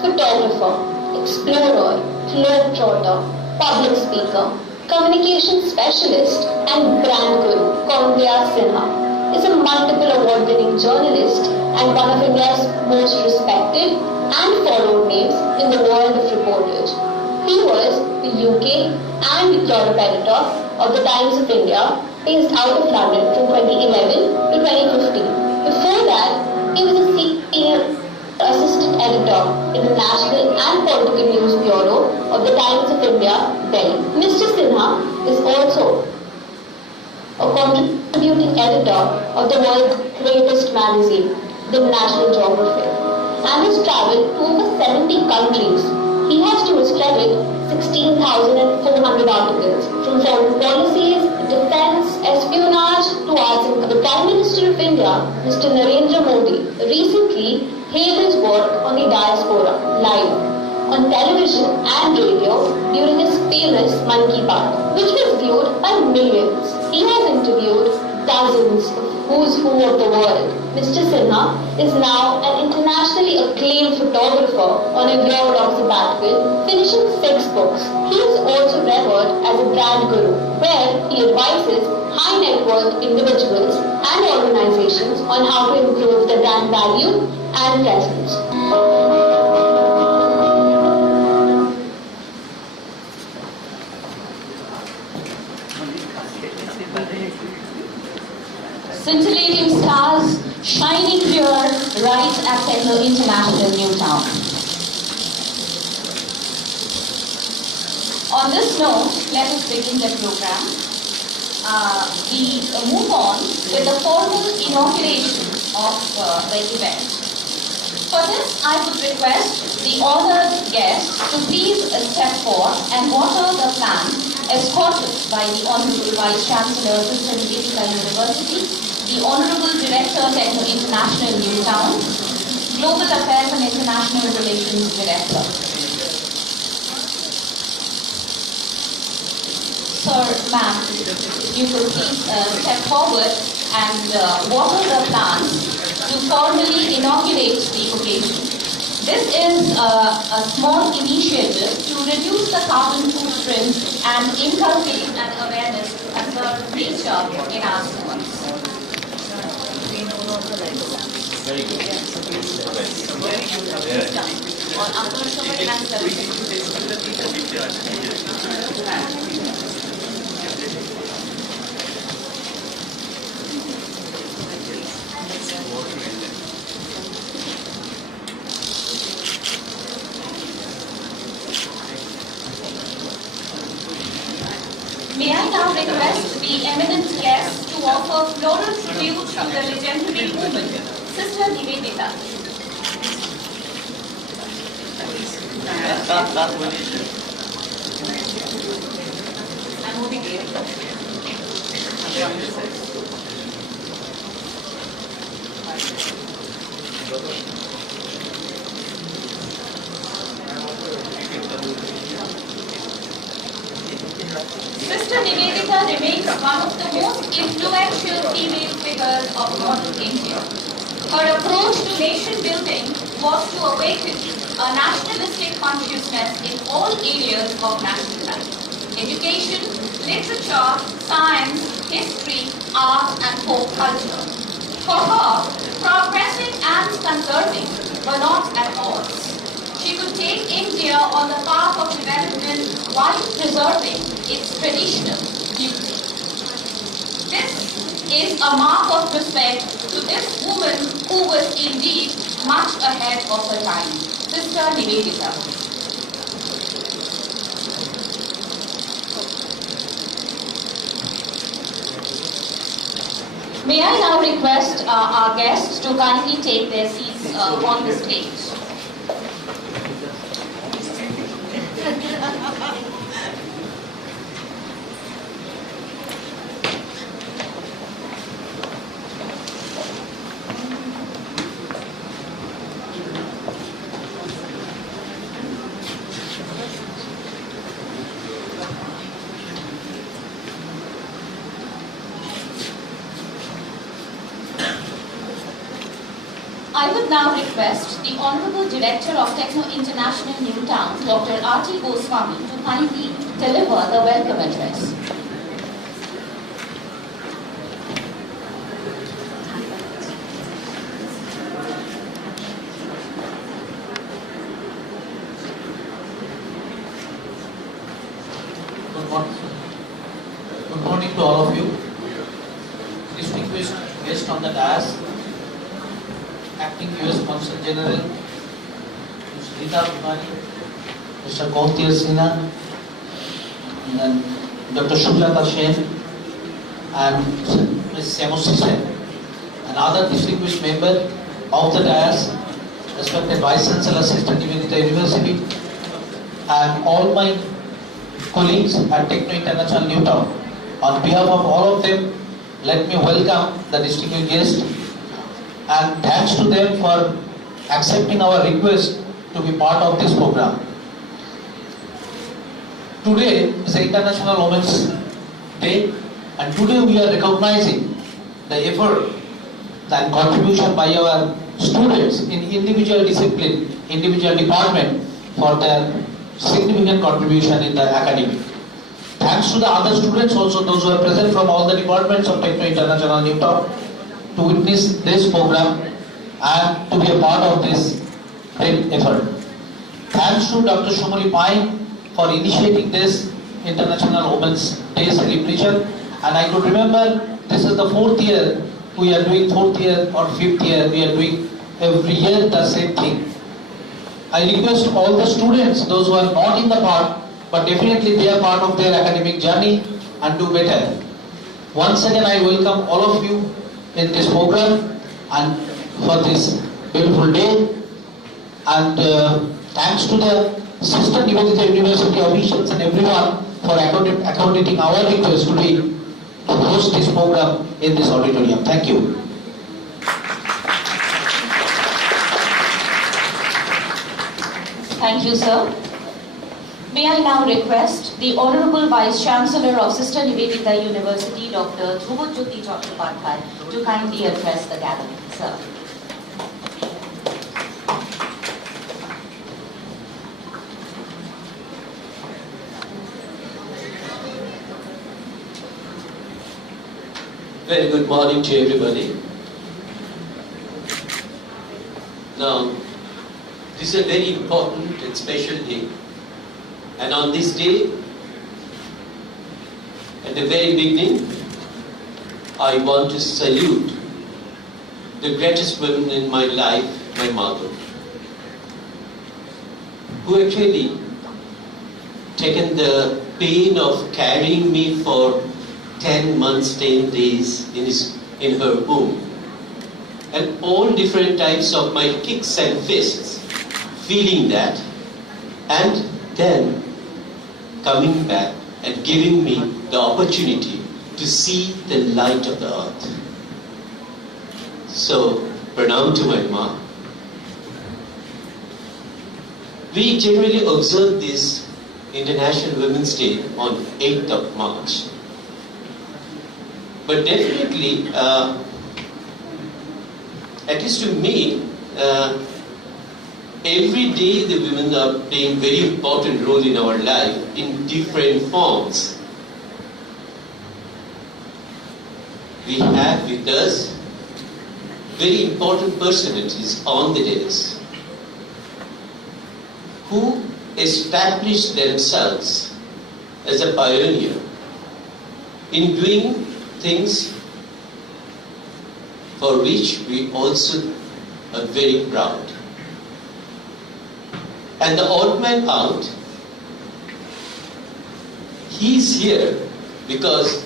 photographer, explorer, globetrotter, public speaker, communication specialist, and brand guru, Kaundiya Sinha is a multiple award-winning journalist and one of India's most respected and followed names in the world of reportage. He was the UK and Europe editor of the Times of India, based out of London from 2011 to 2015. Before that, he was a senior assistant editor in the National and Political News Bureau of the Times of India, Delhi. Mr. Sinha is also a contributing editor of the world's greatest magazine, the National Geographic, and has traveled to over 70 countries. He has to his credit 16,400 articles from foreign policies, defense, espionage to arts and the Prime Minister of India, Mr. Narendra Modi, recently hailed his work on the diaspora live on television and radio during his famous Man Ki Baat, which was viewed by millions. He has interviewed dozens of who's who of the world. Mr. Sinha is now an internationally acclaimed photographer on a year-long sabbatical, finishing 6 books. He is also revered as a brand guru, where he advises high net worth individuals and organizations on how to improve their brand value and presence. Scintillating stars shining clear right at Central International New Town. On this note, let us begin the program. We move on with the formal inauguration of the event. For this, I would request the honored guests to please step forward and water the plant escorted by the Honorable Vice Chancellor, Sister Nivedita University, the Honorable Director, Techno International New Town, Global Affairs and International Relations Director. Sir, ma'am, you could please step forward and water the plants to formally inaugurate the occasion. This is a small initiative to reduce the carbon footprint and inculcate an awareness to conserve nature in our schools. Very good. On October and 17th. May I now request the eminent guests to offer floral tribute to the legendary woman, Sister Nivedita. I'm moving here. Sister Nivedita remains one of the most influential female figures of modern India. Her approach to nation building was to awaken a nationalistic consciousness in all areas of national life: education, literature, science, history, art, and folk culture. For her, progressing and conserving were not at odds. She could take India on the path of development while preserving its traditional beauty. This is a mark of respect to this woman who was indeed much ahead of her time, Sister Nivedita. May I now request our guests to kindly take their seats on the stage. I would will now request the Honorable Director of Techno International Newtown, Dr. R.T. Goswami, to kindly deliver the welcome address. Good morning to all of you. Distinguished guest on the dais, Acting US Consul General, Ms. Rita Bhimani, Mr. Kauntir Sinha, and Dr. Shuklata Sen, and Ms. Samusi Sen, and other distinguished members of the dais, respected Vice Chancellor, Sister Nivedita University, and all my colleagues at Techno International Newtown. On behalf of all of them, let me welcome the distinguished guests and thanks to them for accepting our request to be part of this program. Today is International Women's Day, and today we are recognizing the effort and contribution by our students in individual discipline, individual department for their significant contribution in the academic. Thanks to the other students also, those who are present from all the departments of Techno International Newtown, to witness this program and to be a part of this great effort. Thanks to Dr. Shumali Pai for initiating this International Women's Day celebration. And I could remember this is the fourth year we are doing, fourth year or fifth year we are doing every year the same thing. I request all the students, those who are not in the part, but definitely they are part of their academic journey and do better. Once again, I welcome all of you in this program and for this beautiful day. And thanks to the Sister Nivedita University officials and everyone for accommodating our request to host this program in this auditorium. Thank you. Thank you, sir. May I now request the Honorable Vice Chancellor of Sister Nivedita University, Dr. Dhruvajyoti Chattopadhyay, to kindly address the gathering, sir. Very good morning to everybody. Now, this is a very important and special day. And on this day, at the very beginning, I want to salute the greatest woman in my life, my mother, who actually taken the pain of carrying me for 10 months, 10 days in her womb. And all different types of my kicks and fists, feeling that, and then coming back and giving me the opportunity to see the light of the earth. So, pranam to my mom. We generally observe this International Women's Day on 8th of March. But definitely, at least to me, every day the women are playing very important role in our life in different forms. We have with us very important personalities on the days who established themselves as a pioneer in doing things for which we also are very proud. And the odd man out, he's here because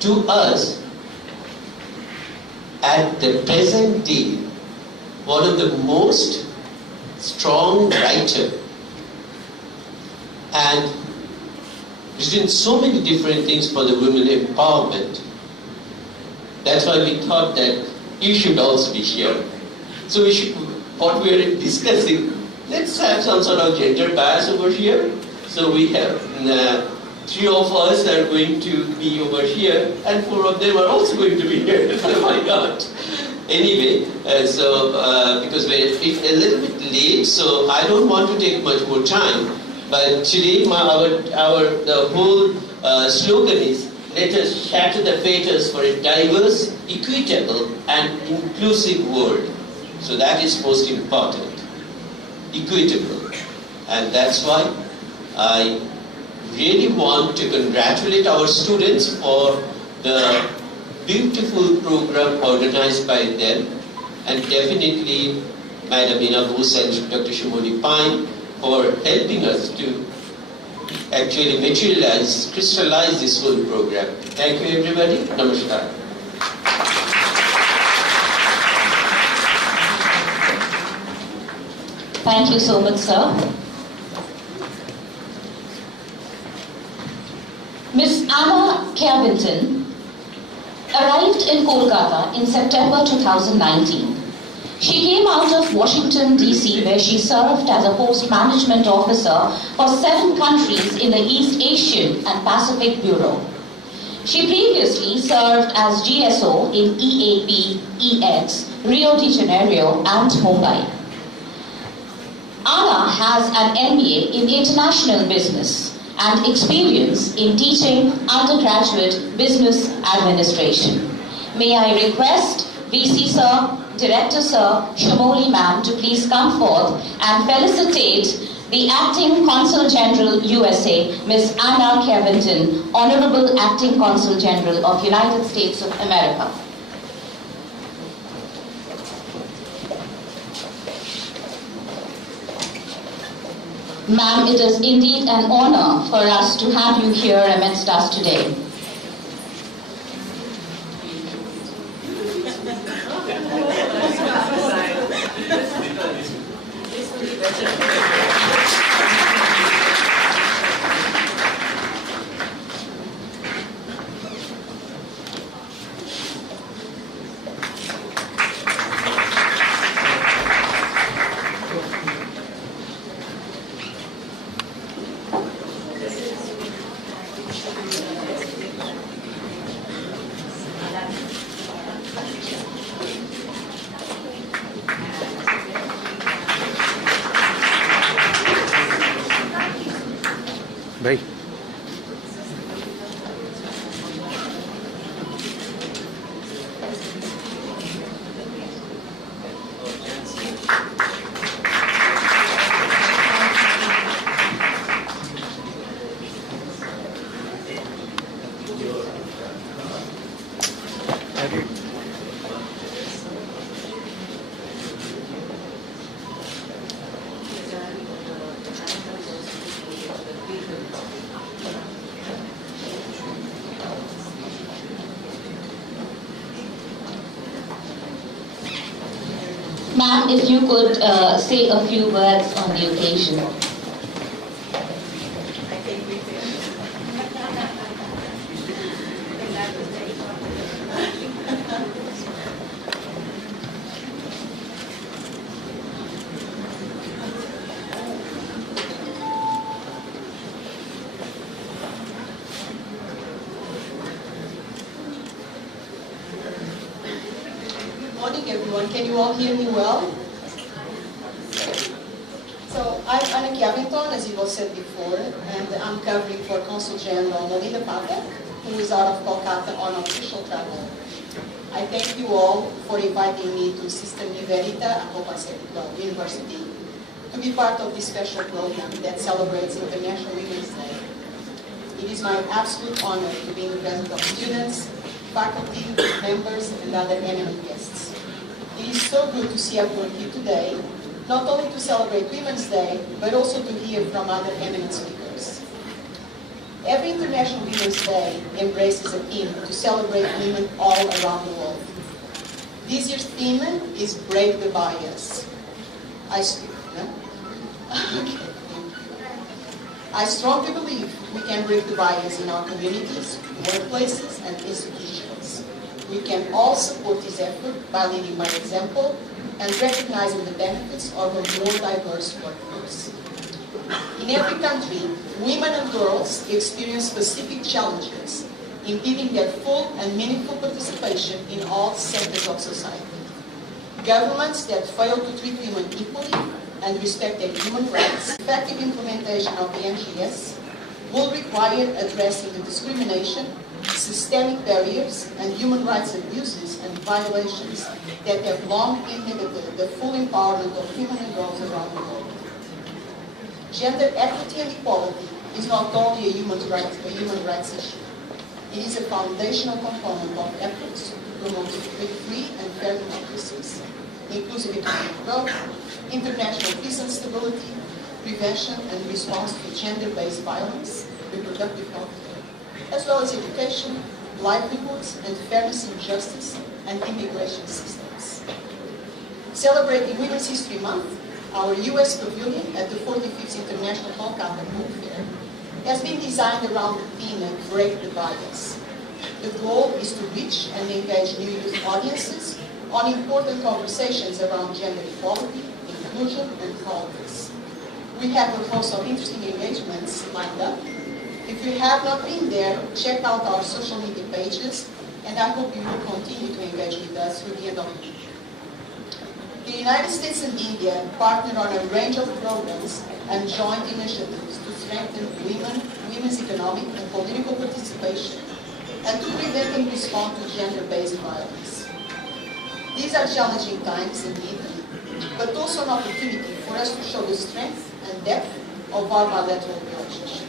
to us, at the present day, one of the most strong writer and written so many different things for the women empowerment. That's why we thought that you should also be here. So we should, what we are discussing, let's have some sort of gender bias over here. So we have 3 of us are going to be over here, and 4 of them are also going to be here. Oh my God. Anyway, because we're a little bit late, so I don't want to take much more time. But today, the whole slogan is, "Let us shatter the fetters for a diverse, equitable, and inclusive world." So that is most important. Equitable. And that's why I really want to congratulate our students for the beautiful program organized by them, and definitely Madam Ina Bose and Dr. Shumoni Pine for helping us to actually crystallize this whole program. Thank you everybody. Namaskar. Thank you so much, sir. Miss Anna Kervinton arrived in Kolkata in September 2019. She came out of Washington, D.C., where she served as a post management officer for 7 countries in the East Asian and Pacific Bureau. She previously served as GSO in EAP, EX, Rio de Janeiro, and Mumbai. Anna has an MBA in International Business and experience in teaching undergraduate business administration. May I request VC Sir, Director Sir, Shumoli Ma'am to please come forth and felicitate the Acting Consul General USA, Ms. Anna Kervinton, Honorable Acting Consul General of United States of America. Ma'am, it is indeed an honor for us to have you here amidst us today. भाई Ma'am, if you could say a few words on the occasion. Good morning, everyone. Can you all hear me well? So I'm Anna Kervinton, as it was said before, and I'm covering for Consul General Melinda Patek, who is out of Kolkata on official travel. I thank you all for inviting me to Sister Nivedita University to be part of this special program that celebrates International Women's Day. It is my absolute honor to be in the presence of students, faculty, members, and other eminent guests. It is so good to see everyone here today, not only to celebrate Women's Day, but also to hear from other eminent speakers. Every International Women's Day embraces a theme to celebrate women all around the world. This year's theme is Break the Bias. I strongly believe we can break the bias in our communities, workplaces, and institutions. We can all support this effort by leading by example and recognizing the benefits of a more diverse workforce. In every country, women and girls experience specific challenges, impeding their full and meaningful participation in all sectors of society. Governments that fail to treat women equally and respect their human rights, effective implementation of the NGS will require addressing the discrimination, systemic barriers, and human rights abuses and violations that have long inhibited the full empowerment of women and girls around the world. Gender equity and equality is not only a human rights issue. It is a foundational component of efforts to promote free and fair democracies, inclusive economic growth, international peace and stability, prevention and response to gender-based violence, reproductive health care, as well as education, livelihoods, and fairness in justice and immigration systems. Celebrating Women's History Month, our U.S. pavilion at the 45th International Kolkata Book Fair has been designed around the theme of Break the Bias. The goal is to reach and engage new youth audiences on important conversations around gender equality, inclusion, and progress. We have a host of interesting engagements lined up. If you have not been there, check out our social media pages, and I hope you will continue to engage with us through the end of the year. The United States and India partner on a range of programs and joint initiatives to strengthen women's economic and political participation, and to prevent and respond to gender-based violence. These are challenging times indeed, but also an opportunity for us to show the strength and depth of our bilateral relationship.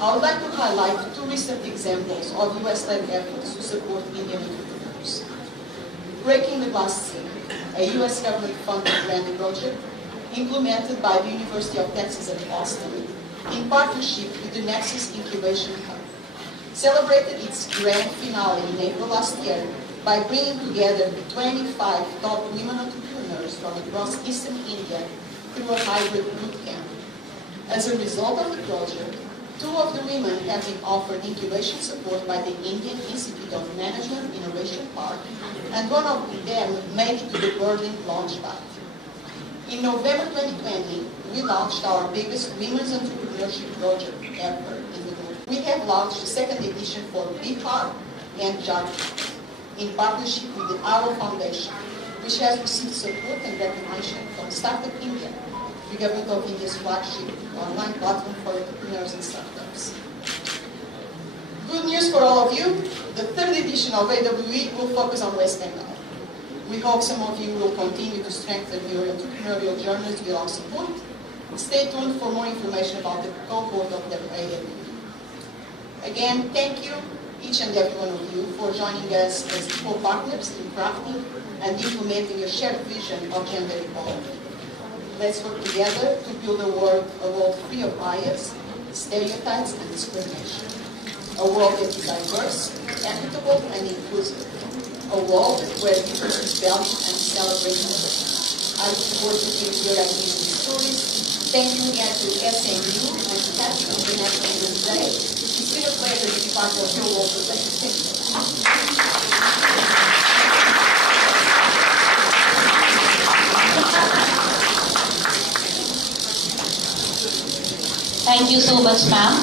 I would like to highlight two recent examples of US-led efforts to support Indian entrepreneurs. Breaking the Glass Ceiling, a US government-funded grant project implemented by the University of Texas at Austin in partnership with the Nexus Incubation Hub, celebrated its grand finale in April last year by bringing together 25 top women entrepreneurs from across Eastern India through a hybrid boot camp. As a result of the project, 2 of the women have been offered incubation support by the Indian Institute of Management Innovation Park, and one of them made it to the Berlin launchpad. In November 2020, we launched our biggest women's entrepreneurship project ever in the group. We have launched the second edition for Bihar and Jharkhand in partnership with the Arrow Foundation, which has received support and recognition from Startup India, the Government of India's flagship online platform for entrepreneurs and startups. Good news for all of you, the third edition of AWE will focus on West Bengal. We hope some of you will continue to strengthen your entrepreneurial journeys with our support. Stay tuned for more information about the cohort of the AWE. Again, thank you, each and every one of you, for joining us as equal partners in crafting and implementing a shared vision of gender equality. Let's work together to build a world free of bias, stereotypes, and discrimination. A world that is diverse, equitable, and inclusive. A world where differences valued and celebrated. I look forward to hearing your ideas and stories. Thank you again to SMU and to Catch International Women's Day. It's been a pleasure to be part of your world today. Thank you. Thank you so much, ma'am.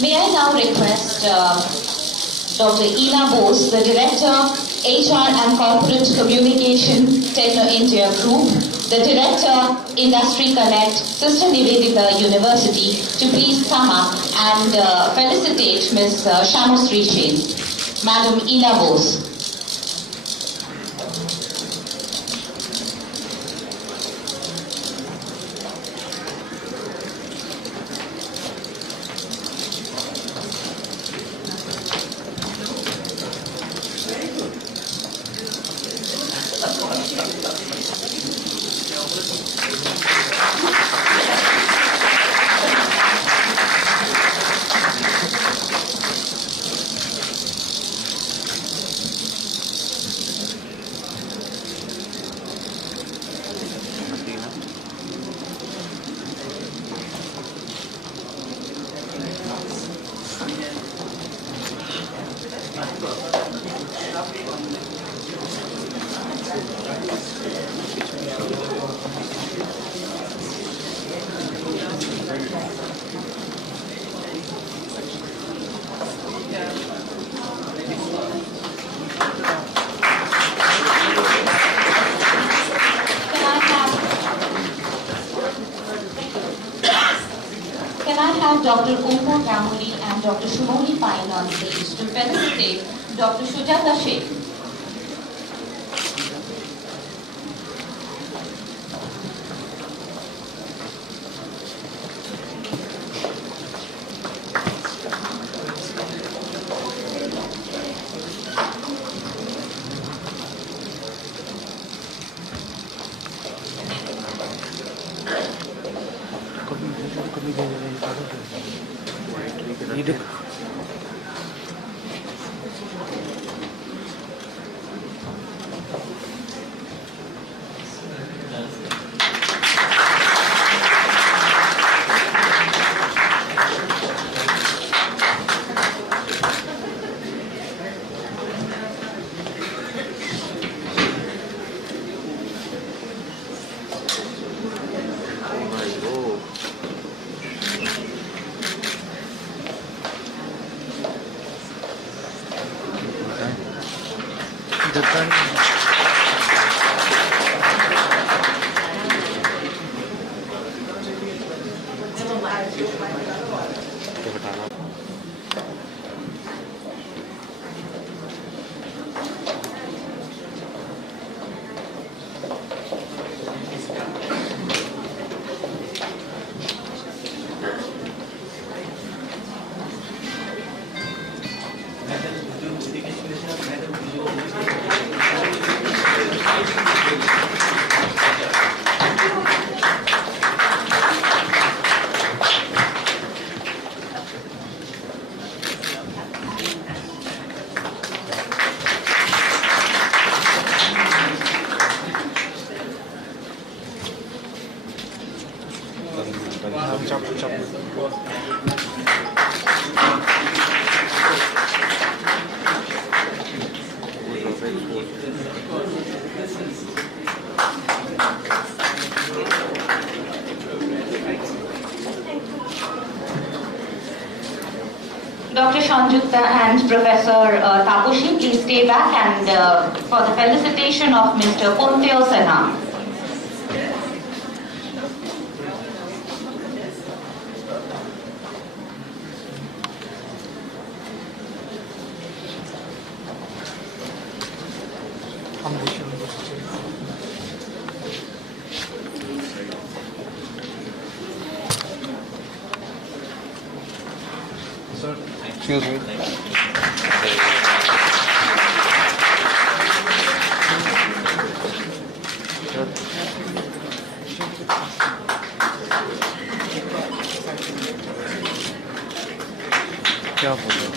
May I now request Dr. Ina Bose, the Director, HR and Corporate Communication, Techno India Group, the Director, Industry Connect, Sister Nivedita University, to please come up and felicitate Ms. Shamosri Jain. Madam Ina Bose. Can I have Dr. Umar Gamuli and Dr. Shumoni Pine on stage to felicitate Dr. Shujata Sheikh? Dr. Shanjukta and Professor Taposhi, please stay back and for the felicitation of Mr. Ponteo Senha. Excuse me. क्या बोल रहे हो?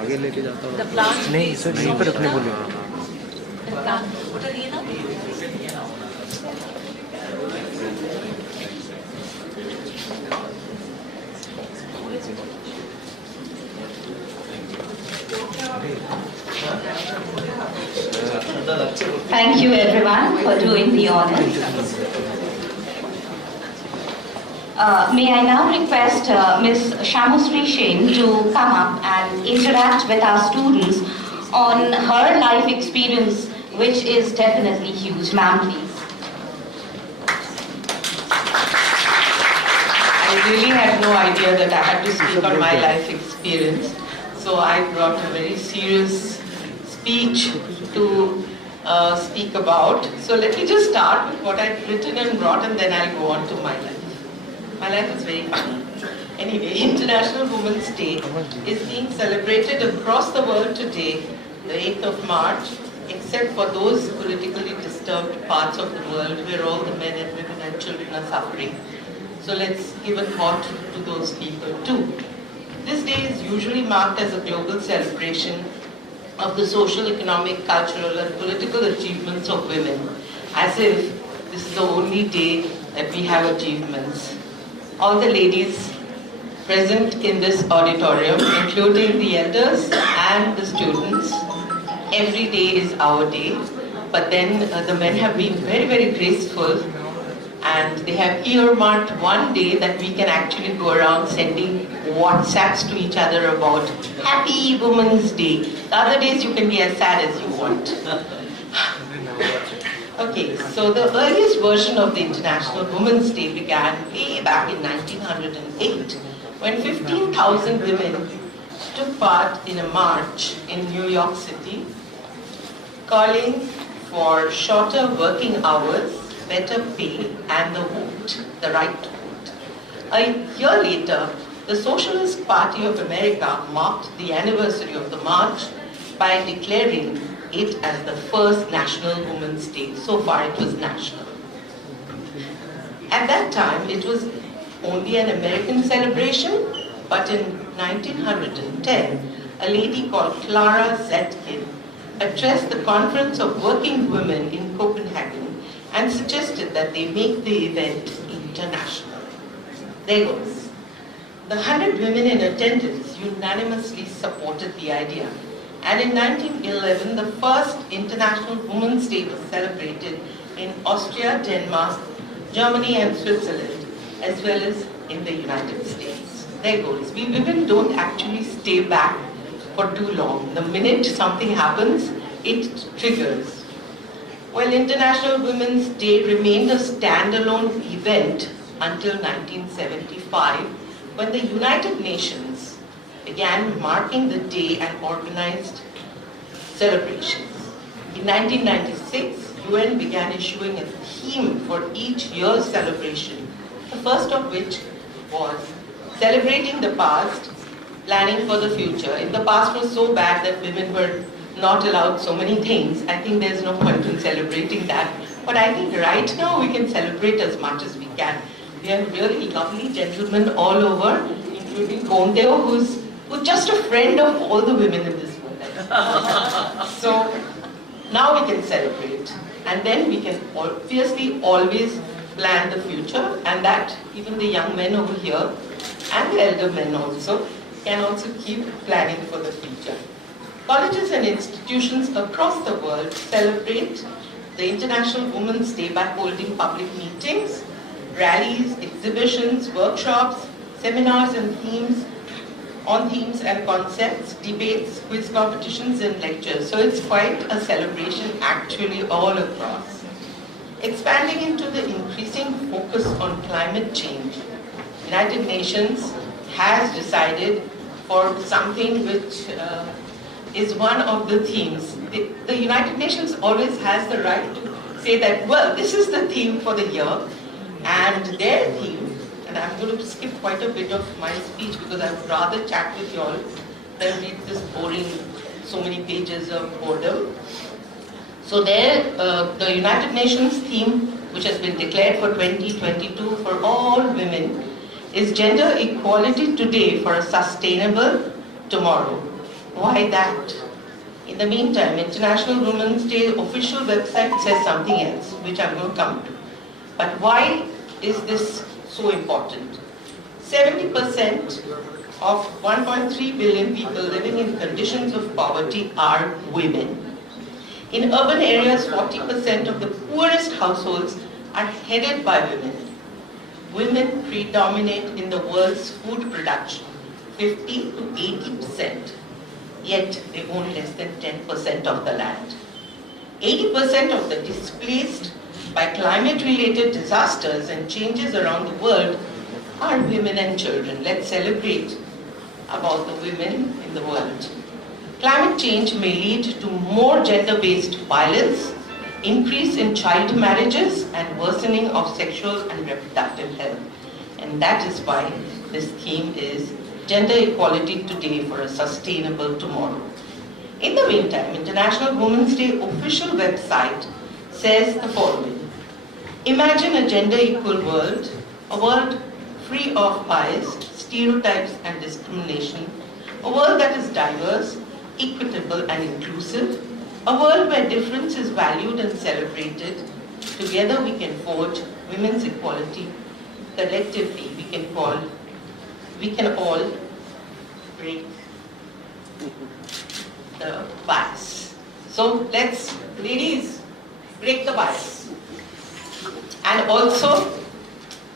आगे लेके जाता हूँ। नहीं sir, यहीं पर रखने बोले। Thank you everyone for doing the honors. May I now request Ms. Shamusri Shen to come up and interact with our students on her life experience, which is definitely huge. Ma'am, please. I really had no idea that I had to speak on my life experience. So I brought a very serious speech to speak about. So let me just start with what I've written and brought, and then I'll go on to my life. My life is very funny. Anyway, International Women's Day is being celebrated across the world today, the 8th of March, except for those politically disturbed parts of the world where all the men and women and children are suffering. So let's give a thought to those people too. This day is usually marked as a global celebration of the social, economic, cultural and political achievements of women, as if this is the only day that we have achievements. All the ladies present in this auditorium, including the elders and the students, every day is our day, but then the men have been very, very graceful, and they have earmarked one day that we can actually go around sending WhatsApps to each other about Happy Women's Day. The other days you can be as sad as you want. Okay, so the earliest version of the International Women's Day began way back in 1908 when 15,000 women took part in a march in New York City calling for shorter working hours, better pay and the vote, the right to vote. A year later, the Socialist Party of America marked the anniversary of the march by declaring it as the first National Women's Day. So far it was national. At that time it was only an American celebration, but in 1910 a lady called Clara Zetkin addressed the Conference of Working Women in Copenhagen and suggested that they make the event international. There goes. The 100 women in attendance unanimously supported the idea. And in 1911, the first International Women's Day was celebrated in Austria, Denmark, Germany and Switzerland, as well as in the United States. There goes. We women don't actually stay back for too long. The minute something happens, it triggers. Well, International Women's Day remained a standalone event until 1975, when the United Nations began marking the day and organized celebrations. In 1996, UN began issuing a theme for each year's celebration, the first of which was celebrating the past, planning for the future. If the past was so bad that women were not allowed so many things, I think there's no point in celebrating that. But I think right now we can celebrate as much as we can. We have really lovely gentlemen all over, including Kondeo, who's just a friend of all the women in this world. So now we can celebrate, and then we can obviously always plan the future, and that even the young men over here and the elder men also can also keep planning for the future. Colleges and institutions across the world celebrate the International Women's Day by holding public meetings, rallies, exhibitions, workshops, seminars and themes and concepts, debates, quiz competitions and lectures. So it's quite a celebration actually all across. Expanding into the increasing focus on climate change, United Nations has decided for something which is one of the themes. The United Nations always has the right to say that, well, this is the theme for the year, and their theme, and I'm going to skip quite a bit of my speech because I would rather chat with you all than read this boring, so many pages of boredom. So there, the United Nations theme, which has been declared for 2022 for all women, is gender equality today for a sustainable tomorrow. Why that? In the meantime, International Women's Day official website says something else, which I'm going to come to. But why is this so important? 70% of 1.3 billion people living in conditions of poverty are women. In urban areas, 40% of the poorest households are headed by women. Women predominate in the world's food production, 50 to 80%, yet they own less than 10% of the land. 80% of the displaced by climate-related disasters and changes around the world are women and children. Let's celebrate about the women in the world. Climate change may lead to more gender-based violence, increase in child marriages, and worsening of sexual and reproductive health. And that is why this theme is Gender Equality Today for a Sustainable Tomorrow. In the meantime, International Women's Day official website says the following. Imagine a gender-equal world, a world free of bias, stereotypes and discrimination, a world that is diverse, equitable and inclusive, a world where difference is valued and celebrated. Together we can forge women's equality. Collectively we can all break the bias. So let's, ladies, break the bias. And also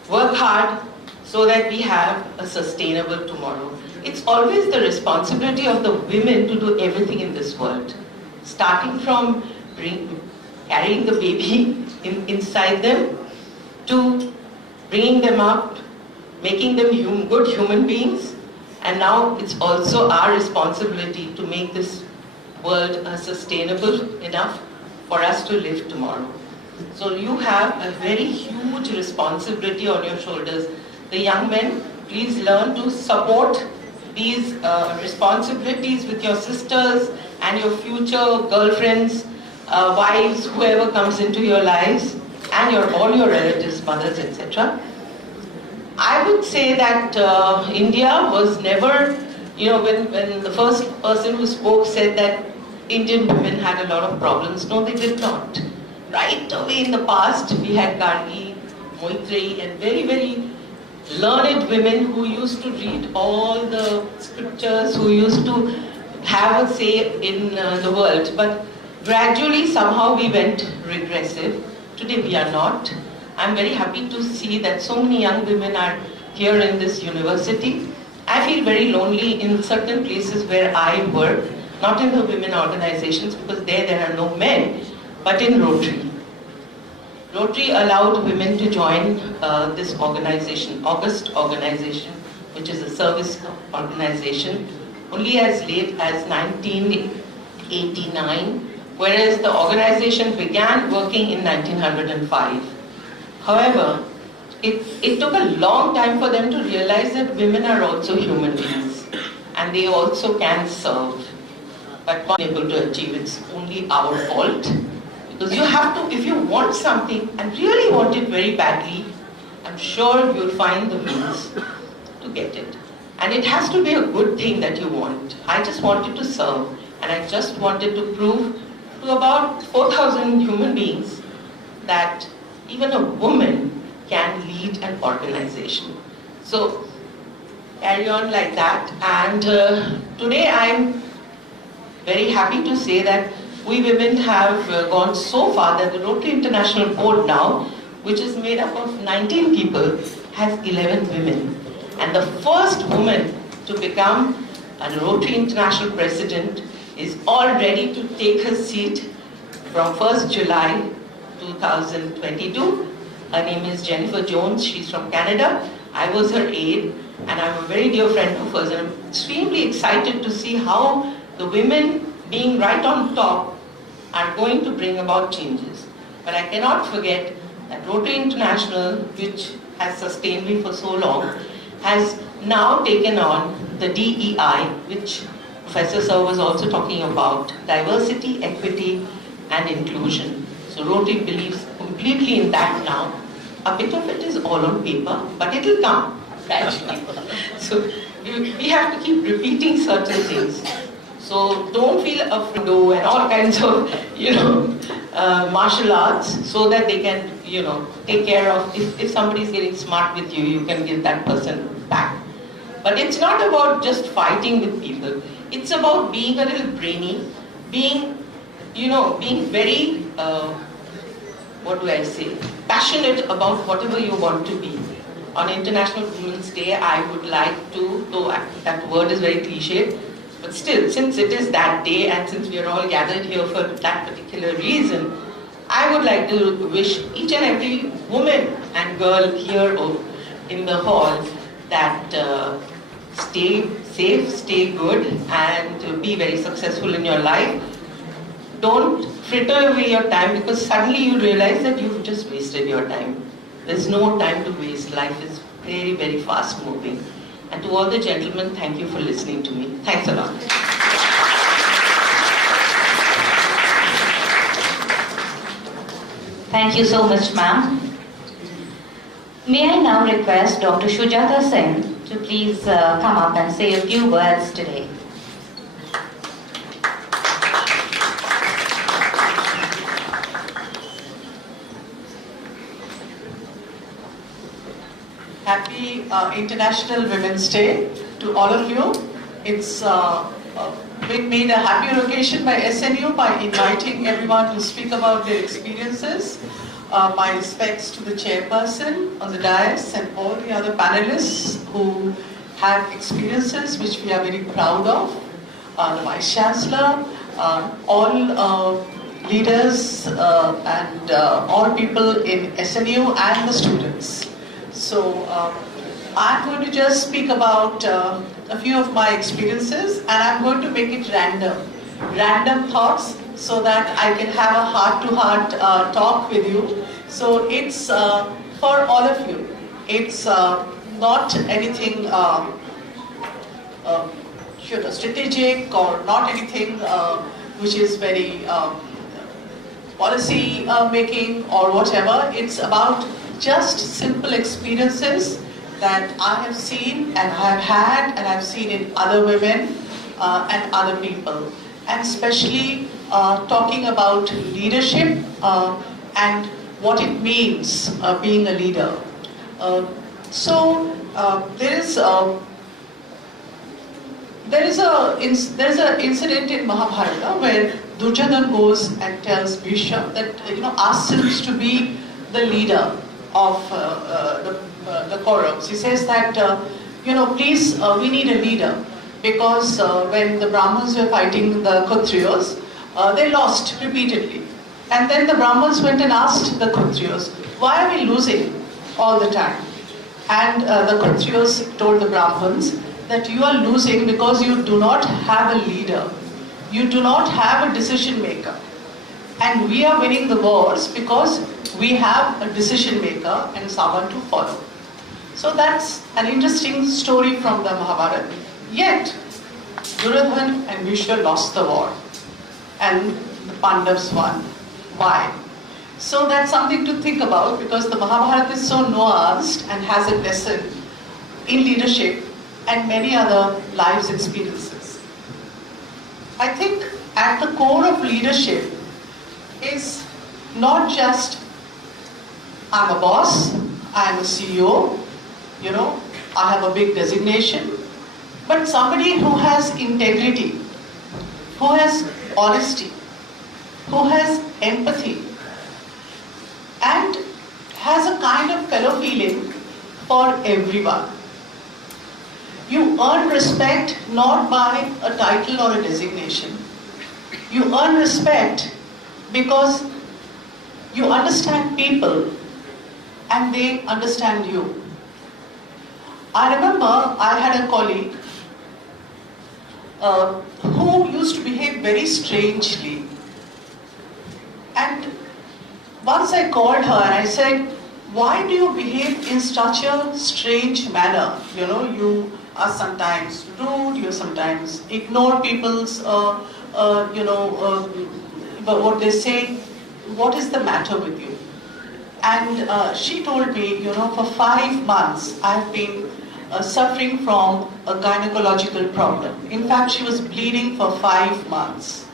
work hard so that we have a sustainable tomorrow. It's always the responsibility of the women to do everything in this world. Starting from carrying the baby inside them, to bringing them up, making them good human beings, and now it's also our responsibility to make this world sustainable enough for us to live tomorrow. So you have a very huge responsibility on your shoulders. The young men, please learn to support these responsibilities with your sisters and your future girlfriends, wives, whoever comes into your lives, and all your relatives, mothers, etc. I would say that India was never, when the first person who spoke said that Indian women had a lot of problems. No, they did not. Right away in the past, we had Gargi, Moitreyi, and very, very learned women who used to read all the scriptures, who used to have a say in the world. But gradually, somehow we went regressive. Today we are not. I'm very happy to see that so many young women are here in this university. I feel very lonely in certain places where I work, not in the women organizations, because there are no men, but in Rotary. Rotary allowed women to join this organization, August organization, which is a service organization, only as late as 1989, whereas the organization began working in 1905. However, it took a long time for them to realize that women are also human beings and they also can serve. But not able to achieve, it's only our fault. Because you have to, if you want something and really want it very badly, I'm sure you'll find the means to get it. And it has to be a good thing that you want. I just wanted to serve, and I just wanted to prove to about 4,000 human beings that even a woman can lead an organization. So carry on like that. And today I'm very happy to say that we women have gone so far that the Rotary International Board now, which is made up of 19 people, has 11 women. And the first woman to become a Rotary International President is all ready to take her seat from 1st July 2022. Her name is Jennifer Jones. She's from Canada. I was her aide, and I'm a very dear friend of hers. And I'm extremely excited to see how the women being right on top are going to bring about changes. But I cannot forget that Rotary International, which has sustained me for so long, has now taken on the DEI, which Professor Sir was also talking about, diversity, equity, and inclusion. So Rotary believes completely in that now. A bit of it is all on paper, but it will come gradually. So we have to keep repeating certain things. So don't feel afraid and all kinds of, martial arts, so that they can, take care of, if somebody is getting smart with you, you can give that person back. But it's not about just fighting with people. It's about being a little brainy, being very, passionate about whatever you want to be. On International Women's Day, I would like to, though that word is very cliched, but still, since it is that day and since we are all gathered here for that particular reason, I would like to wish each and every woman and girl here in the hall that stay safe, stay good, and be very successful in your life. Don't fritter away your time, because suddenly you realize that you've just wasted your time. There's no time to waste. Life is very, very fast moving. And to all the gentlemen, thank you for listening to me. Thanks a lot. Thank you so much, ma'am. May I now request Dr. Shujata Sen to please come up and say a few words today. Happy International Women's Day to all of you. It's been made a happier occasion by SNU by inviting everyone to speak about their experiences. My respects to the chairperson on the dais and all the other panelists who have experiences which we are very proud of. The Vice Chancellor, all leaders and all people in SNU and the students. So I'm going to just speak about a few of my experiences, and I'm going to make it random thoughts, so that I can have a heart-to-heart talk with you. So it's for all of you. It's not anything strategic, or not anything which is very policy making or whatever. It's about just simple experiences that I have seen and I have had and I've seen in other women and other people. And especially talking about leadership and what it means being a leader. There's an incident in Mahabharata where Duryodhana goes and tells Bhishma that asks him to be the leader of the Kauravas. He says that please, we need a leader, because when the Brahmins were fighting the Kshatriyas, they lost repeatedly. And then the Brahmins went and asked the Kshatriyas, why are we losing all the time? And the Kshatriyas told the Brahmins that you are losing because you do not have a leader. You do not have a decision maker. And we are winning the wars because we have a decision maker and someone to follow. So that's an interesting story from the Mahabharata. Yet, Duryodhana and Bhishma lost the war, and the Pandavas won. Why? So that's something to think about, because the Mahabharata is so nuanced and has a lesson in leadership and many other life's experiences. I think at the core of leadership is not just I'm a boss, I'm a CEO, I have a big designation, but somebody who has integrity, who has honesty, who has empathy, and has a kind of fellow feeling for everyone. You earn respect not by a title or a designation. You earn respect because you understand people and they understand you. I remember I had a colleague who used to behave very strangely. And once I called her and I said, why do you behave in such a strange manner? You are sometimes rude, you sometimes ignore people's, what they say. What is the matter with you? And she told me, for 5 months I've been suffering from a gynecological problem. In fact, she was bleeding for 5 months.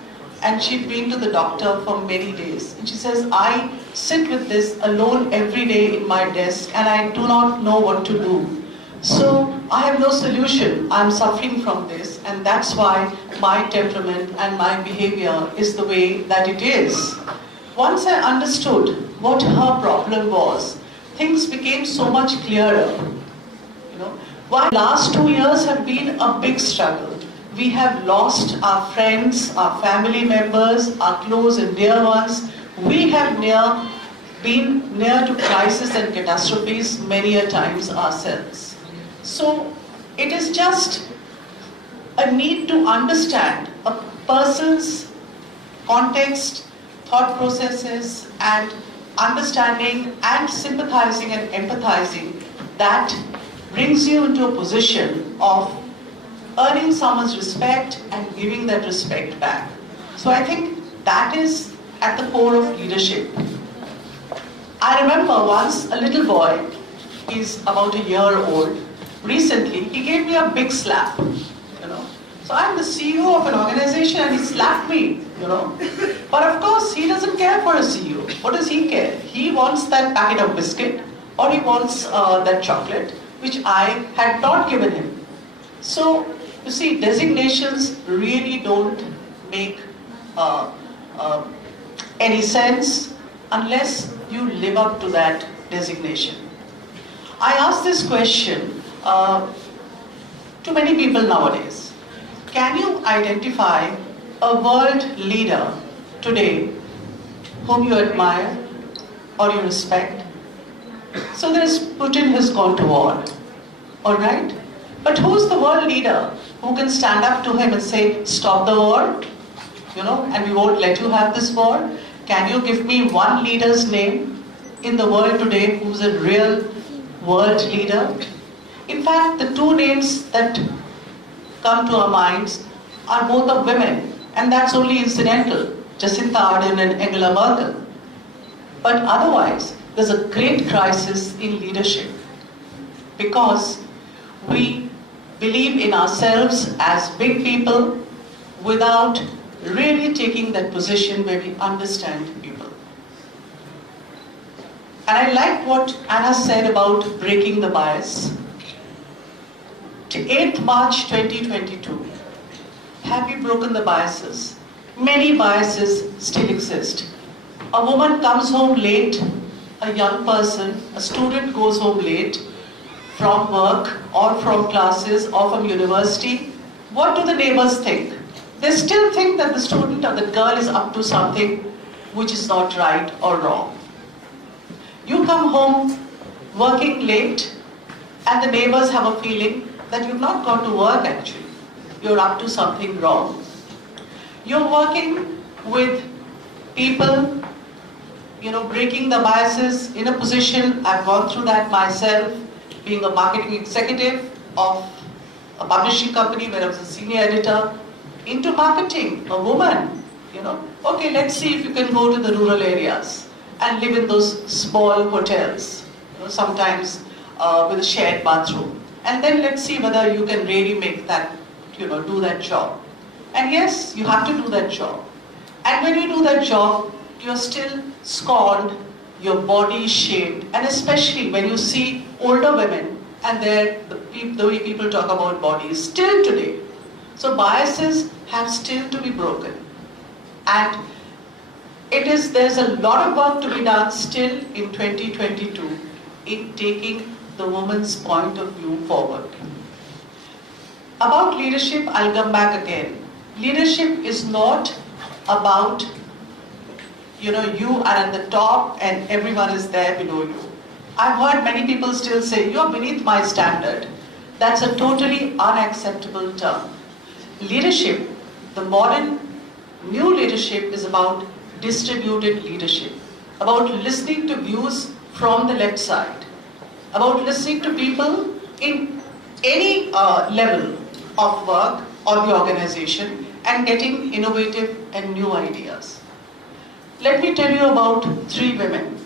And she'd been to the doctor for many days. And she says, I sit with this alone every day in my desk and I do not know what to do. So I have no solution. I'm suffering from this, and that's why my temperament and my behavior is the way that it is. Once I understood what her problem was, things became so much clearer. Why last 2 years have been a big struggle. We have lost our friends, our family members, our close and dear ones. We have been near to crisis and catastrophes many a times ourselves. So it is just a need to understand a person's context, thought processes, and understanding and sympathizing and empathizing that brings you into a position of earning someone's respect and giving that respect back. So I think that is at the core of leadership. I remember once a little boy, he's about a year old, recently he gave me a big slap. So I'm the CEO of an organization and he slapped me, But of course he doesn't care for a CEO. What does he care? He wants that packet of biscuit or he wants that chocolate, which I had not given him. So you see, designations really don't make any sense unless you live up to that designation. I ask this question to many people nowadays. Can you identify a world leader today whom you admire or you respect. So there's Putin has gone to war, all right? But who's the world leader who can stand up to him and say, stop the war, and we won't let you have this war? Can you give me one leader's name in the world today who's a real world leader? In fact, the two names that come to our minds are both of women, and that's only incidental, Jacinta Ardern and Angela Merkel. But otherwise, there's a great crisis in leadership because we believe in ourselves as big people without really taking that position where we understand people. And I like what Anna said about breaking the bias. To 8th March 2022, have we broken the biases? Many biases still exist. A woman comes home late, a young person, a student goes home late from work or from classes or from university. What do the neighbors think? They still think that the student or the girl is up to something which is not right or wrong. You come home working late and the neighbors have a feeling that you've not gone to work actually. You're up to something wrong. You're working with people, breaking the biases in a position, I've gone through that myself, being a marketing executive of a publishing company where I was a senior editor, into marketing, a woman, okay, let's see if you can go to the rural areas and live in those small hotels, sometimes with a shared bathroom. And then let's see whether you can really make that, do that job. And yes, you have to do that job. And when you do that job, you're still scorned, your body is shamed, and especially when you see older women and the way people talk about bodies, still today. So biases have still to be broken. And there's a lot of work to be done still in 2022 in taking the woman's point of view forward. About leadership, I'll come back again. Leadership is not about, you are at the top and everyone is there below you. I've heard many people still say, you're beneath my standard. That's a totally unacceptable term. Leadership, the modern new leadership is about distributed leadership, about listening to views from the left side, about listening to people in any level of work or the organization and getting innovative and new ideas. Let me tell you about 3 women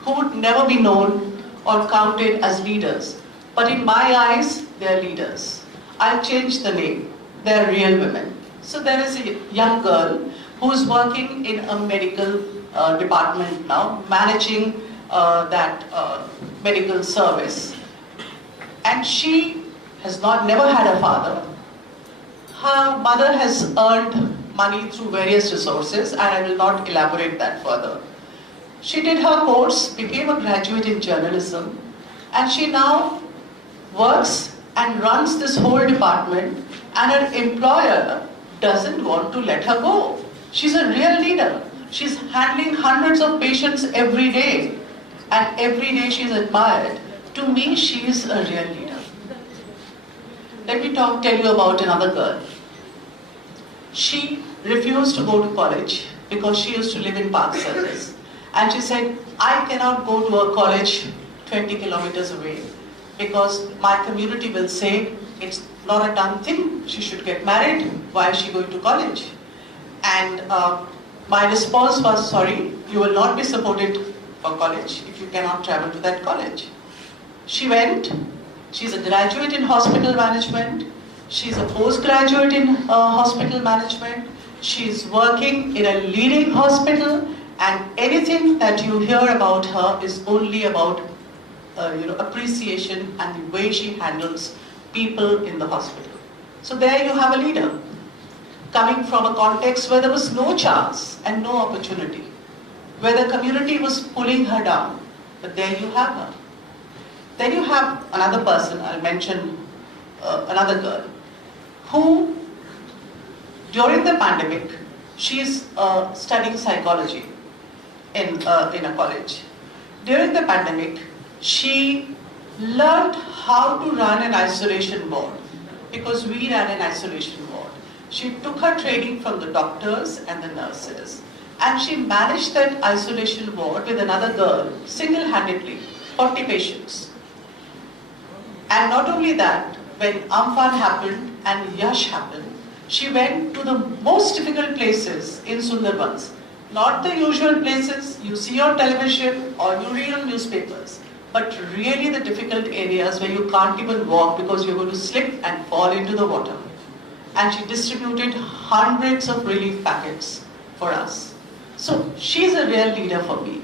who would never be known or counted as leaders, but in my eyes, they're leaders. I'll change the name. They're real women. So there is a young girl who's working in a medical department now, managing that medical service. And she has never had a father. Her mother has earned money through various resources, and I will not elaborate that further. She did her course, became a graduate in journalism, and she now works and runs this whole department, and her employer doesn't want to let her go. She's a real leader. She's handling hundreds of patients every day, and every day she's admired. To me, she is a real leader. Let me tell you about another girl. She refused to go to college because she used to live in Park Circus. And she said, I cannot go to a college 20 kilometers away because my community will say it's not a done thing. She should get married. Why is she going to college? And my response was, sorry, you will not be supported for college if you cannot travel to that college. She went. She's a graduate in hospital management. She's a postgraduate in hospital management. She's working in a leading hospital, and anything that you hear about her is only about appreciation and the way she handles people in the hospital. So there you have a leader coming from a context where there was no chance and no opportunity, where the community was pulling her down. But there you have her. Then you have another person, I'll mention another girl, who during the pandemic, she's studying psychology. in a college. During the pandemic, she learned how to run an isolation ward because we ran an isolation ward. She took her training from the doctors and the nurses, and she managed that isolation ward with another girl single-handedly, 40 patients. And not only that, when Amphan happened and Yash happened, she went to the most difficult places in Sundarbans. Not the usual places you see on television or you read on newspapers, but really the difficult areas where you can't even walk because you're going to slip and fall into the water. And she distributed hundreds of relief packets for us. So she's a real leader for me.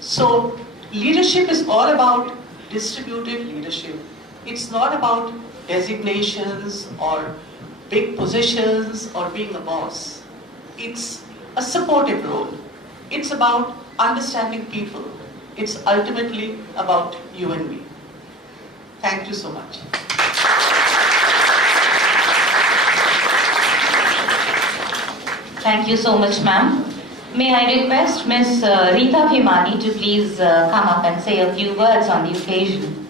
So leadership is all about distributed leadership. It's not about designations or big positions or being a boss. It's a supportive role. It's about understanding people. It's ultimately about you and me. Thank you so much. Thank you so much, ma'am. May I request Ms. Rita Bhimani to please come up and say a few words on the occasion.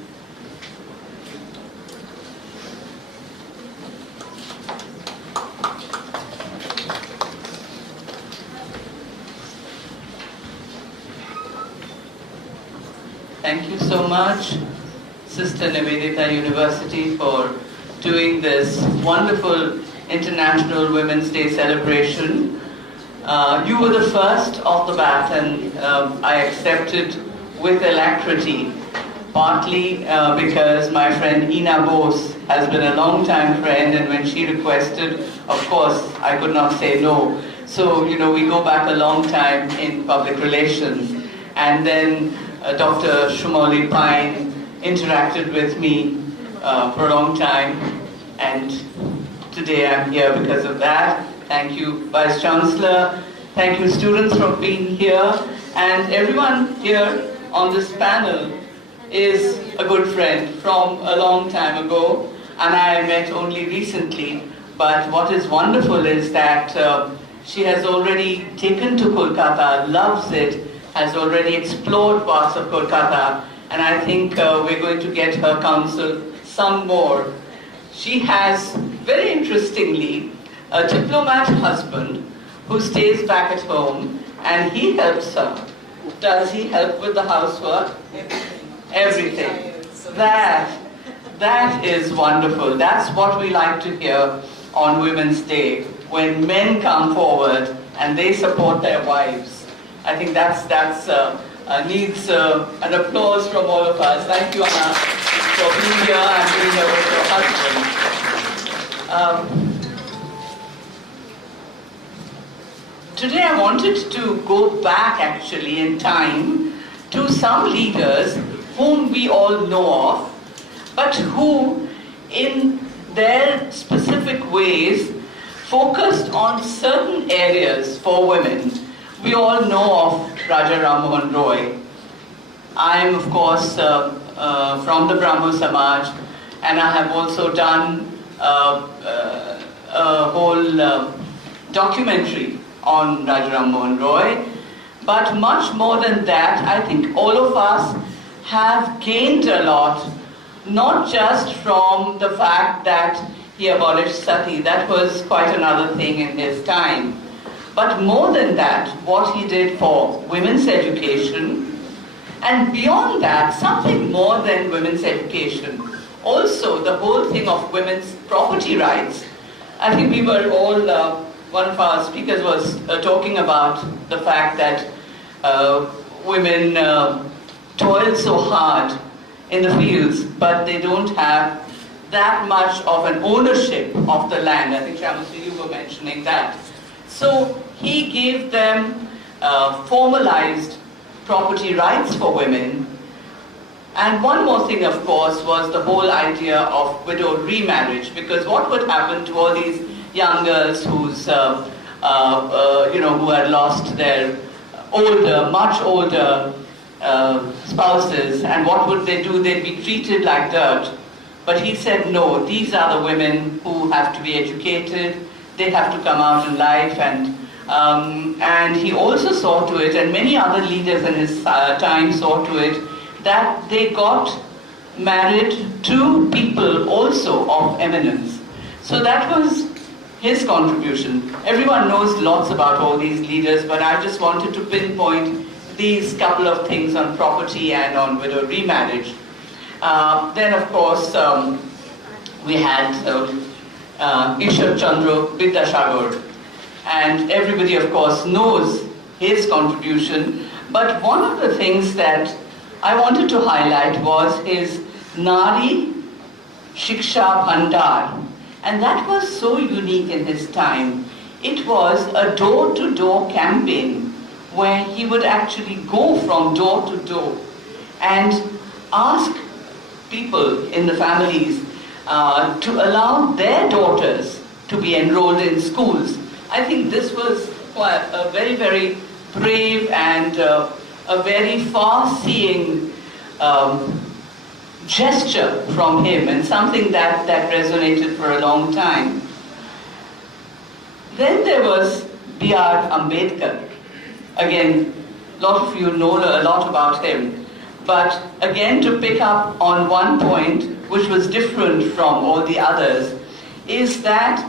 Thank you so much, Sister Nivedita University, for doing this wonderful International Women's Day celebration. You were the first off the bat, and I accepted with alacrity, partly because my friend Ina Bose has been a long-time friend, and when she requested, of course, I could not say no. So, you know, we go back a long time in public relations. And then Dr. Shumoli Pine interacted with me for a long time, and today I'm here because of that. Thank you, Vice Chancellor. Thank you, students, for being here. And everyone here on this panel is a good friend from a long time ago, and I met only recently. But what is wonderful is that she has already taken to Kolkata, loves it, has already explored parts of Kolkata, and I think we're going to get her counsel some more. She has, very interestingly, a diplomat husband who stays back at home, and he helps her. Does he help with the housework? Everything. That is wonderful. That's what we like to hear on Women's Day, when men come forward and they support their wives. I think that's needs an applause from all of us. Thank you, Anna, for being here and being here with your husband. Today I wanted to go back actually in time to some leaders whom we all know of, but who in their specific ways focused on certain areas for women. We all know of Raja Ram Mohan Roy. I am, of course, from the Brahmo Samaj, and I have also done a whole documentary on Raja Ram Mohan Roy. But much more than that, I think all of us have gained a lot, not just from the fact that he abolished sati. That was quite another thing in his time. But more than that, what he did for women's education, and beyond that, something more than women's education. Also, the whole thing of women's property rights. I think we were all, one of our speakers was talking about the fact that women toil so hard in the fields, but they don't have that much of an ownership of the land. I think, Shyamasi, you were mentioning that. So he gave them formalized property rights for women. And one more thing, of course, was the whole idea of widow remarriage, because what would happen to all these young girls who's, who had lost their older, much older spouses, and what would they do? They'd be treated like dirt. But he said, no, these are the women who have to be educated. They have to come out in life and And he also saw to it, and many other leaders in his time saw to it, that they got married to people also of eminence. So that was his contribution. Everyone knows lots about all these leaders, but I just wanted to pinpoint these couple of things on property and on widow remarriage. Then, of course, we had Ishwar Chandra Vidyasagar, and everybody, of course, knows his contribution. But one of the things that I wanted to highlight was his Nari Shiksha Bhandar, and that was so unique in his time. It was a door-to-door campaign where he would actually go from door to door and ask people in the families to allow their daughters to be enrolled in schools. I think this was quite a very, very brave and a very far-seeing gesture from him, and something that resonated for a long time. Then there was B.R. Ambedkar. Again, a lot of you know a lot about him. But again, to pick up on one point, which was different from all the others, is that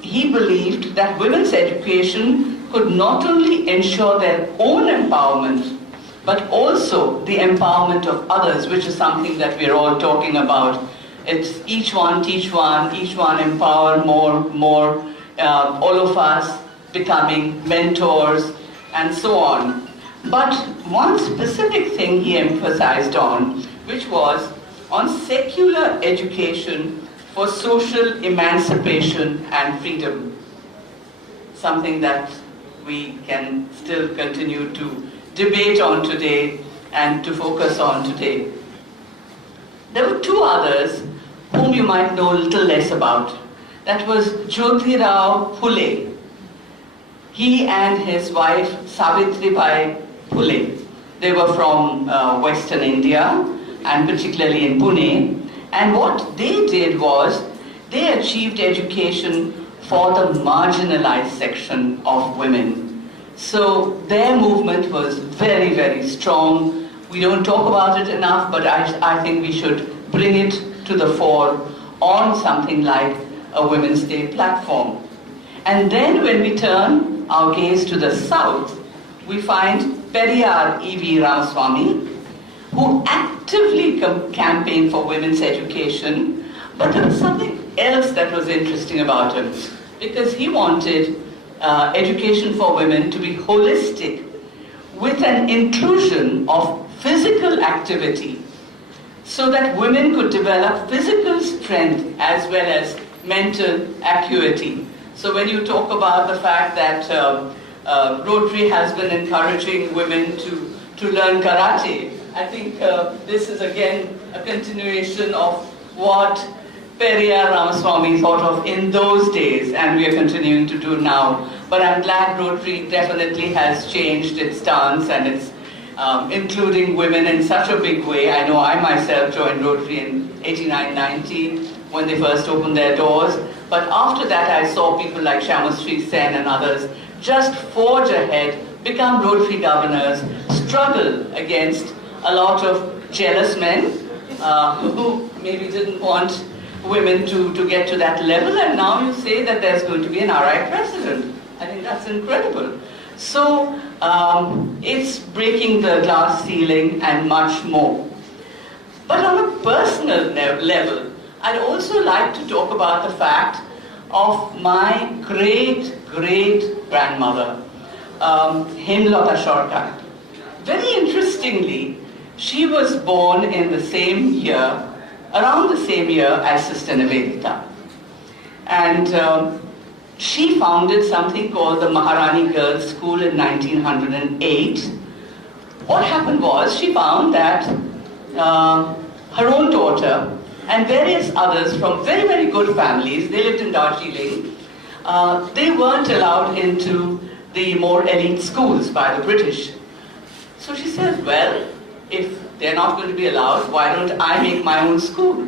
he believed that women's education could not only ensure their own empowerment, but also the empowerment of others, which is something that we're all talking about. It's each one teach one, each one empower more, all of us becoming mentors, and so on. But one specific thing he emphasized on, which was on secular education for social emancipation and freedom. Something that we can still continue to debate on today and to focus on today. There were two others whom you might know a little less about. That was Jyotirao Phule. He and his wife Savitribai Phule. They were from Western India, and particularly in Pune. And what they did was, they achieved education for the marginalized section of women. So their movement was very, very strong. We don't talk about it enough, but I think we should bring it to the fore on something like a Women's Day platform. And then when we turn our gaze to the south, we find Periyar E.V. Ramaswamy, who actively campaigned for women's education, but there was something else that was interesting about him, because he wanted education for women to be holistic, with an inclusion of physical activity, so that women could develop physical strength as well as mental acuity. So when you talk about the fact that Rotary has been encouraging women to learn karate, I think this is again a continuation of what Periyar Ramaswamy thought of in those days, and we are continuing to do now. But I'm glad Rotary definitely has changed its stance, and it's including women in such a big way. I know I myself joined Rotary in 89-90 when they first opened their doors. But after that, I saw people like Shyamashri Sen and others just forge ahead, become Rotary governors, struggle against a lot of jealous men who maybe didn't want women to get to that level, and now you say that there's going to be an RI president. I think that's incredible. So it's breaking the glass ceiling and much more. But on a personal level, I'd also like to talk about the fact of my great-great-grandmother, Hemlata Sarkar. Very interestingly, she was born in the same year, around the same year as Sister Nivedita. And she founded something called the Maharani Girls' School in 1908. What happened was, she found that her own daughter and various others from very, very good families, they lived in Darjeeling, they weren't allowed into the more elite schools by the British. So she said, well, if they're not going to be allowed, why don't I make my own school?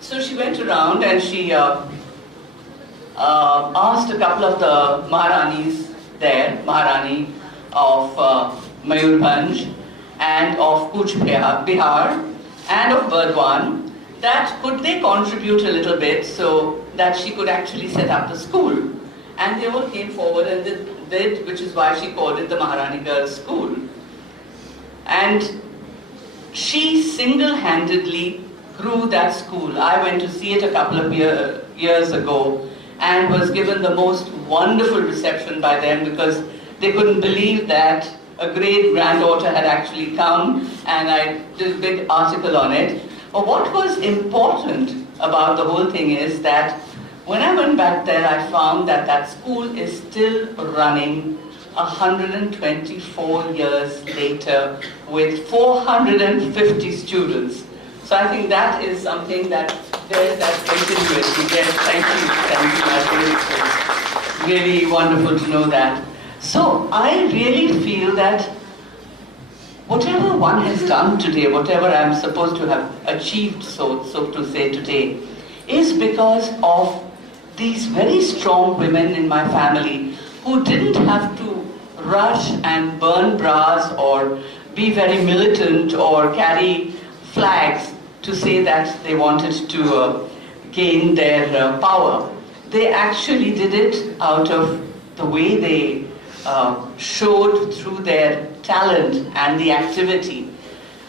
So she went around and she asked a couple of the Maharanis there, Maharani of Mayurbhanj and of Kuch Bihar and of Burdwan, that could they contribute a little bit so that she could actually set up the school. And they all came forward and did, which is why she called it the Maharani Girls' School. And she single-handedly grew that school. I went to see it a couple of years ago and was given the most wonderful reception by them because they couldn't believe that a great-granddaughter had actually come, and I did a big article on it. But what was important about the whole thing is that when I went back there, I found that that school is still running 124 years later with 450 students. So I think that is something that there's that continuity. Yes, thank you. It's really wonderful to know that. So I really feel that whatever one has done today, whatever I'm supposed to have achieved, so to say today, is because of these very strong women in my family who didn't have to rush and burn bras or be very militant or carry flags to say that they wanted to gain their power. They actually did it out of the way they showed through their talent and the activity.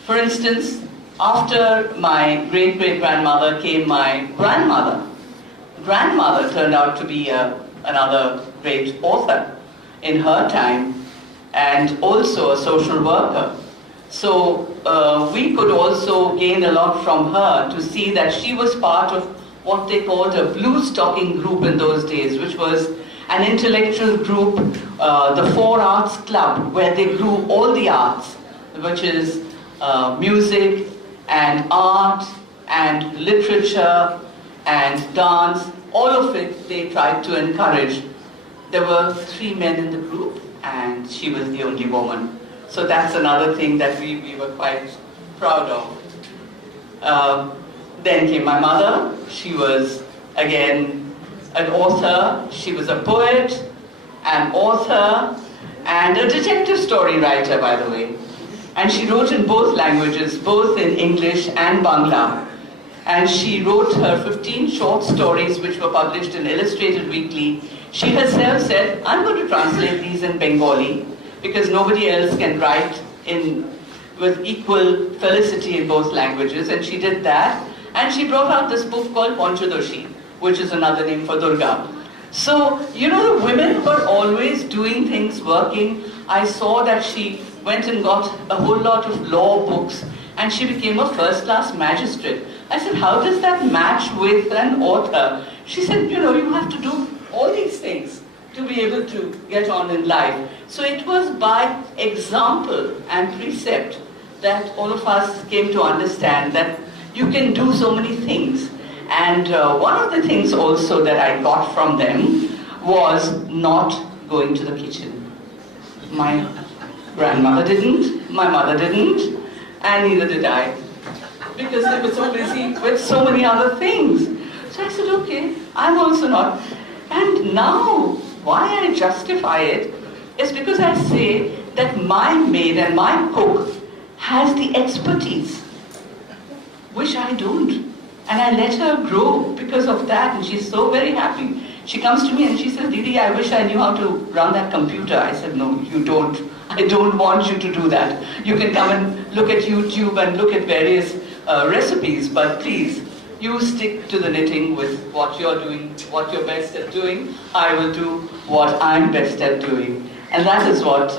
For instance, after my great-great-grandmother came my grandmother. Grandmother turned out to be another great author in her time and also a social worker. So we could also gain a lot from her to see that she was part of what they called a blue stocking group in those days, which was an intellectual group, the Four Arts Club, where they grew all the arts, which is music and art and literature and dance, all of it they tried to encourage. There were 3 men in the group and she was the only woman. So that's another thing that we were quite proud of. Then came my mother. She was, again, an author. She was a poet, an author, and a detective story writer, by the way. And she wrote in both languages, both in English and Bangla. And she wrote her 15 short stories which were published in Illustrated Weekly. She herself said, I'm going to translate these in Bengali because nobody else can write with equal felicity in both languages. And she did that. And she brought out this book called Panchadoshi, which is another name for Durga. So, you know, the women were always doing things, working. I saw that she went and got a whole lot of law books and she became a first-class magistrate. I said, how does that match with an author? She said, you know, you have to do all these things to be able to get on in life. So it was by example and precept that all of us came to understand that you can do so many things. And one of the things also that I got from them was not going to the kitchen. My grandmother didn't, my mother didn't, and neither did I. Because they were so busy with so many other things. So I said, okay, I'm also not. And now, why I justify it is because I say that my maid and my cook has the expertise, which I don't. And I let her grow because of that, and she's so very happy. She comes to me and she says, Didi, I wish I knew how to run that computer. I said, no, you don't. I don't want you to do that. You can come and look at YouTube and look at various recipes, but please, you stick to the knitting with what you're doing, what you're best at doing. I will do what I'm best at doing. And that is what,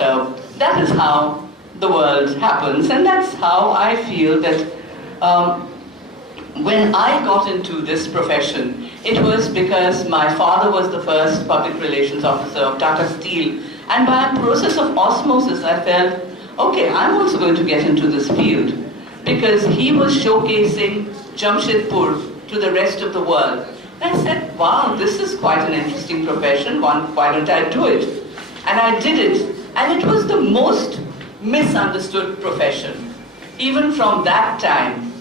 that is how the world happens. And that's how I feel that when I got into this profession, it was because my father was the first public relations officer of Tata Steel. And by a process of osmosis, I felt, okay, I'm also going to get into this field. Because he was showcasing Jamshedpur to the rest of the world. And I said, wow, this is quite an interesting profession. Why don't I do it? And I did it. And it was the most misunderstood profession. Even from that time.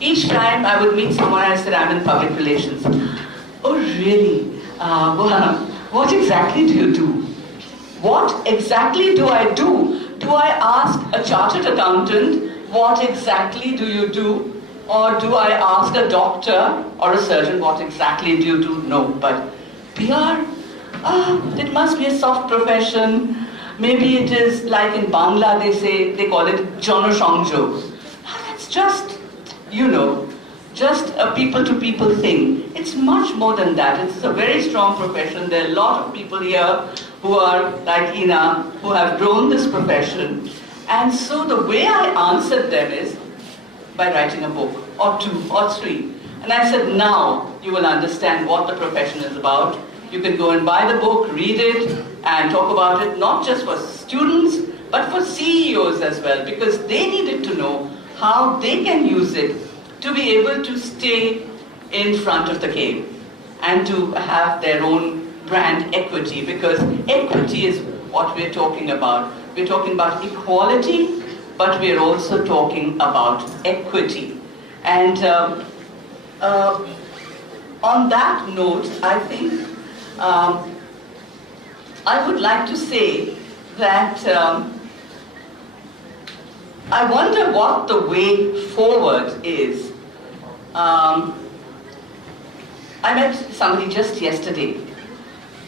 Each time I would meet someone, I said, I'm in public relations. Oh, really? Well, what exactly do you do? What exactly do I do? Do I ask a chartered accountant, what exactly do you do? Or do I ask a doctor or a surgeon, what exactly do you do? No, but PR, it must be a soft profession. Maybe it is like in Bangla, they call it Jono Songjo. That's just, just a people-to-people thing. It's much more than that. It's a very strong profession. There are a lot of people here who are like Ina, who have grown this profession. And so the way I answered them is by writing a book, or 2 or 3. And I said, now you will understand what the profession is about. You can go and buy the book, read it, and talk about it, not just for students, but for CEOs as well, because they needed to know how they can use it to be able to stay in front of the game and to have their own brand equity, because equity is what we're talking about. We're talking about equality, but we're also talking about equity. And on that note, I think I would like to say that I wonder what the way forward is. I met somebody just yesterday,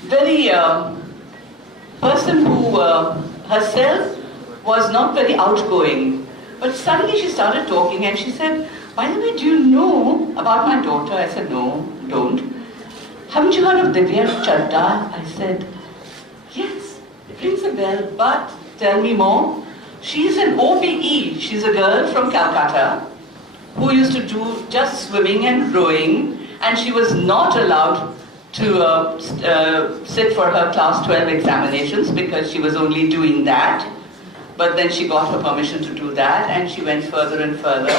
very person who herself was not very outgoing, but suddenly she started talking and she said, by the way, do you know about my daughter? I said, no, don't. Haven't you heard of Divya Chadda? I said, yes, it rings a bell, but tell me more. She's an OBE. She's a girl from Calcutta who used to do just swimming and rowing, and she was not allowed to sit for her class 12 examinations because she was only doing that. But then she got her permission to do that, and she went further and further.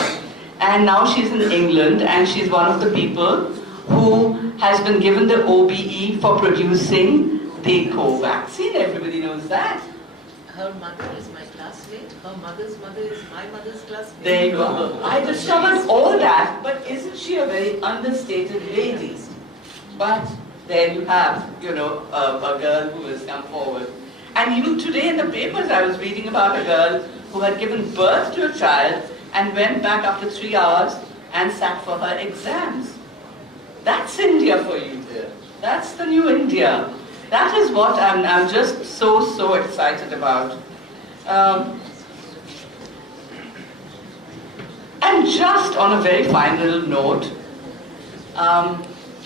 And now she's in England, and she's one of the people who has been given the OBE for producing the co-vaccine. Everybody knows that. Her mother is my classmate. Her mother's mother is my mother's classmate. There you go. I discovered all that, but isn't she a very understated lady? But there you have, a girl who has come forward. And even today in the papers I was reading about a girl who had given birth to a child and went back after 3 hours and sat for her exams. That's India for you, dear. That's the new India. That is what I'm just so excited about. And just on a very final note,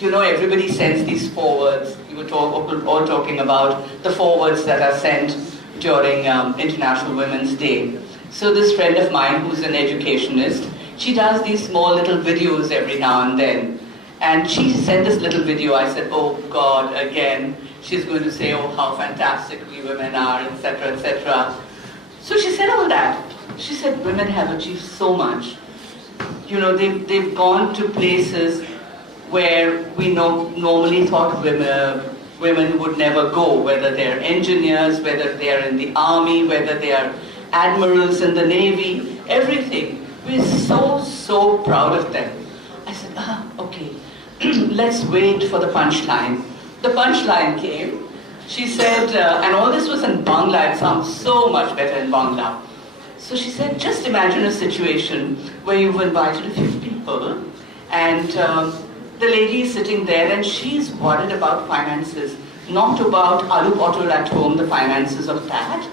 everybody sends these forwards. You were all talking about the forwards that are sent during International Women's Day. So this friend of mine who's an educationist, she does these small little videos every now and then. And she sent this little video. I said, oh God, again, she's going to say, oh, how fantastic we women are, etc., etc. So she said all that. She said, women have achieved so much. They've gone to places where we normally thought women would never go, whether they're engineers, whether they're in the army, whether they are admirals in the navy, everything. We're so proud of them. I said, okay, let's wait for the punchline. The punchline came. She said, and all this was in Bangla, it sounds so much better in Bangla. So she said, just imagine a situation where you've invited a few people and the lady is sitting there and she's worried about finances, not about alu potul at home, the finances of that,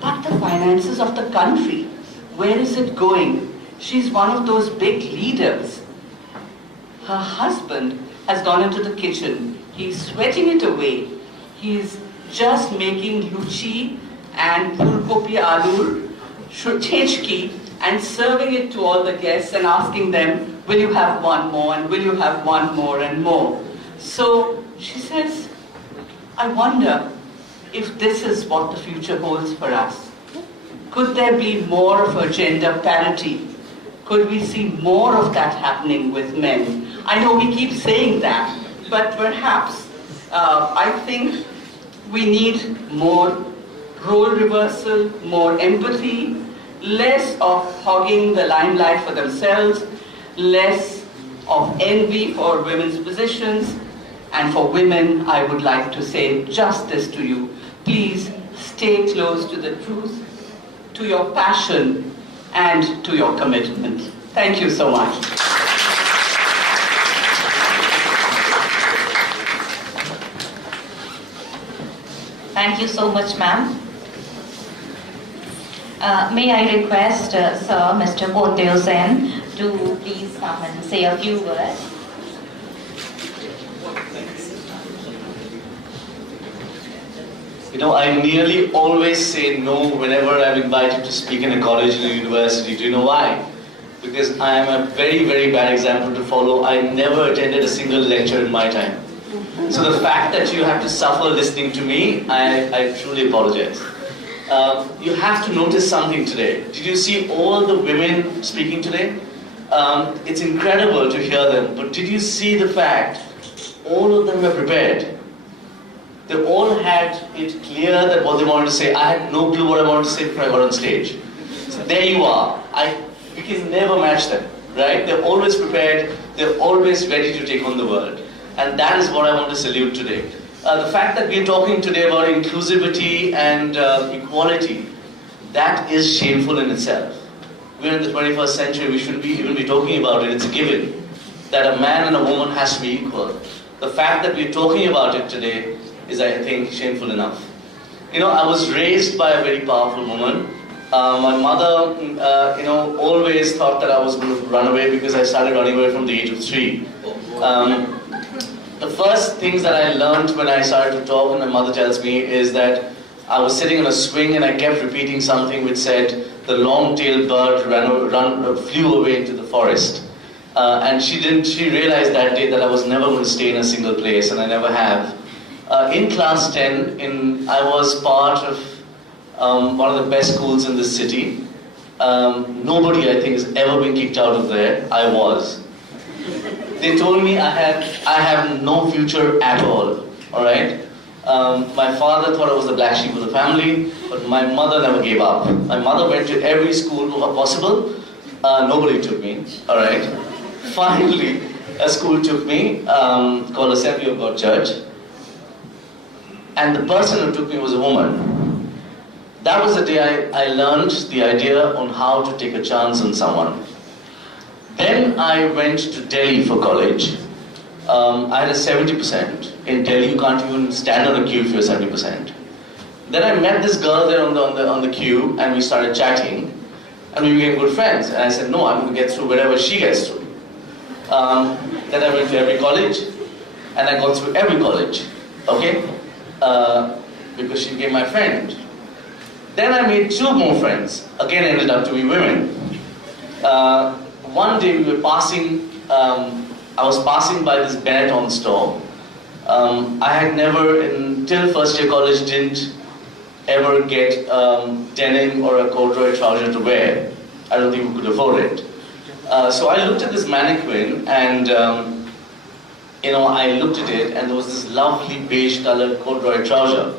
but the finances of the country. Where is it going? She's one of those big leaders. Her husband has gone into the kitchen. He's sweating it away. He's just making luchi and pulkopi aloo, chechki, and serving it to all the guests and asking them, will you have one more, and will you have one more and more? So she says, I wonder if this is what the future holds for us. Could there be more of a gender parity? Could we see more of that happening with men? I know we keep saying that, but perhaps I think we need more role reversal, more empathy, less of hogging the limelight for themselves, less of envy for women's positions, And for women, I would like to say just this to you. Please stay close to the truth, to your passion, and to your commitment. Thank you so much. Thank you so much, ma'am. May I request Sir Mr. Kondeo Sen to please come and say a few words. You know, I nearly always say no whenever I'm invited to speak in a college and a university. Do you know why? Because I am a very, very bad example to follow. I never attended a single lecture in my time. So the fact that you have to suffer listening to me, I truly apologize. You have to notice something today. Did you see all the women speaking today? It's incredible to hear them, but did you see the fact all of them were prepared? They all had it clear that what they wanted to say. I had no clue what I wanted to say before I got on stage. So there you are. We can never match them, right? They're always prepared. They're always ready to take on the world. And that is what I want to salute today. The fact that we're talking today about inclusivity and equality, that is shameful in itself. We're in the 21st century, we shouldn't even be talking about it. It's a given that a man and a woman has to be equal. The fact that we're talking about it today is, I think, shameful enough. You know, I was raised by a very powerful woman. My mother, always thought that I was going to run away because I started running away from the age of 3. The first things that I learned when I started to talk, and my mother tells me, is that I was sitting on a swing and I kept repeating something which said, the long-tailed bird flew away into the forest. And she realized that day that I was never going to stay in a single place, and I never have. In class 10, I was part of one of the best schools in this city. Nobody, I think, has ever been kicked out of there. I was. They told me I have no future at all. All right. My father thought I was the black sheep of the family, but my mother never gave up. My mother went to every school possible. Nobody took me. All right. Finally, a school took me called Assembly of God Church. And the person who took me was a woman. That was the day I learned the idea on how to take a chance on someone. Then I went to Delhi for college. I had a 70%. In Delhi, you can't even stand on a queue if you're 70%. Then I met this girl there on the queue, and we started chatting, and we became good friends. And I said, no, I'm going to get through wherever she gets through. Then I went to every college, and I got through every college. Okay? Because she became my friend. Then I made 2 more friends. Again, ended up to be women. One day we were passing, I was passing by this Benetton store. I had never, till first year college, didn't ever get denim or a corduroy trouser to wear. I don't think we could afford it. So I looked at this mannequin, and I looked at it, and there was this lovely beige colored corduroy trouser.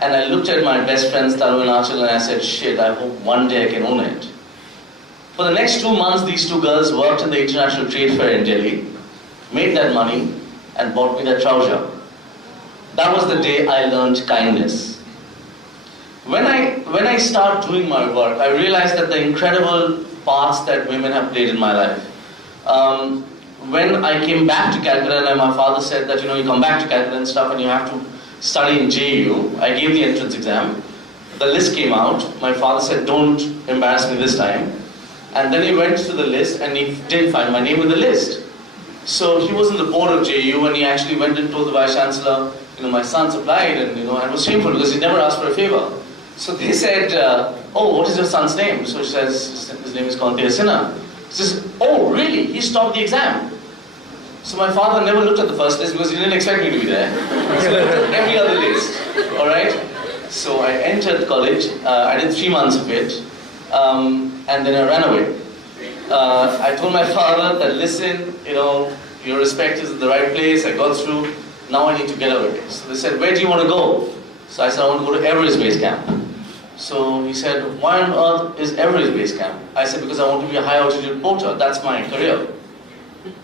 And I looked at my best friends, Taru and Achal, and I said, shit, I hope one day I can own it. For the next 2 months, these 2 girls worked in the International Trade Fair in Delhi, made that money, and bought me that trouser. That was the day I learned kindness. When I started doing my work, I realized that the incredible parts that women have played in my life. When I came back to Calcutta, and my father said that, you come back to Calcutta and stuff, and you have to study in JU, I gave the entrance exam. The list came out. My father said, don't embarrass me this time. And then he went to the list, and he didn't find my name in the list. So he was in the board of JU, and he actually went and told the Vice Chancellor, my son's applied, and it was shameful because he never asked for a favor. So they said, oh, what is your son's name? So she says, his name is Kondeo Sinha. She says, oh, really? He stopped the exam. So my father never looked at the first list because he didn't expect me to be there. So he looked at every other list, all right? So I entered college. I did 3 months of it, and then I ran away. I told my father that, listen, your respect is in the right place. I got through. Now I need to get away. So they said, where do you want to go? So I said, I want to go to Everest Base Camp. So he said, why on earth is Everest Base Camp? I said, because I want to be a high altitude porter. That's my career.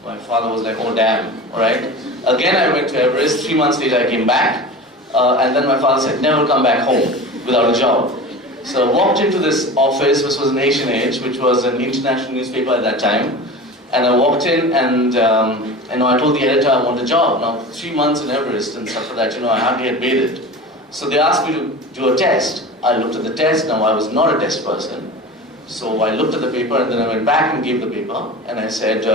My father was like, oh damn, alright. Again I went to Everest, 3 months later I came back, and then my father said, never come back home without a job. So I walked into this office, which was an Asian Age, which was an international newspaper at that time. And I walked in and I told the editor I want a job. Now 3 months in Everest and stuff like that, I hardly had made it. So they asked me to do a test. I looked at the test. Now I was not a test person. So I looked at the paper and then I went back and gave the paper. And I said,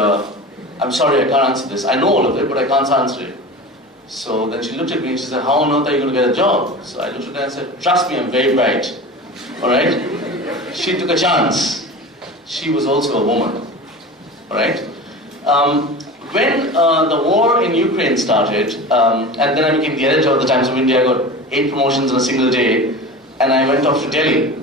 I'm sorry, I can't answer this. I know all of it, but I can't answer it. So then she looked at me and she said, how on earth are you going to get a job? So I looked at her and said, trust me, I'm very bright. Alright? She took a chance. She was also a woman. Alright? When the war in Ukraine started, and then I became the editor of the Times of India, I got 8 promotions in a single day, and I went off to Delhi.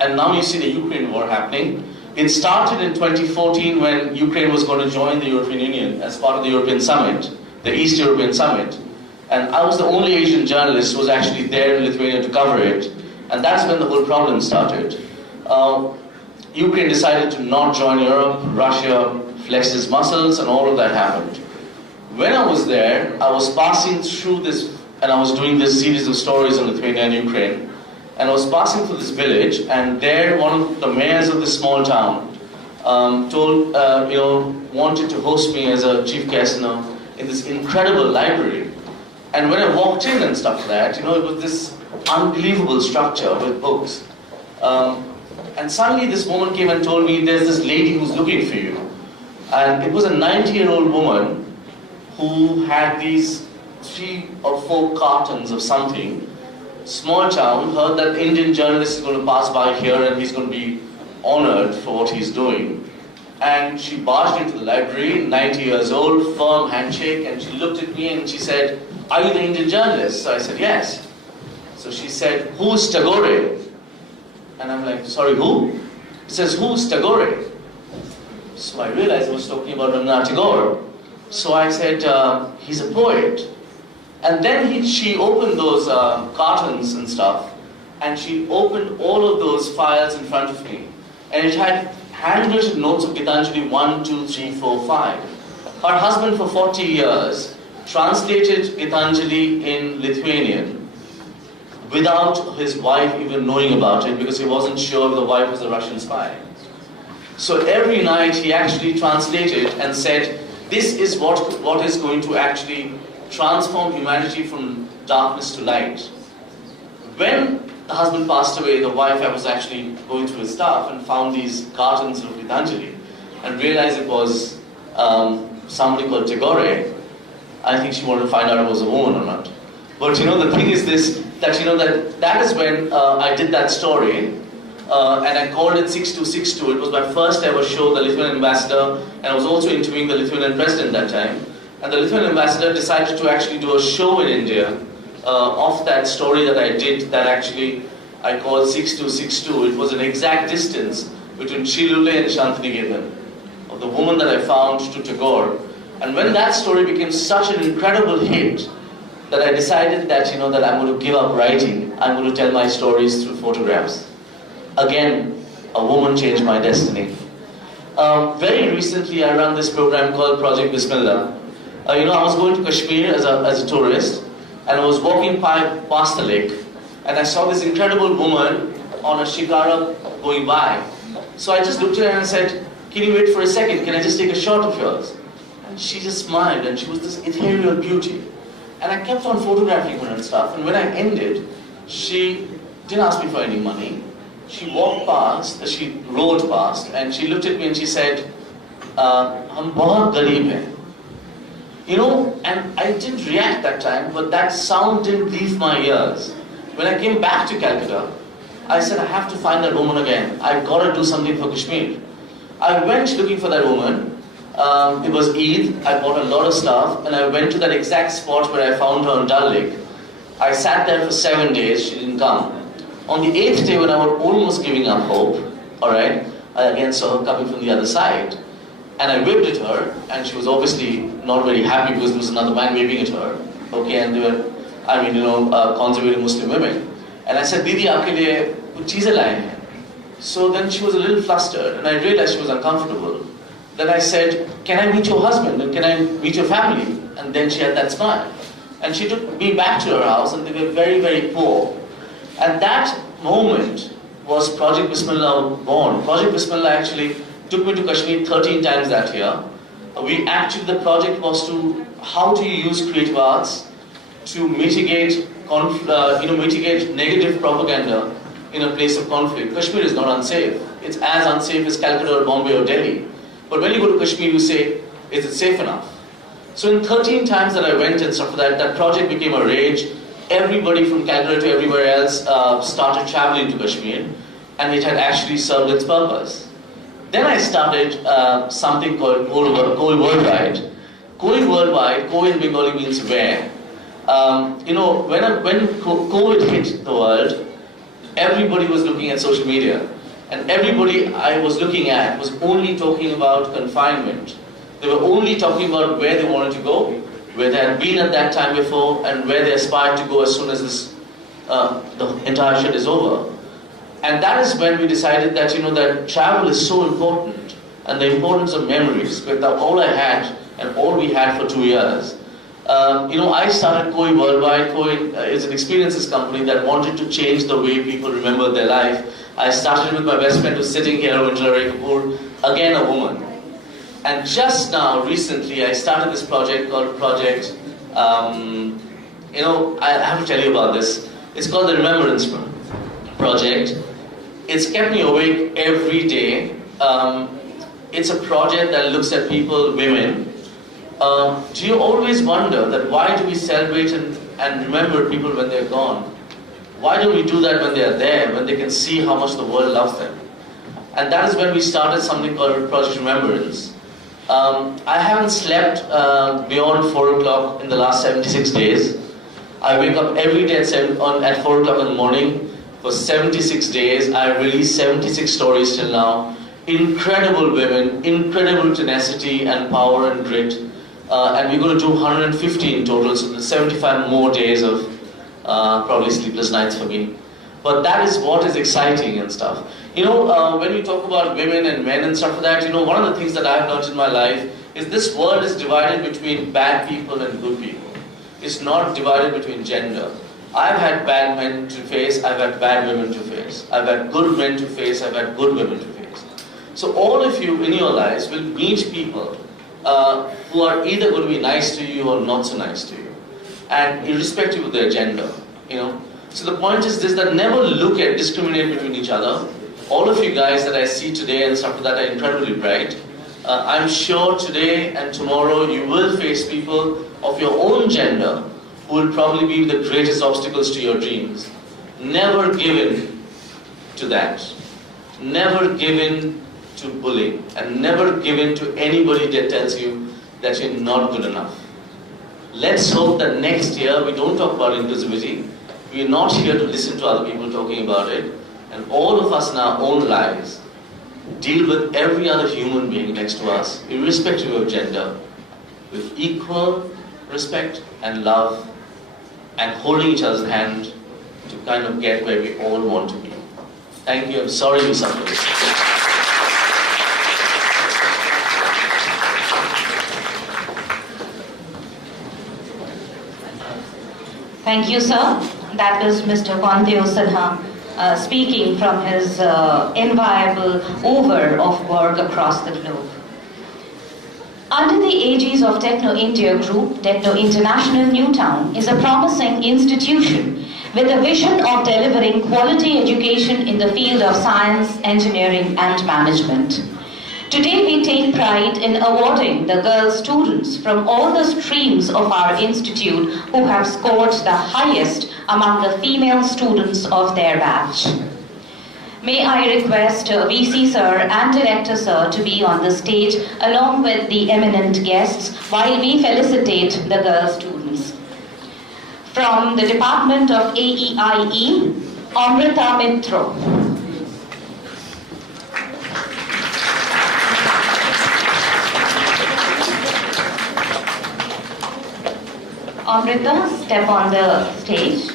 And now you see the Ukraine war happening. It started in 2014 when Ukraine was going to join the European Union as part of the European Summit, the East European Summit. And I was the only Asian journalist who was actually there in Lithuania to cover it. And that's when the whole problem started. Ukraine decided to not join Europe, Russia flexed its muscles, and all of that happened. When I was there, I was passing through this, and I was doing this series of stories on Lithuania and Ukraine. And I was passing through this village, and there one of the mayors of this small town wanted to host me as a chief guest in this incredible library. And when I walked in and stuff like that, it was this unbelievable structure with books. And suddenly this woman came and told me, there's this lady who's looking for you. And it was a 90-year-old woman who had these 3 or 4 cartons of something. Small town, heard that Indian journalist is going to pass by here and he's going to be honored for what he's doing. And she barged into the library, 90 years old, firm handshake, and she looked at me and she said, are you the Indian journalist? So I said, yes. So she said, who's Tagore? And I'm like, sorry, who? She says, who's Tagore? So I realized I was talking about Rabindranath Tagore. So I said, he's a poet. And then she opened those cartons and stuff, and she opened all of those files in front of me. And it had handwritten notes of Gitanjali 1, 2, 3, 4, 5. Her husband for 40 years translated Gitanjali in Lithuanian without his wife even knowing about it, because he wasn't sure if the wife was a Russian spy. So every night he actually translated and said, this is what is going to actually transform humanity from darkness to light. When the husband passed away, the wife, I was actually going through his stuff and found these cartons of Gitanjali and realized it was somebody called Tagore. I think she wanted to find out if it was a woman or not. But the thing is this, that is when I did that story, and I called it 6262. It was my first ever show, the Lithuanian ambassador, and I was also interviewing the Lithuanian president that time. And the Lithuanian ambassador decided to actually do a show in India of that story that I did, that actually I called 6262. It was an exact distance between Chilule and Shantiniketan, of the woman that I found to Tagore. And when that story became such an incredible hit, that I decided that, that I'm going to give up writing. I'm going to tell my stories through photographs. Again, a woman changed my destiny. Very recently, I ran this program called Project Bismillah. I was going to Kashmir as a tourist, and I was walking past the lake, and I saw this incredible woman on a shikara going by. So I just looked at her and I said, can you wait for a second? Can I just take a shot of yours? And she just smiled, and she was this ethereal beauty. And I kept on photographing her and stuff, and when I ended, she didn't ask me for any money. She walked past, she rode past, and she looked at me and she said, "Hum bahut gareeb hain." And I didn't react that time, but that sound didn't leave my ears. When I came back to Calcutta, I said, I have to find that woman again. I've got to do something for Kashmir. I went looking for that woman. It was Eid. I bought a lot of stuff, and I went to that exact spot where I found her on Dal Lake. I sat there for 7 days. She didn't come. On the 8th day, when I was almost giving up hope, I again saw her coming from the other side. And I waved at her, and she was obviously not very happy because there was another man waving at her. And they were, conservative Muslim women. And I said, Didi, aapke liye kuch cheezein laaye hain. So then she was a little flustered, and I realized she was uncomfortable. Then I said, can I meet your husband and can I meet your family? And then she had that smile. And she took me back to her house and they were very, very poor. And that moment was Project Bismillah born. Project Bismillah actually took me to Kashmir 13 times that year. The project was to how do you use creative arts to mitigate negative propaganda in a place of conflict. Kashmir is not unsafe. It's as unsafe as Calcutta or Bombay or Delhi. But when you go to Kashmir, you say, is it safe enough? So in 13 times that I went and stuff like that, that project became a rage. Everybody from Calcutta to everywhere else started traveling to Kashmir, and it had actually served its purpose. Then I started something called Koi Worldwide. Koi Worldwide, Koi in Bengali means where. When COVID hit the world, everybody was looking at social media. And everybody I was looking at was only talking about confinement. They were only talking about where they wanted to go, where they had been at that time before, and where they aspired to go as soon as the entire shit is over. And that is when we decided that that travel is so important, and the importance of memories. But all I had and all we had for 2 years. I started Koi Worldwide. Koi is an experiences company that wanted to change the way people remember their life. I started with my best friend who's sitting here, Ray Kapoor, again a woman. And just now, recently, I started this project called Project, I have to tell you about this. It's called the Remembrance Project. It's kept me awake every day. It's a project that looks at people, women. Do you always wonder that why do we celebrate and remember people when they're gone? Why don't we do that when they're there, when they can see how much the world loves them? And that is when we started something called Project Remembrance. I haven't slept beyond 4 o'clock in the last 76 days. I wake up every day at 4 o'clock in the morning. For 76 days, I released 76 stories till now. Incredible women, incredible tenacity and power and grit. And we're going to do 150 in total, so 75 more days of probably sleepless nights for me. But that is what is exciting and stuff. When we talk about women and men and stuff like that, one of the things that I've learned in my life is this world is divided between bad people and good people. It's not divided between gender. I've had bad men to face, I've had bad women to face. I've had good men to face, I've had good women to face. So all of you in your lives will meet people who are either going to be nice to you or not so nice to you. And irrespective of their gender, So the point is this, that never discriminate between each other. All of you guys that I see today and stuff like that are incredibly bright. I'm sure today and tomorrow you will face people of your own gender who will probably be the greatest obstacles to your dreams. Never give in to that. Never give in to bullying. And never give in to anybody that tells you that you're not good enough. Let's hope that next year we don't talk about inclusivity. We're not here to listen to other people talking about it. And all of us in our own lives deal with every other human being next to us, irrespective of gender, with equal respect and love, and holding each other's hand to kind of get where we all want to be. Thank you. I'm sorry we suffered this. Thank you, sir. That was Mr. Kondeo Sinha speaking from his enviable oeuvre of work across the globe. Under the aegis of Techno India Group, Techno International Newtown is a promising institution with a vision of delivering quality education in the field of science, engineering and management. Today we take pride in awarding the girl students from all the streams of our institute who have scored the highest among the female students of their batch. May I request VC Sir and Director Sir to be on the stage along with the eminent guests while we felicitate the girl students. From the Department of AEIE, Amrita Mitro. Amrita, step on the stage.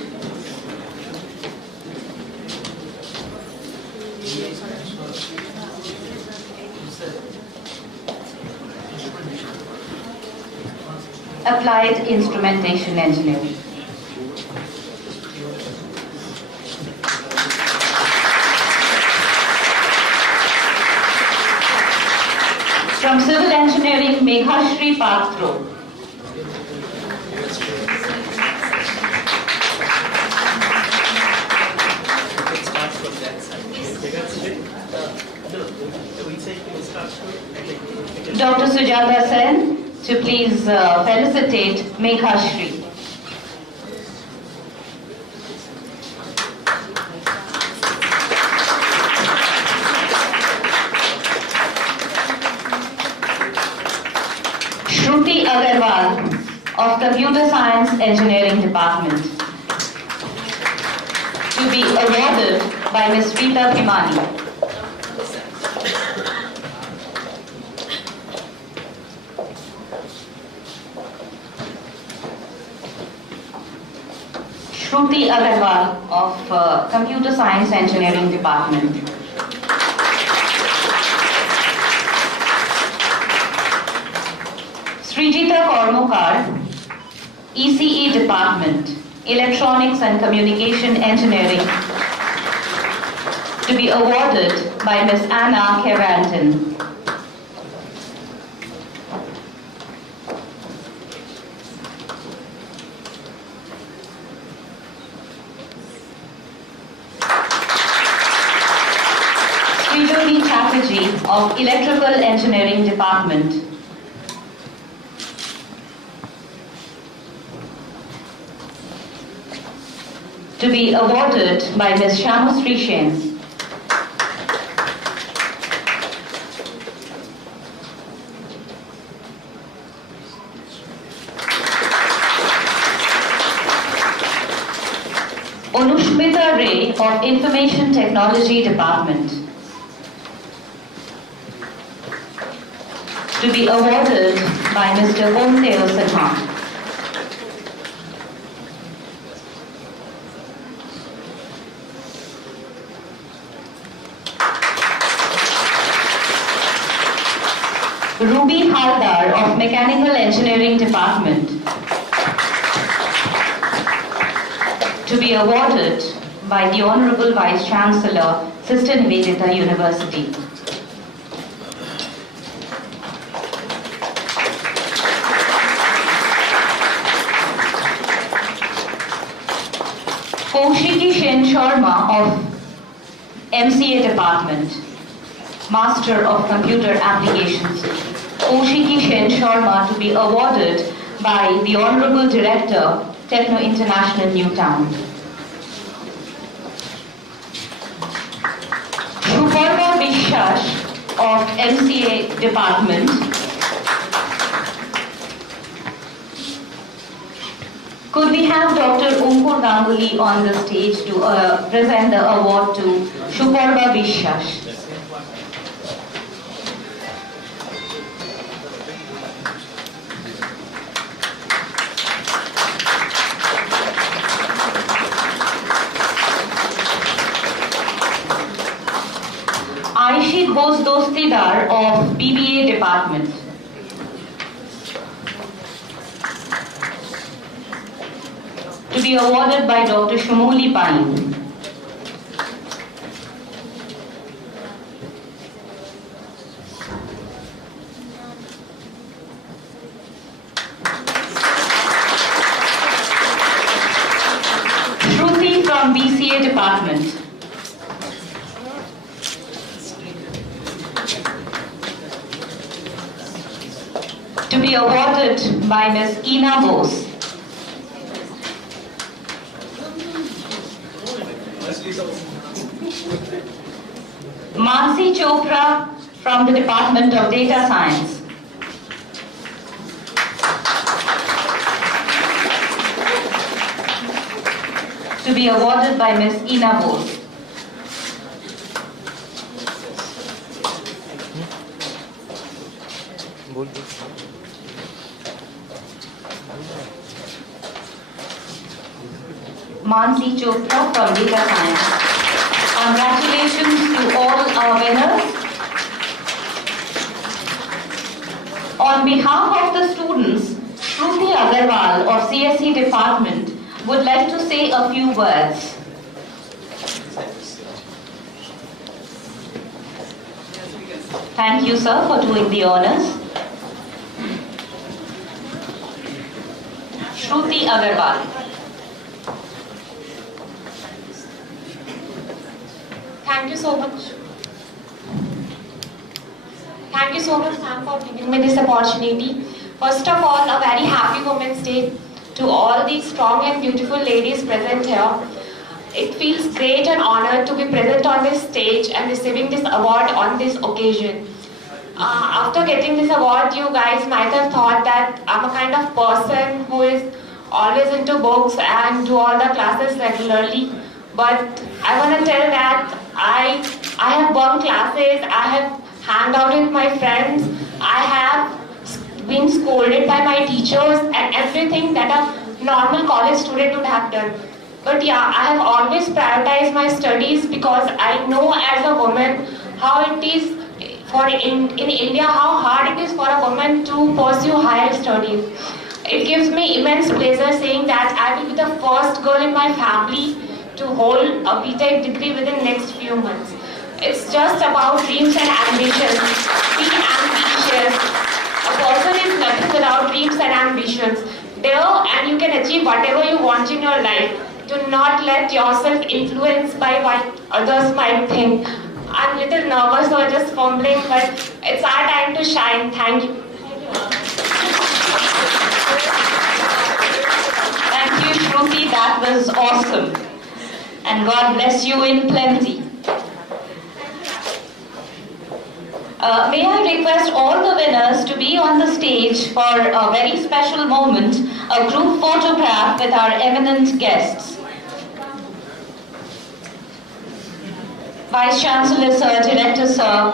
Applied Instrumentation Engineering. From Civil Engineering, Meghashri Patro. Dr. Sujata Sen, to please felicitate Meghashri. Shruti Agarwal of Computer Science Engineering Department, to be awarded by Ms. Rita Bhimani. Shruti Agarwal of Computer Science Engineering Department. Srijita Kormokar, ECE Department, Electronics and Communication Engineering, to be awarded by Ms. Anna Keranton. Srijoti Chatterjee of Electrical Engineering Department, to be awarded by Ms. Shamusri Shen. Anushmita Ray of Information Technology Department, to be awarded by Mr. Homdeo Sinha. Ruby Haldar of Mechanical Engineering Department, to be awarded by the Honorable Vice Chancellor, Sister Nivedita University. Kaushiki Shen Sharma of MCA Department, Master of Computer Applications. Kaushiki Shen Sharma to be awarded by the Honorable Director, Techno International Newtown. Shuparva Vishwash of MCA Department. Could we have Dr. Umkur Ganguly on the stage to present the award to Shuparva Vishwash? Aishit Bose Dostidar of BBA Department. To be awarded by Dr. Shumoli Pine. Shruti from BCA Department. To be awarded by Ms. Ina Bose. Mansi Chopra from the Department of Data Science. To be awarded by Ms. Ina Bose. Mansi Chopra from Data Science. Congratulations to all our winners. On behalf of the students, Shruti Agarwal of CSE department would like to say a few words. Thank you, sir, for doing the honors. Shruti Agarwal. Thank you so much. Thank you so much, ma'am, for giving me this opportunity. First of all, a very happy Women's Day to all these strong and beautiful ladies present here. It feels great and honored to be present on this stage and receiving this award on this occasion. After getting this award, you guys might have thought that I'm a kind of person who is always into books and do all the classes regularly. But I want to tell that I have bunked classes, I have hanged out with my friends, I have been scolded by my teachers and everything that a normal college student would have done. But yeah, I have always prioritized my studies because I know as a woman how it is in India, how hard it is for a woman to pursue higher studies. It gives me immense pleasure saying that I will be the first girl in my family to hold a BTech degree within the next few months. It's just about dreams and ambitions. Be ambitious. A person is nothing without dreams and ambitions. Dare and you can achieve whatever you want in your life. Do not let yourself influence by what others might think. I'm a little nervous, so I'm just fumbling, but it's our time to shine. Thank you. Thank you, Shruti. That was awesome. And God bless you in plenty. May I request all the winners to be on the stage for a very special moment, a group photograph with our eminent guests. Vice Chancellor Sir, Director Sir,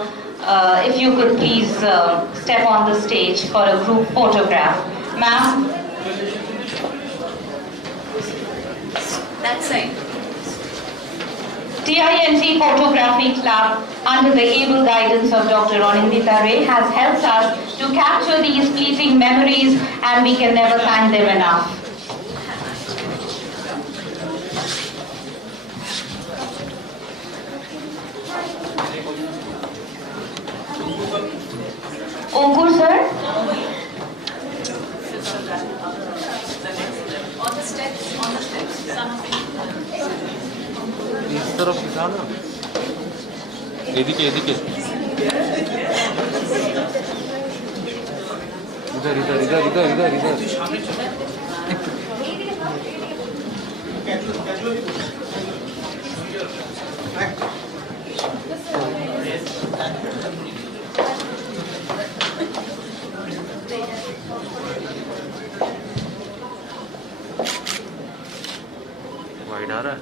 if you could please step on the stage for a group photograph. Ma'am. That's it. TINT Photography Club, under the able guidance of Dr. Anindita Ray, has helped us to capture these fleeting memories, and we can never thank them enough. Ankur sir? On the steps, on the steps. Son of इस तरफ जाना एदिके इधर इधर इधर इधर इधर इधर wide आ रहा है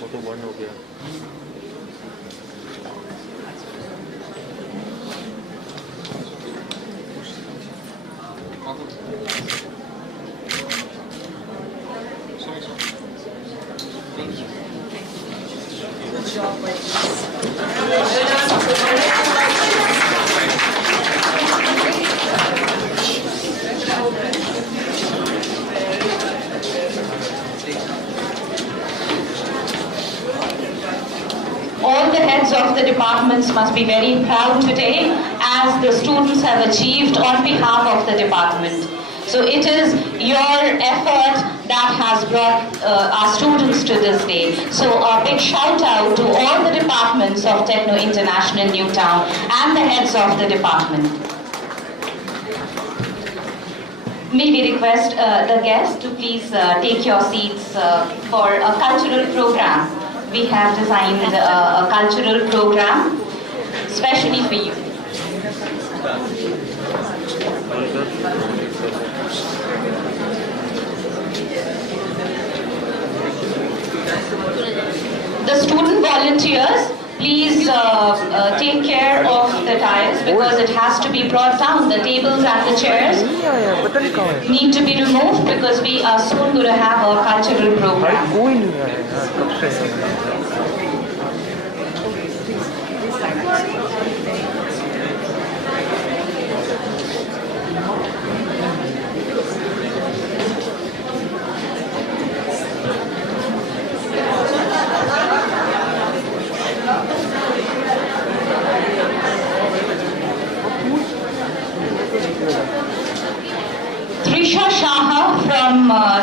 फोटो बंद हो गया All the heads of the departments must be very proud today as the students have achieved on behalf of the department. So it is your effort that has brought our students to this day. So a big shout out to all the departments of Techno International Newtown and the heads of the department. May we request the guests to please take your seats for a cultural program. We have designed a cultural program specially for you. The student volunteers, please take care of the tiles because it has to be brought down. The tables and the chairs need to be removed because we are soon going to have a cultural program.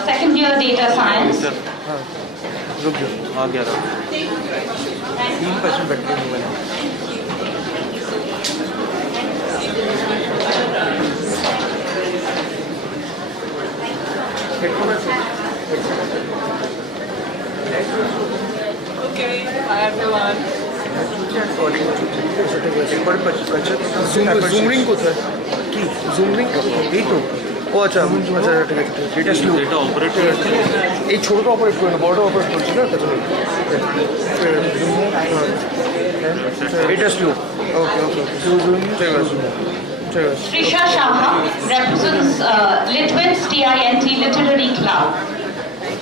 second year data science. हाँ रुक जाओ आ गया रहा 3% battery mobile Okay, hi everyone. Zoom ring কোথায় কি zoom ring এই তো ও আচ্ছা আচ্ছা ঠিক আছে এটা স্লো এটা অপারেট করছে এই ছোটটা অপারেট করে না বড়টা অপারেট করছে না তাহলে এটা স্লো ওকে ওকে জুম ঠিক আছে ঠিক আছে Trisha Shaha represents Litwin's TINT Literary Club.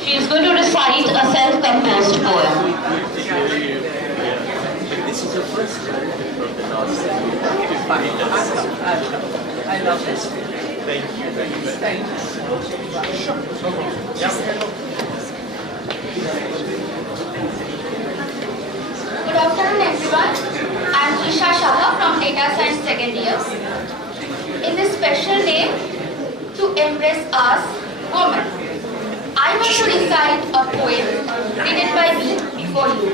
She is going to recite a self-composed poem. This is the first time from the last I love this. Thank you. Thank Good afternoon, everyone. I am Trisha Shaha from Data Science second year. In this special day to embrace us, women, I want to recite a poem written by me before you.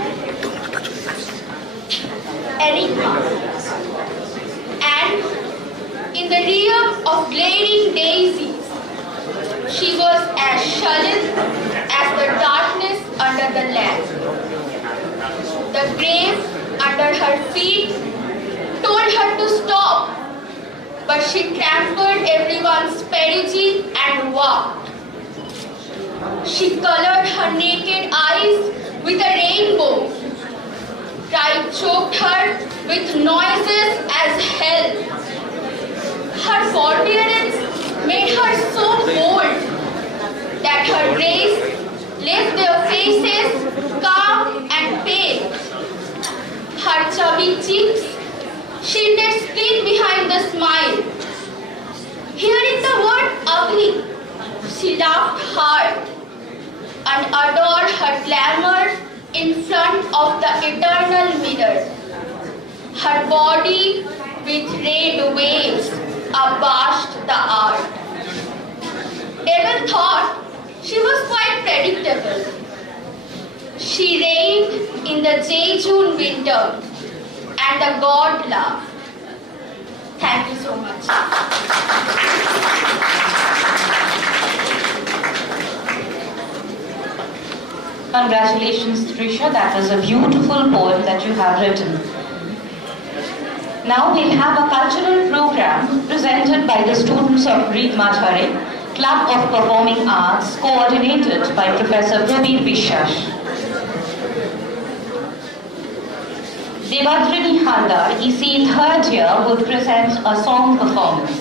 Enigma. And in the realm of glaring daisies, she was as sullen as the darkness under the land. The grave under her feet told her to stop, but she trampled everyone's perigee and walked. She colored her naked eyes with a rainbow. Pride choked her with noises as hell. Her forbearance made her so bold that her race left their faces calm and pale. Her chubby cheeks shielded spleen behind the smile. Hearing the word ugly, she laughed hard and adored her glamour in front of the eternal mirror. Her body with red waves abashed the art. Ever thought she was quite predictable. She reigned in the Jejune winter and the god laughed. Thank you so much. Congratulations, Trisha. That was a beautiful poem that you have written. Now we'll have a cultural program presented by the students of Greek Madhare, Club of Performing Arts, coordinated by Professor Prabir Bishash. Devadrini Haldar, EC third year, would present a song performance.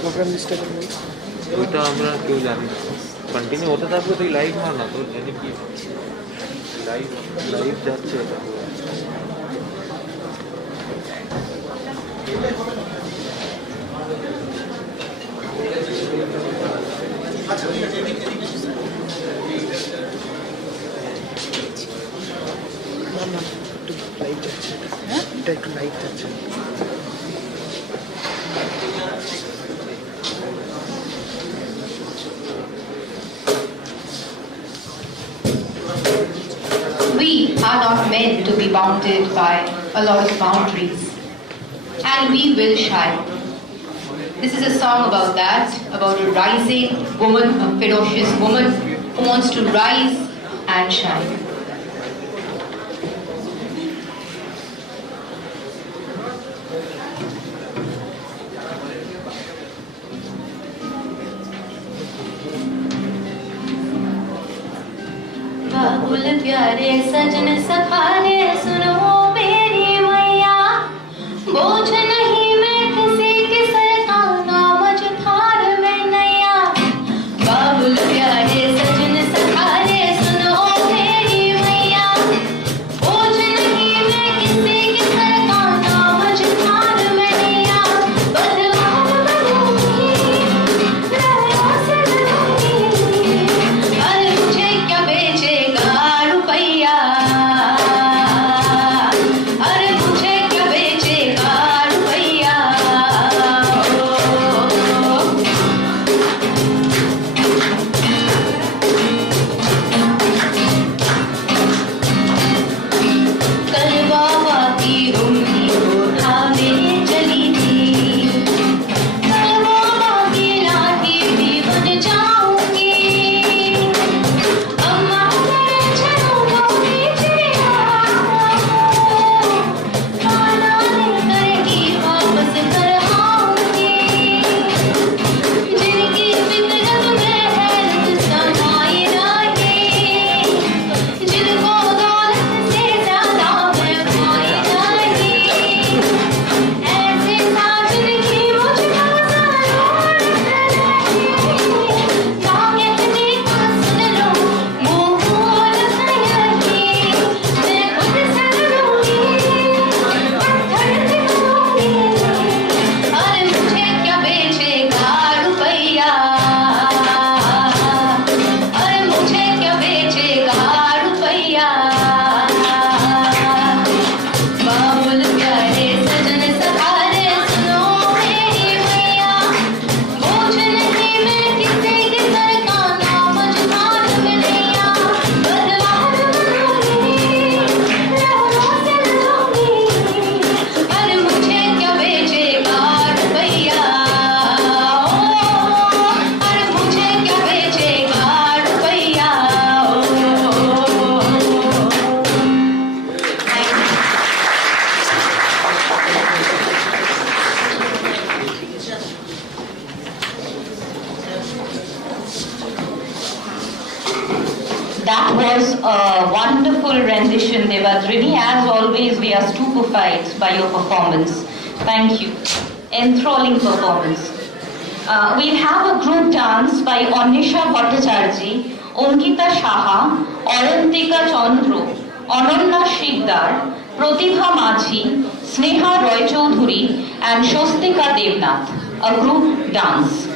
Program লিস্টে ওটা আমরা কেউ জানি না continue হতে থাকবে তুই live মার না তোর জানি কি লাইভ লাইভ যাচ্ছে এটা একটু লাইভ যাচ্ছে এটা একটু লাইভ যাচ্ছে We are not meant to be bounded by a lot of boundaries, and we will shine. This is a song about that, about a rising woman, a ferocious woman who wants to rise and shine. बाबुल प्यारे सजन सखाने सुनो मेरी मैया बोझ नहीं मैं किसी के सर का नामज थार में नैया बाबुल प्यारे सजन सखाने सुनो मेरी मैया बोझ नहीं मैं किसी के सर का नामज थार में नैया बदलाव करूंगी लहरों से लड़ूंगी That was a wonderful rendition, Devadrini. As always, we are stupefied by your performance. Thank you. Enthralling performance. We'll have a group dance by Anisha Bhattacharjee, Ankita Saha, Arantika Chandra, Ananya Shikdar, Pratibha Majhi, Sneha Roy Chaudhuri, and Shostika Devnath. A group dance.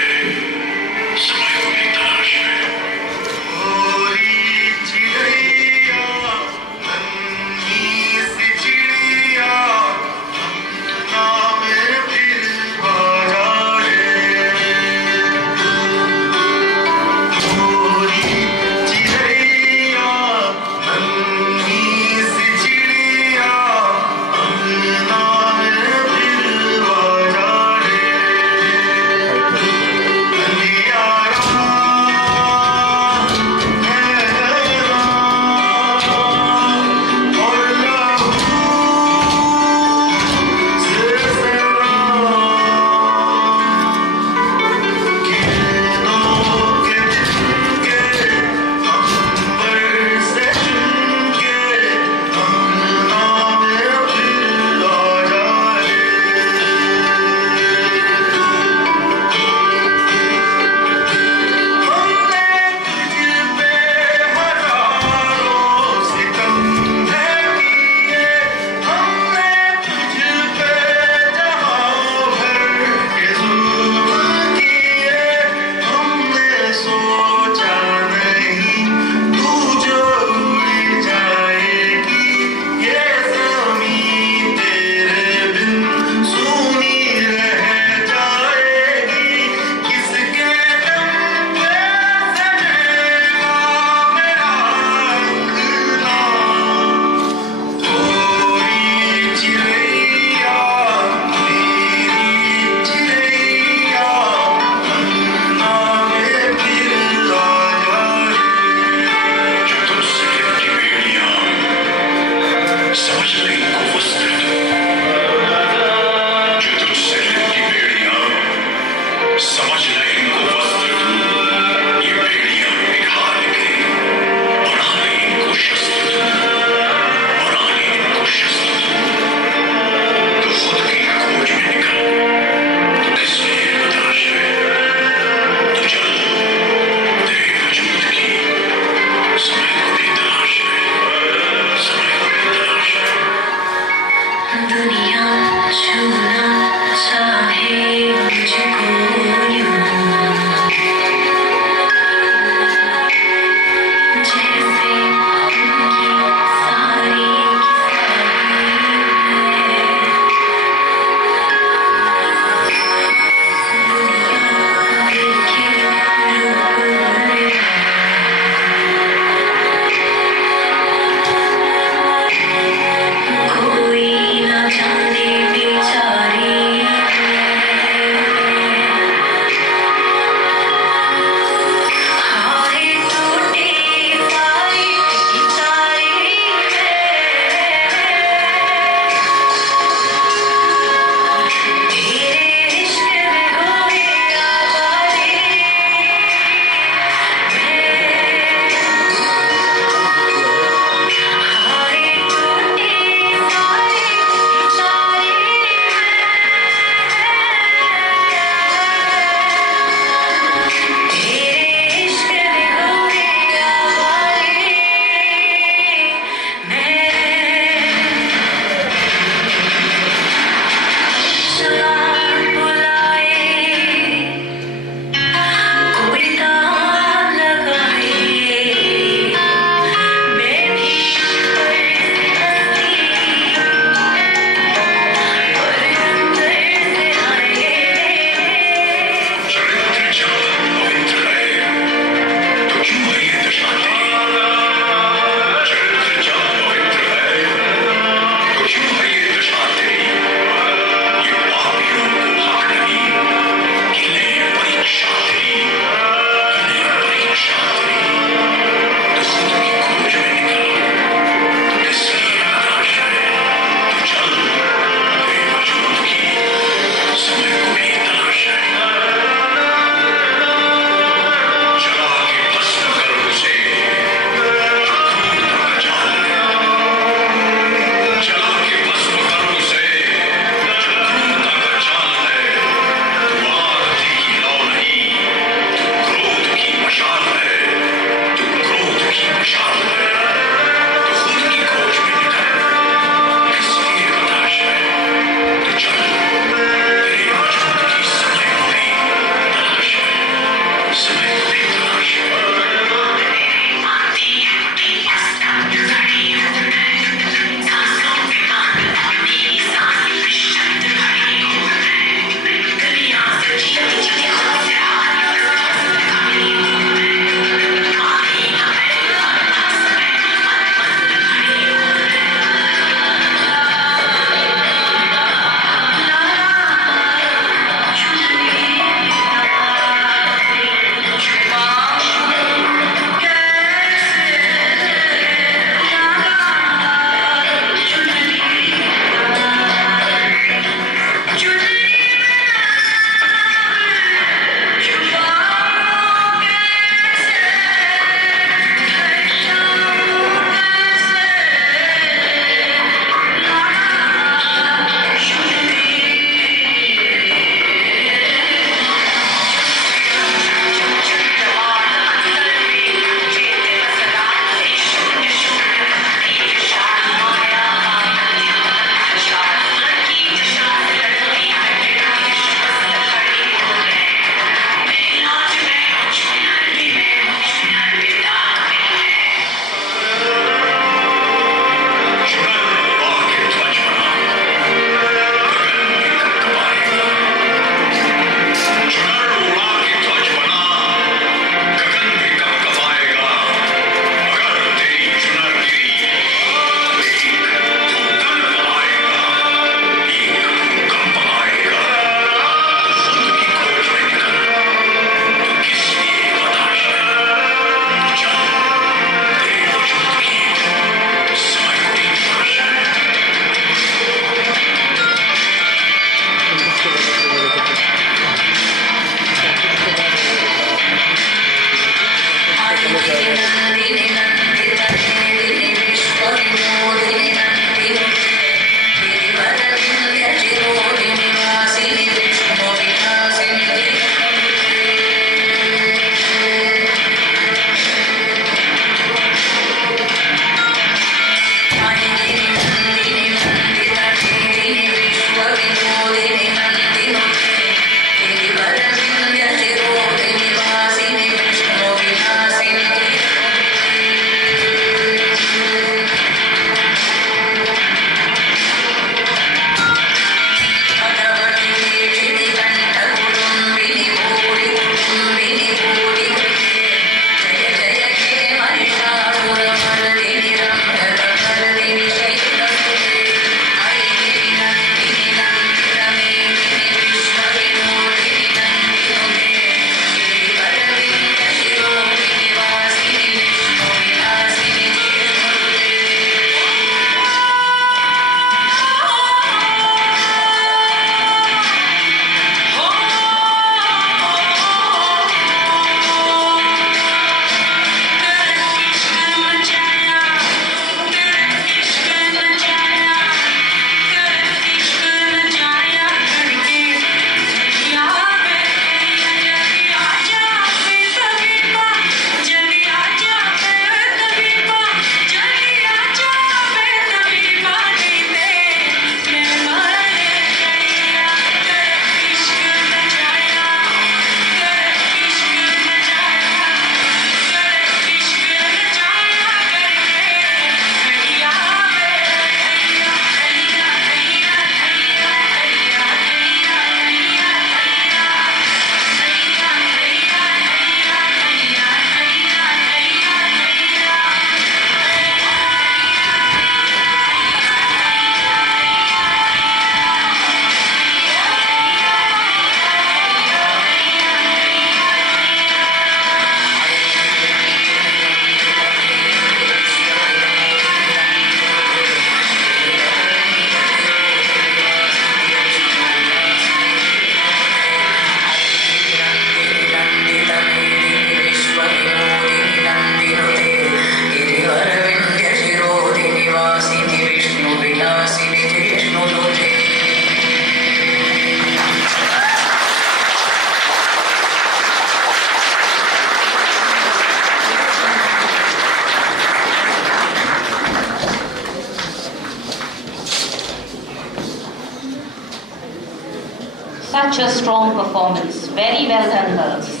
such a strong performance. Very well done, girls.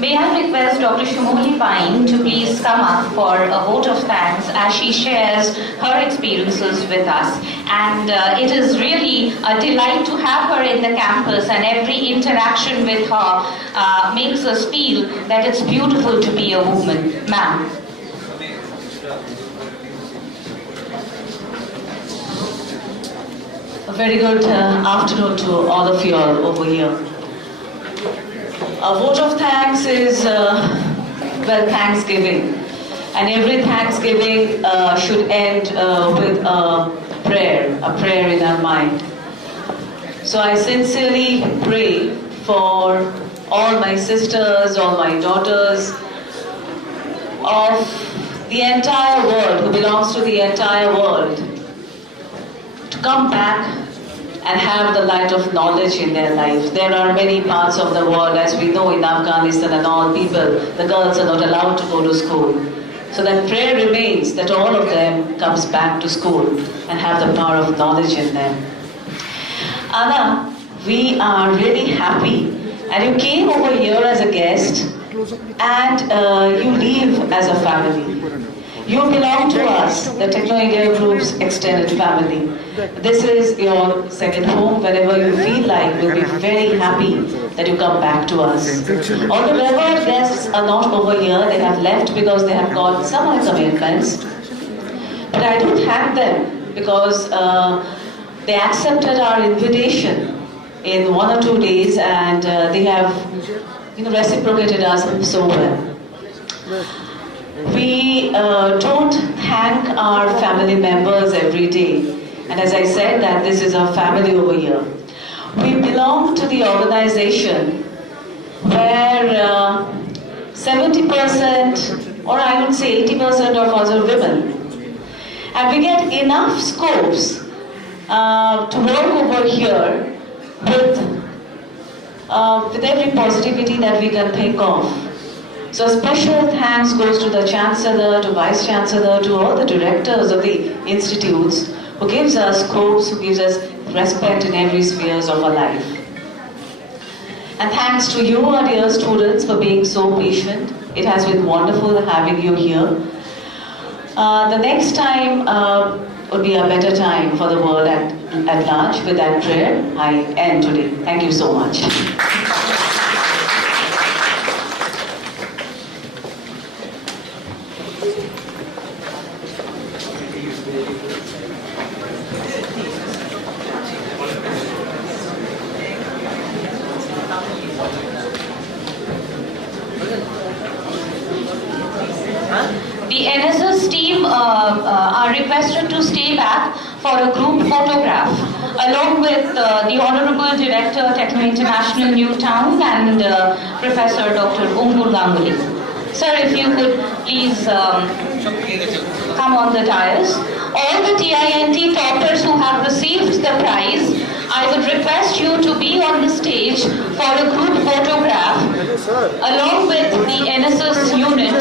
May I request Dr. Shumoli Pine to please come up for a vote of thanks as she shares her experiences with us. And it is really a delight to have her in the campus, and every interaction with her makes us feel that it's beautiful to be a woman. Ma'am. A very good afternoon to all of you all over here. A vote of thanks is, well, Thanksgiving. And every Thanksgiving should end with a prayer in our mind. So I sincerely pray for all my sisters, all my daughters of the entire world, who belongs to the entire world, to come back and have the light of knowledge in their life. There are many parts of the world, as we know in Afghanistan and all, the girls are not allowed to go to school. So that prayer remains that all of them comes back to school and have the power of knowledge in them. Anna, we are really happy, and you came over here as a guest and you leave as a family. You belong to us, the Techno India Group's extended family. This is your second home. Whenever you feel like, we'll be very happy that you come back to us. All the revered guests are not over here. They have left because they have got some other commitments. But I do thank them because they accepted our invitation in 1 or 2 days, and they have reciprocated us so well. We don't thank our family members every day. And as I said, that this is our family over here. We belong to the organization where 70%, or I would say 80% of us are women. And we get enough scopes to work over here with every positivity that we can think of. So special thanks goes to the Chancellor, to Vice Chancellor, to all the directors of the institutes who gives us scopes, who gives us respect in every spheres of our life. And thanks to you, our dear students, for being so patient. It has been wonderful having you here. The next time would be a better time for the world at large. With that prayer, I end today. Thank you so much. The NSS team are requested to stay back for a group photograph along with the Honorable Director, Techno International New Town, and Professor Dr. Umbur Ganguly. Sir, if you could please come on the dais. All the TINT toppers who have received the prize, I would request you to be on the stage for a group photograph along with the NSS unit.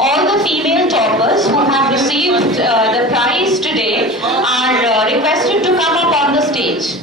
All the female toppers who have received the prize today are requested to come up on the stage.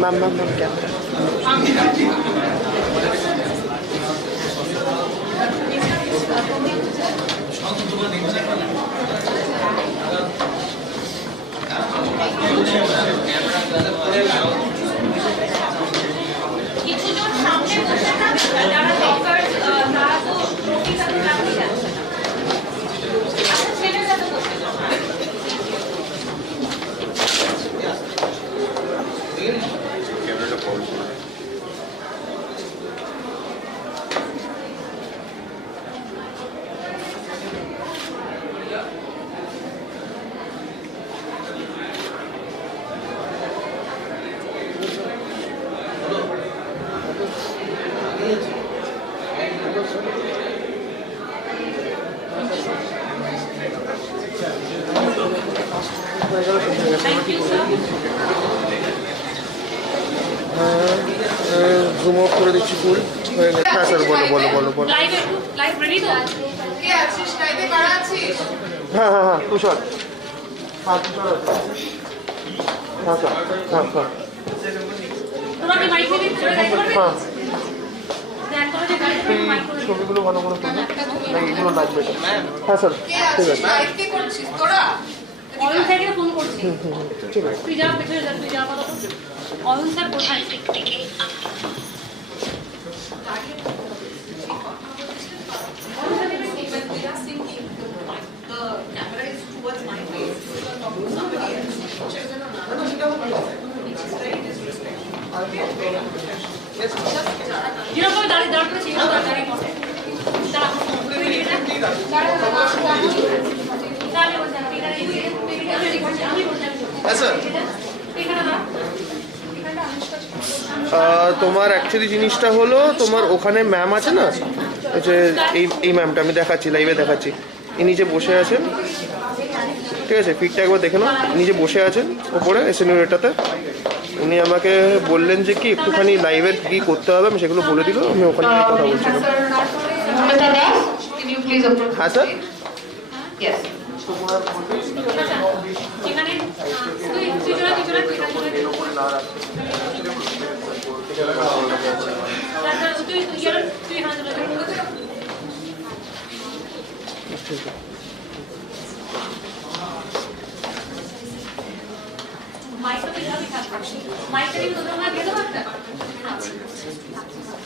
Ma'am, क्या? Zoom of করে দিচ্ছি ফুল হয়ে গেছে। হ্যাঁ sir বলো বলো বলো বলো। লাইভ রেডি তো? কে আছিস? লাইভে কারা আছিস? হ্যাঁ হ্যাঁ হ্যাঁ তুষার, হ্যাঁ তুষার আছে, হ্যাঁ স্যার, হ্যাঁ হ্যাঁ তোরা কি মাইক নিবি? তোরা গাইতে পারবি? হ্যাঁ দেখ তোরা যে গাইতে পারবি মাইক করে। ছবিগুলো ভালো করে তুলবে, না এগুলো লাগবে। হ্যাঁ স্যার কে ঠিক আছিস? আছে। লাইভ কে করছিস তোরা? অয়ন স্যারকে ফোন করছি। ঠিক আছে। তুই যা পেছনে যা, তুই যা আপাতত। অয়ন স্যার কোথায়? যেরকম দাঁড়িয়ে দাঁড় করেছি এরকম দাঁড়িয়ে পড়ে। দাঁড়া, তুই নিয়ে যা। দাঁড়িয়ে বসে, আমি বসে। হ্যাঁ স্যার এখানে দাঁড়া। তোমার অ্যাকচুয়ালি জিনিসটা হলো তোমার ওখানে ম্যাম আছে না, যে এই ম্যামটা আমি দেখাচ্ছি, লাইভে দেখাচ্ছি। ইনি যে বসে আছেন, ঠিক আছে, ফিটটা একবার দেখে নাও। ইনি যে বসে আছেন ওপরে এসএনইউটাতে, উনি আমাকে বললেন যে কি একটুখানি লাইভের কী করতে হবে, আমি সেগুলো বলে দিল। আমি ওখানে গিয়ে কথা বলছিলাম। হ্যাঁ স্যার এখানে তুই চলে মাইকটা তো এভাবেই থাকবে। মাইকটা দিয়ে তোদের ওখানে দিয়ে দেবো একটা?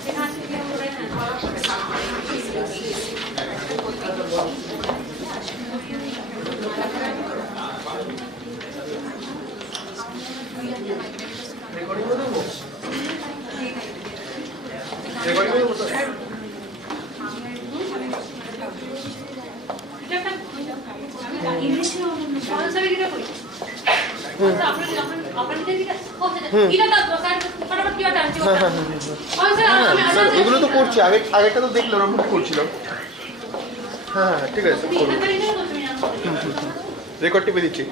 এখানে দিয়ে করে স্যার এগুলো তো করছি, আগেরটা তো দেখলে ওরকম করছিলাম। হ্যাঁ হ্যাঁ ঠিক আছে, রেকর্ড টিপে দিচ্ছি।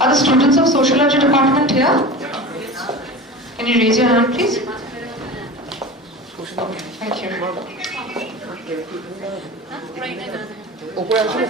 Are the students of Sociology department here? Can you raise your hand, please? Thank you. ওপরে আসুন।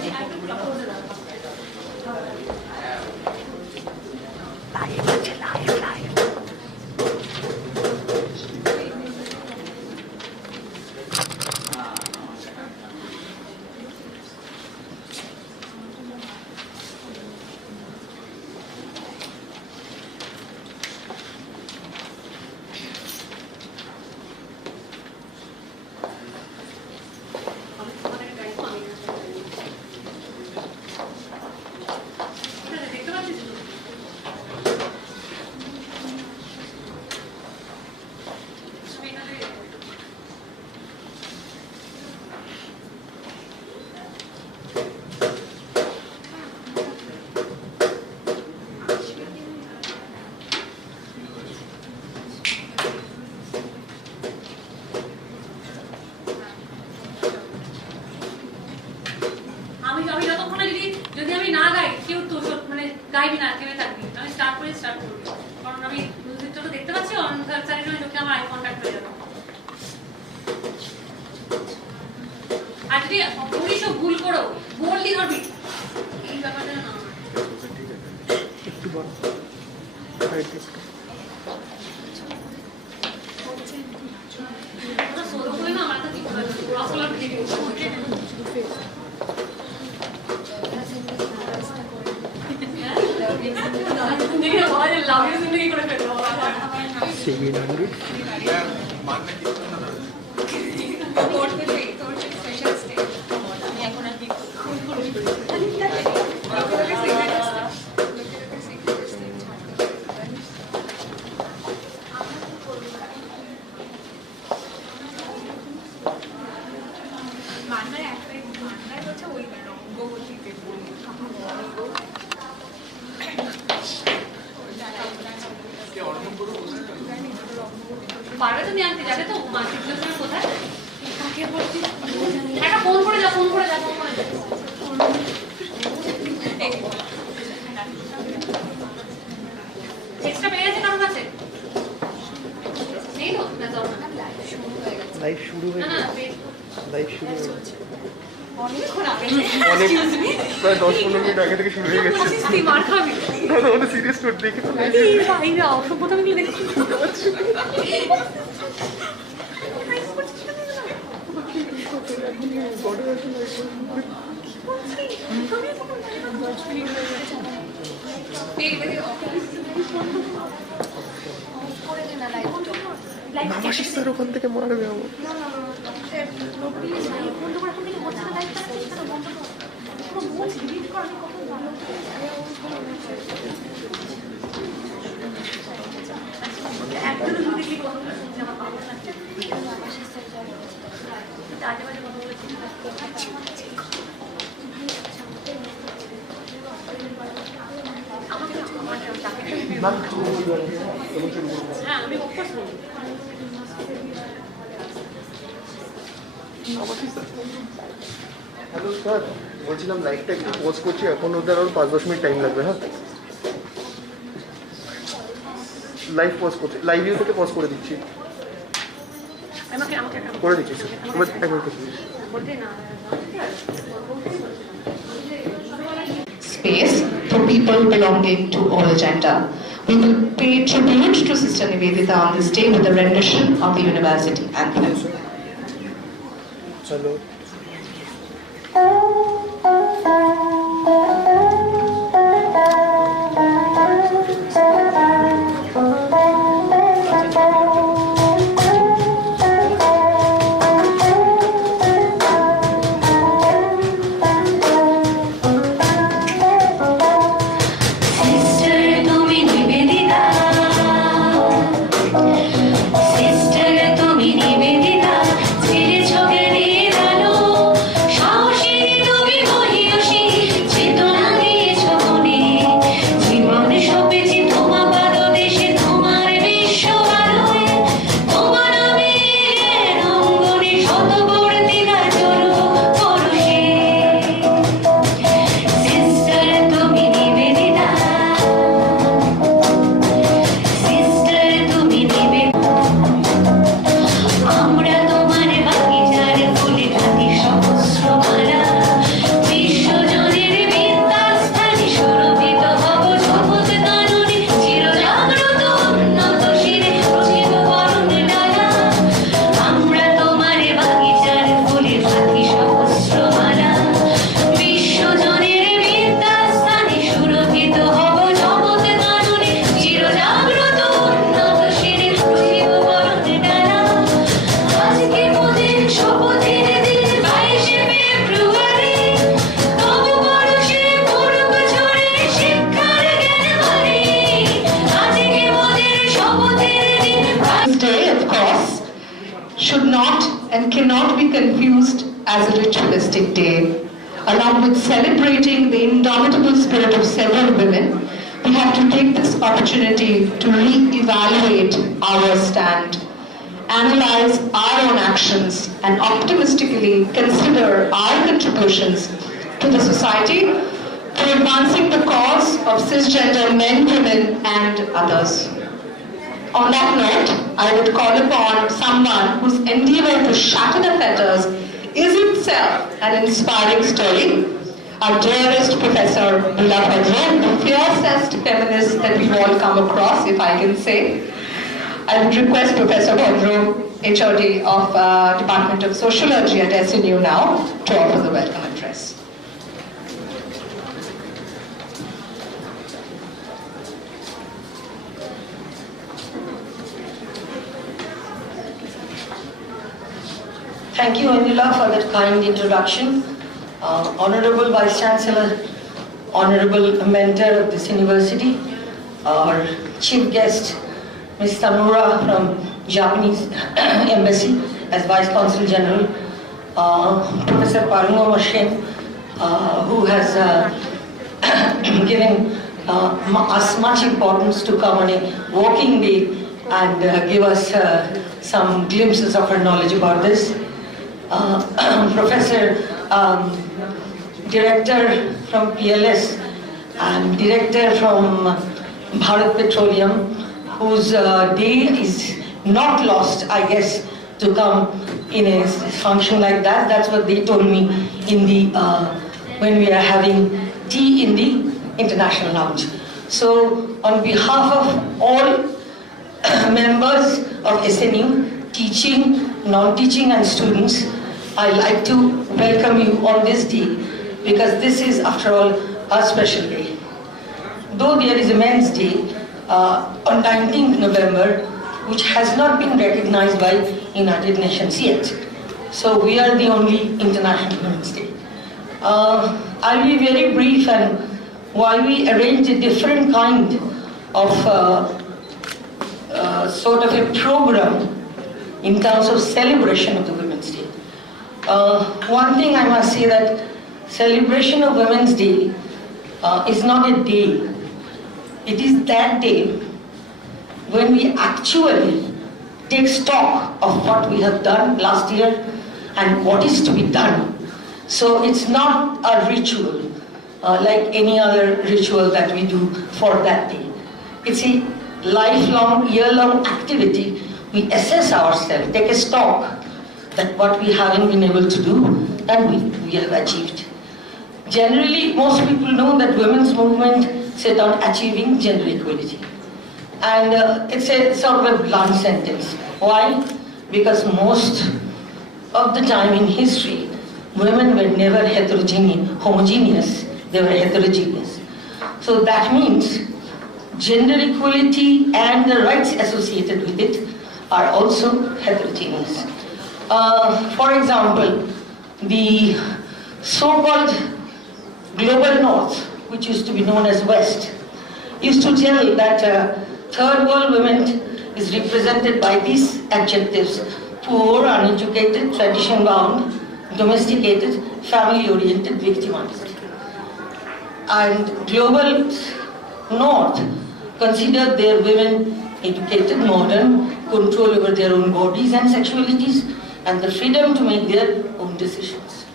যদি আমি না গাই কেউ তো মানে গাইবি না, কেউ থাকবি। আমি স্টার্ট করবো, কারণ আমি মিউজিকটা তো দেখতে পাচ্ছি, চারিজনের চোখে আমার আই কন্ট্যাক্ট হয়ে যাবে। আর যদি পুলিশ ভুল করো বললি ধরবি, এই ব্যাপারটা না একটু বড় সোলো করে না আমার কাছে আসলে পারবে তুমি আনতে যাবে তো মাল্টিপ্লেক্সের কোথায় একটা ফোন করে যা এক্সট্রা পেয়ে গেছে কারোর কাছে নেই তো না তো লাইভ শুরু হয়ে অনেকক্ষণ আগে প্রায় 10-15 মিনিট আগে থেকে শুরু হয়ে গেছে মার খাবি ওটা সিরিয়াস নোট দেখে তো ভাইরা অসভ্যতাগুলো দেখছি নামাশিস স্যার ওখান থেকে মারবে আমার হ্যাঁ আমি অফকোর্স হ্যালো স্যার বলছিলাম লাইভটা একটু পজ করছি এখন ওদের আরও 5-10 মিনিট টাইম লাগবে হ্যাঁ লাইভ পজ করছি লাইভ ভিউ থেকে পজ করে দিচ্ছি করে দিচ্ছি sir Space for people belonging to all gender. We will pay tribute to Sister Nivedita on this day with a rendition of the university anthem. Hello. should not and cannot be confused as a ritualistic day. Along with celebrating the indomitable spirit of several women, we have to take this opportunity to re-evaluate our stand, analyze our own actions, and optimistically consider our contributions to the society for advancing the cause of cisgender men, women, and others. On that note, I would call upon someone whose endeavor to shatter the fetters is itself an inspiring story. Our dearest Professor Bula Pedro, the fiercest feminist that we've all come across, if I can say. I would request Professor Pedro, HOD of Department of Sociology at SNU now, to offer the welcome address. Thank you, Anila, for that kind introduction. Honorable Vice Chancellor, Honorable Mentor of this university, our Chief Guest, Ms. Tanura from Japanese Embassy as Vice Consul General, Professor Parungo Mashen, who has given us much importance to come on a walking day and give us some glimpses of her knowledge about this. Professor, Director from PLS and Director from Bharat Petroleum, whose day is not lost, I guess, to come in a function like that. That's what they told me in the when we are having tea in the International Lounge. So on behalf of all members of SNU, teaching, non-teaching and students, I'd like to welcome you on this day, because this is, after all, a special day. Though there is a Men's Day on 19th November, which has not been recognized by United Nations yet. So we are the only International Women's Day. I'll be very brief, and while we arrange a different kind of sort of a program in terms of celebration of the Women's Day. One thing I must say, that celebration of Women's Day is not a day. It is that day when we actually take stock of what we have done last year and what is to be done. So it's not a ritual like any other ritual that we do for that day. It's a lifelong, year-long activity. We assess ourselves, take a stock that what we haven't been able to do and we have achieved. Generally, most people know that women's movement set on achieving gender equality. And it's a sort of a blunt sentence. Why? Because most of the time in history, women were never homogeneous, they were heterogeneous. So that means gender equality and the rights associated with it are also heterogeneous. For example, the so-called global north, which used to be known as West, used to tell that third world women is represented by these adjectives: poor, uneducated, tradition-bound, domesticated, family-oriented, victimized. And global north considered their women educated, modern, control over their own bodies and sexualities, and the freedom to make their own decisions.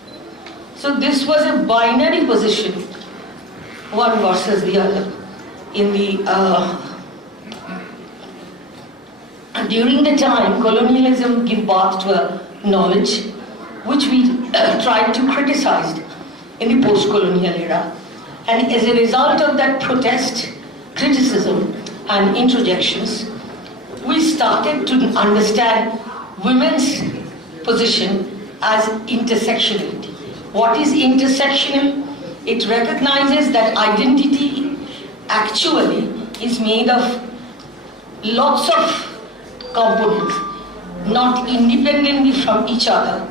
So this was a binary position, one versus the other. In the during the time colonialism gave birth to a knowledge which we tried to criticize in the post-colonial era. And as a result of that protest, criticism and interjections, we started to understand women's position as intersectionality. What is intersectional? It recognizes that identity actually is made of lots of components, not independently from each other,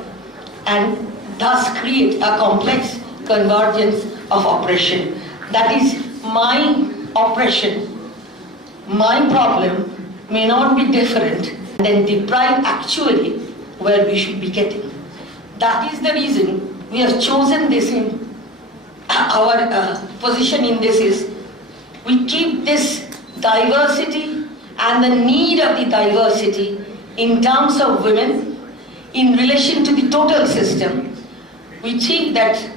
and thus create a complex convergence of oppression. That is, my oppression, my problem may not be different, and then deprive actually where we should be getting. That is the reason we have chosen this in our position in this is, we keep this diversity and the need of the diversity in terms of women in relation to the total system. We think that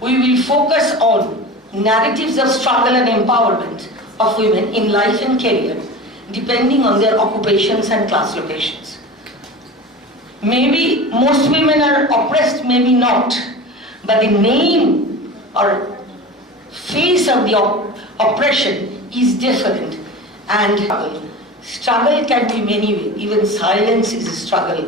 we will focus on narratives of struggle and empowerment of women in life and career, depending on their occupations and class locations. Maybe most women are oppressed, maybe not, but the name or face of the oppression is different. And struggle can be many ways. Even silence is a struggle.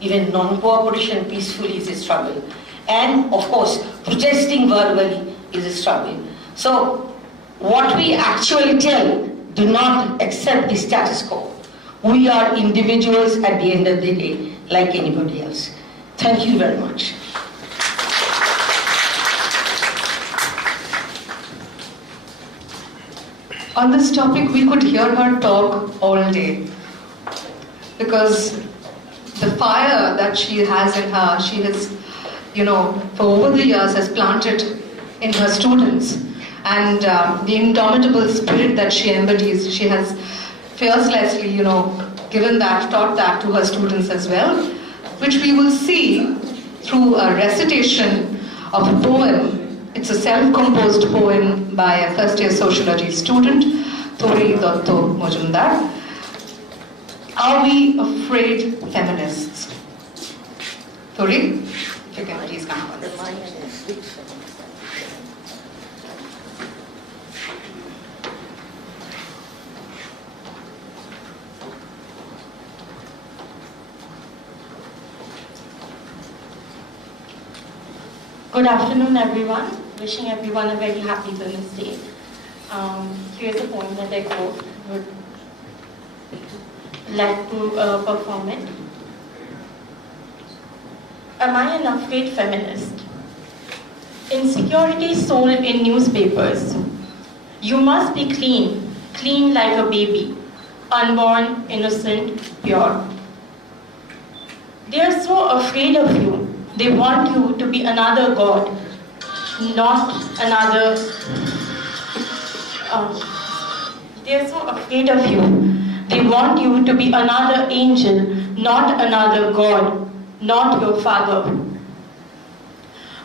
Even non-cooperation peacefully is a struggle. And of course, protesting verbally is a struggle. So what we actually tell, do not accept the status quo. We are individuals at the end of the day, like anybody else. Thank you very much. On this topic, we could hear her talk all day, because the fire that she has in her, she has, for over the years has planted in her students, and the indomitable spirit that she embodies. She has fearlessly, given that, taught that to her students as well, which we will see through a recitation of a poem. It's a self-composed poem by a first-year sociology student, Tori Dotto Mojumdar. Are we afraid feminists? Tori, if you can please come on. Good afternoon, everyone. Wishing everyone a very happy Women's Day. Here's a poem that I would like to perform it. Am I an afraid feminist? Insecurity sold in newspapers. You must be clean, clean like a baby, unborn, innocent, pure. They are so afraid of you. They want you to be another god, not another. They are so afraid of you. They want you to be another angel, not another god, not your father.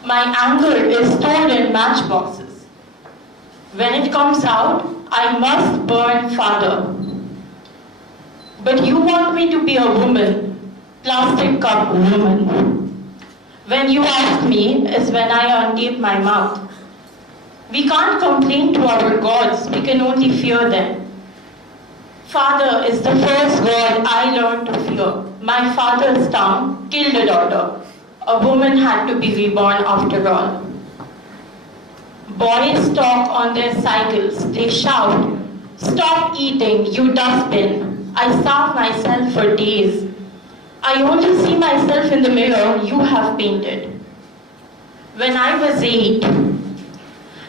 My anger is stored in matchboxes. When it comes out, I must burn father. But you want me to be a woman, plastic cup woman. When you ask me is when I untape my mouth. We can't complain to our gods, we can only fear them. Father is the first god I learned to fear. My father's tongue killed a daughter. A woman had to be reborn after all. Boys talk on their cycles, they shout, "Stop eating, you dustbin." I starve myself for days. I only see myself in the mirror you have painted. When I was 8,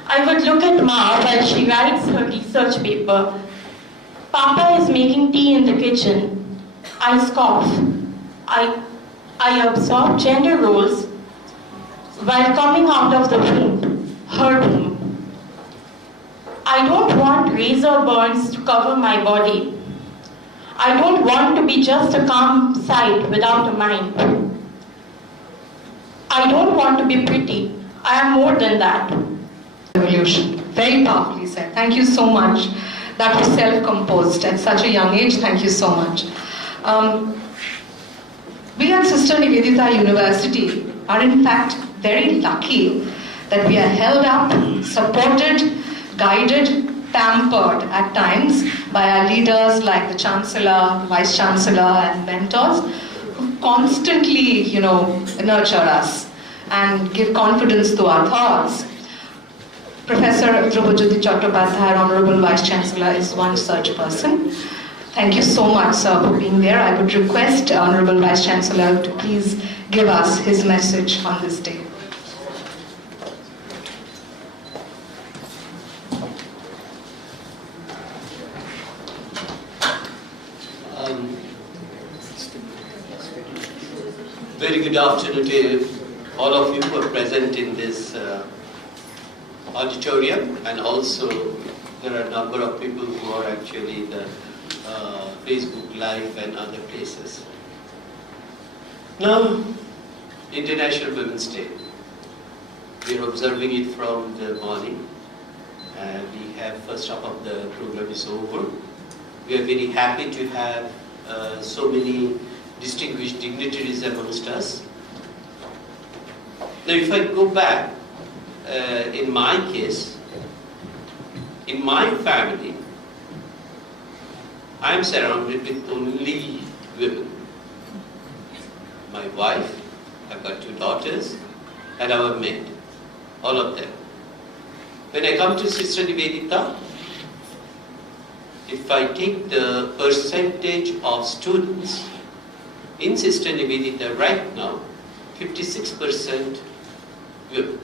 I would look at Ma while she writes her research paper. Papa is making tea in the kitchen. I scoff. I absorb gender roles while coming out of the womb, her womb. I don't want razor burns to cover my body. I don't want to be just a calm sight without a mind. I don't want to be pretty. I am more than that. Revolution. Very powerfully said. Thank you so much. That was self-composed at such a young age. Thank you so much. We at Sister Nivedita University are in fact very lucky that we are held up, supported, guided, pampered at times by our leaders like the Chancellor, Vice Chancellor and mentors who constantly, nurture us and give confidence to our thoughts. Professor Dhrubajyoti Chattopadhyay, Honorable Vice Chancellor, is one such person. Thank you so much, sir, for being there. I would request Honorable Vice Chancellor to please give us his message on this day. Very good afternoon to all of you who are present in this auditorium, and also there are a number of people who are actually in the Facebook Live and other places. Now, International Women's Day. We are observing it from the morning. We have first half of the program is over. We are very happy to have so many distinguished dignitaries amongst us. Now, if I go back, in my case, in my family, I am surrounded with only women. My wife, I've got 2 daughters, and our maid, all of them. When I come to Sister Nivedita, if I take the percentage of students in Sister Nivedita right now, 56% women.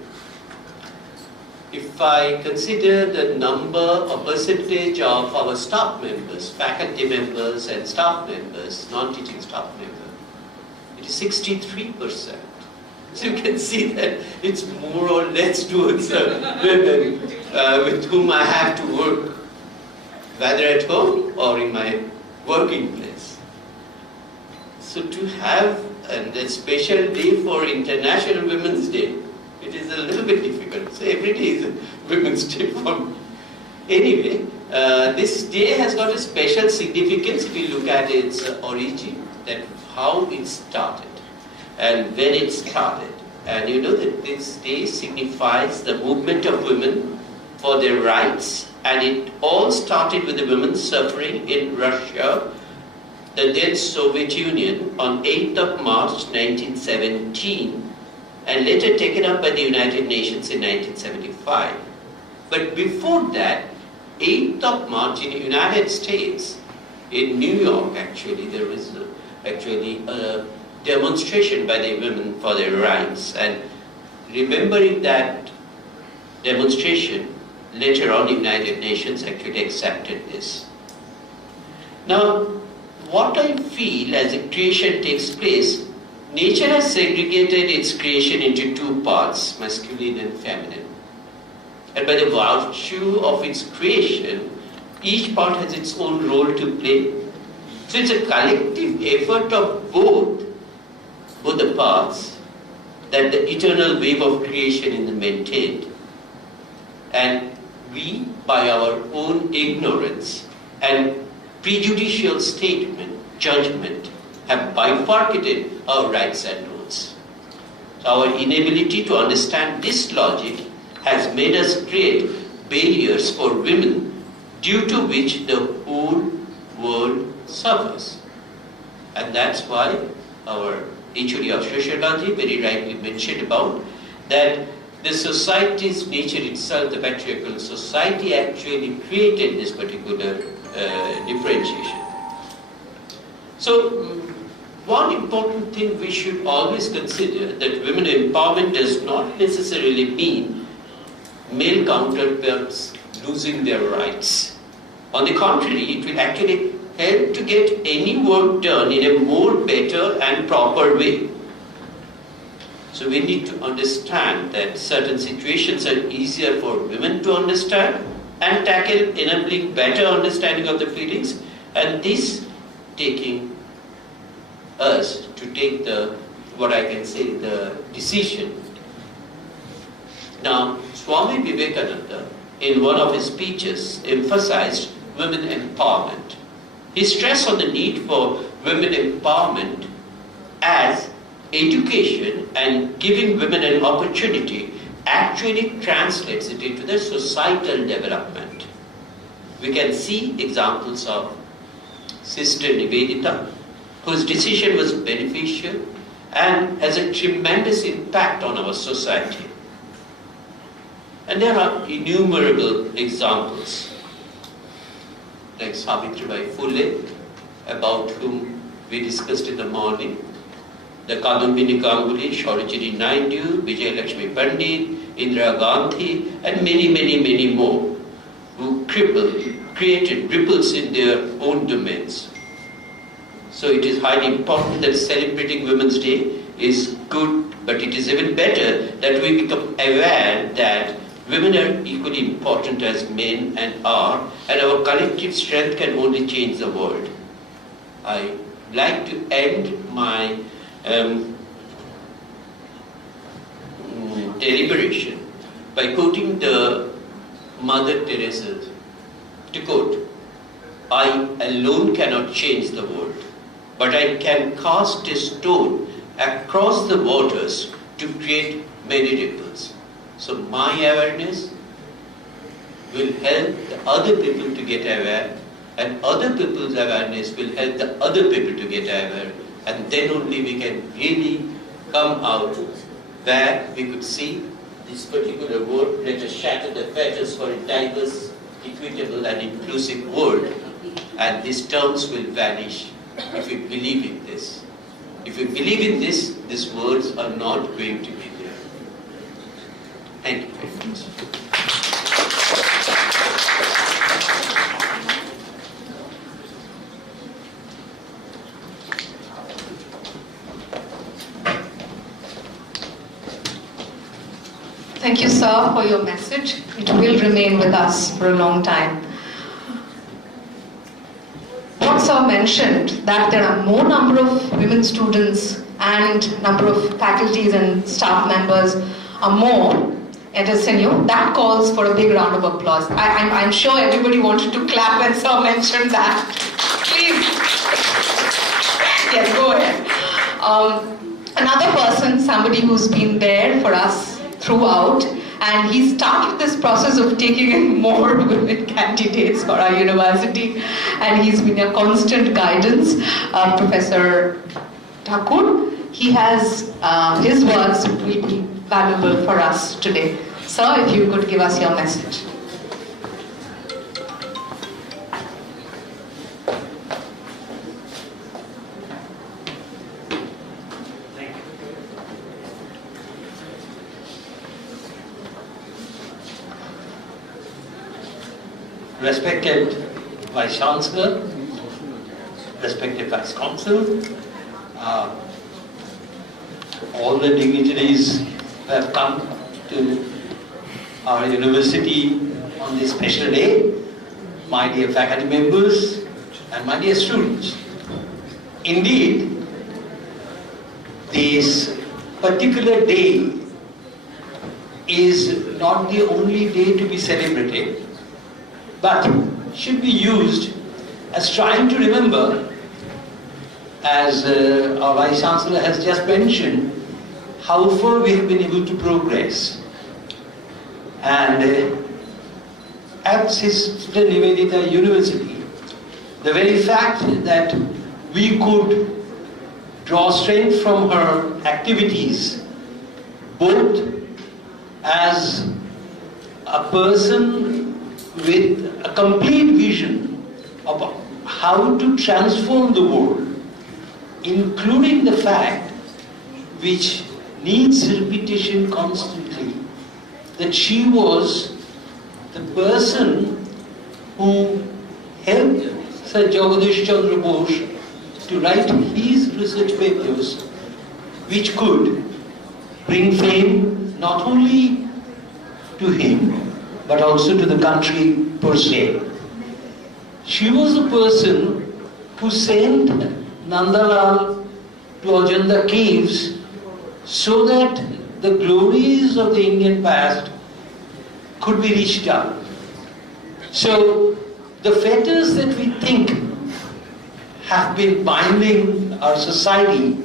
If I consider the number or percentage of our staff members, faculty members and staff members, non-teaching staff members, it is 63%. So you can see that it's more or less towards women with whom I have to work whether at home or in my working place. So to have a special day for International Women's Day, it is a little bit difficult. So every day is a Women's Day for me. Anyway, this day has got a special significance if we look at its origin, that how it started and when it started. And you know that this day signifies the movement of women for their rights, and it all started with the women suffering in Russia, the then Soviet Union, on 8th of March 1917, and later taken up by the United Nations in 1975. But before that, 8th of March in the United States, in New York actually, there was actually a demonstration by the women for their rights. And remembering that demonstration, later on the United Nations actually accepted this. Now, what I feel as a creation takes place, nature has segregated its creation into two parts, masculine and feminine. And by the virtue of its creation, each part has its own role to play. So it's a collective effort of both the parts that the eternal wave of creation is maintained. And we, by our own ignorance and prejudicial statement, judgment, have bifurcated our rights and rules. Our inability to understand this logic has made us create barriers for women, due to which the whole world suffers. And that's why our HOD Ashraf Gandhi very rightly mentioned about that the society's nature itself, the patriarchal society, actually created this particular differentiation. So, one important thing we should always consider, that women empowerment does not necessarily mean male counterparts losing their rights. On the contrary, it will actually help to get any work done in a more better and proper way. So we need to understand that certain situations are easier for women to understand and tackle, enabling better understanding of the feelings, and this taking us to take the, what I can say, the decision. Now, Swami Vivekananda, in one of his speeches, emphasized women empowerment. He stressed on the need for women empowerment as education and giving women an opportunity actually translates it into the societal development. We can see examples of Sister Nivedita, whose decision was beneficial and has a tremendous impact on our society. And there are innumerable examples, like Savitribai Phule, about whom we discussed in the morning, the Kadambini Ganguly, Sarojini Naidu, Vijay Lakshmi Pandit, Indira Gandhi, and many, many, many more, who created ripples in their own domains. So it is highly important that celebrating Women's Day is good, but it is even better that we become aware that women are equally important as men and are, and our collective strength can only change the world. I like to end my deliberation by quoting the Mother Teresa to quote, "I alone cannot change the world, but I can cast a stone across the waters to create many ripples." So my awareness will help the other people to get aware, and other people's awareness will help the other people to get aware, and then only we can really come out where we could see this particular word, let us shatter the fetters for a diverse, equitable and inclusive world, and these terms will vanish if we believe in this. If we believe in this, these words are not going to be there. Thank you very much. Thank you, sir, for your message. It will remain with us for a long time. sir mentioned that there are more number of women students and number of faculties and staff members are more at SNU, that calls for a big round of applause. I'm sure everybody wanted to clap when sir mentioned that. Please. Yes, go ahead. Another person, somebody who's been there for us throughout, and he started this process of taking in more women candidates for our university, and he's been a constant guidance, Professor Thakur. He has, his words will be valuable for us today. Sir, if you could give us your message. Respected Vice Chancellor, respected Vice Consul, all the dignitaries who have come to our university on this special day, my dear faculty members and my dear students. Indeed, this particular day is not the only day to be celebrated, but should be used as trying to remember, as our Vice Chancellor has just mentioned, how far we have been able to progress. And at Sister Nivedita University, the very fact that we could draw strength from her activities, both as a person with a complete vision of how to transform the world, including the fact which needs repetition constantly, that she was the person who helped Sir Jagadish Chandra Bose to write his research papers, which could bring fame not only to him but also to the country per se. She was the person who sent Nandalal to Ajanta caves so that the glories of the Indian past could be reached out. So the fetters that we think have been binding our society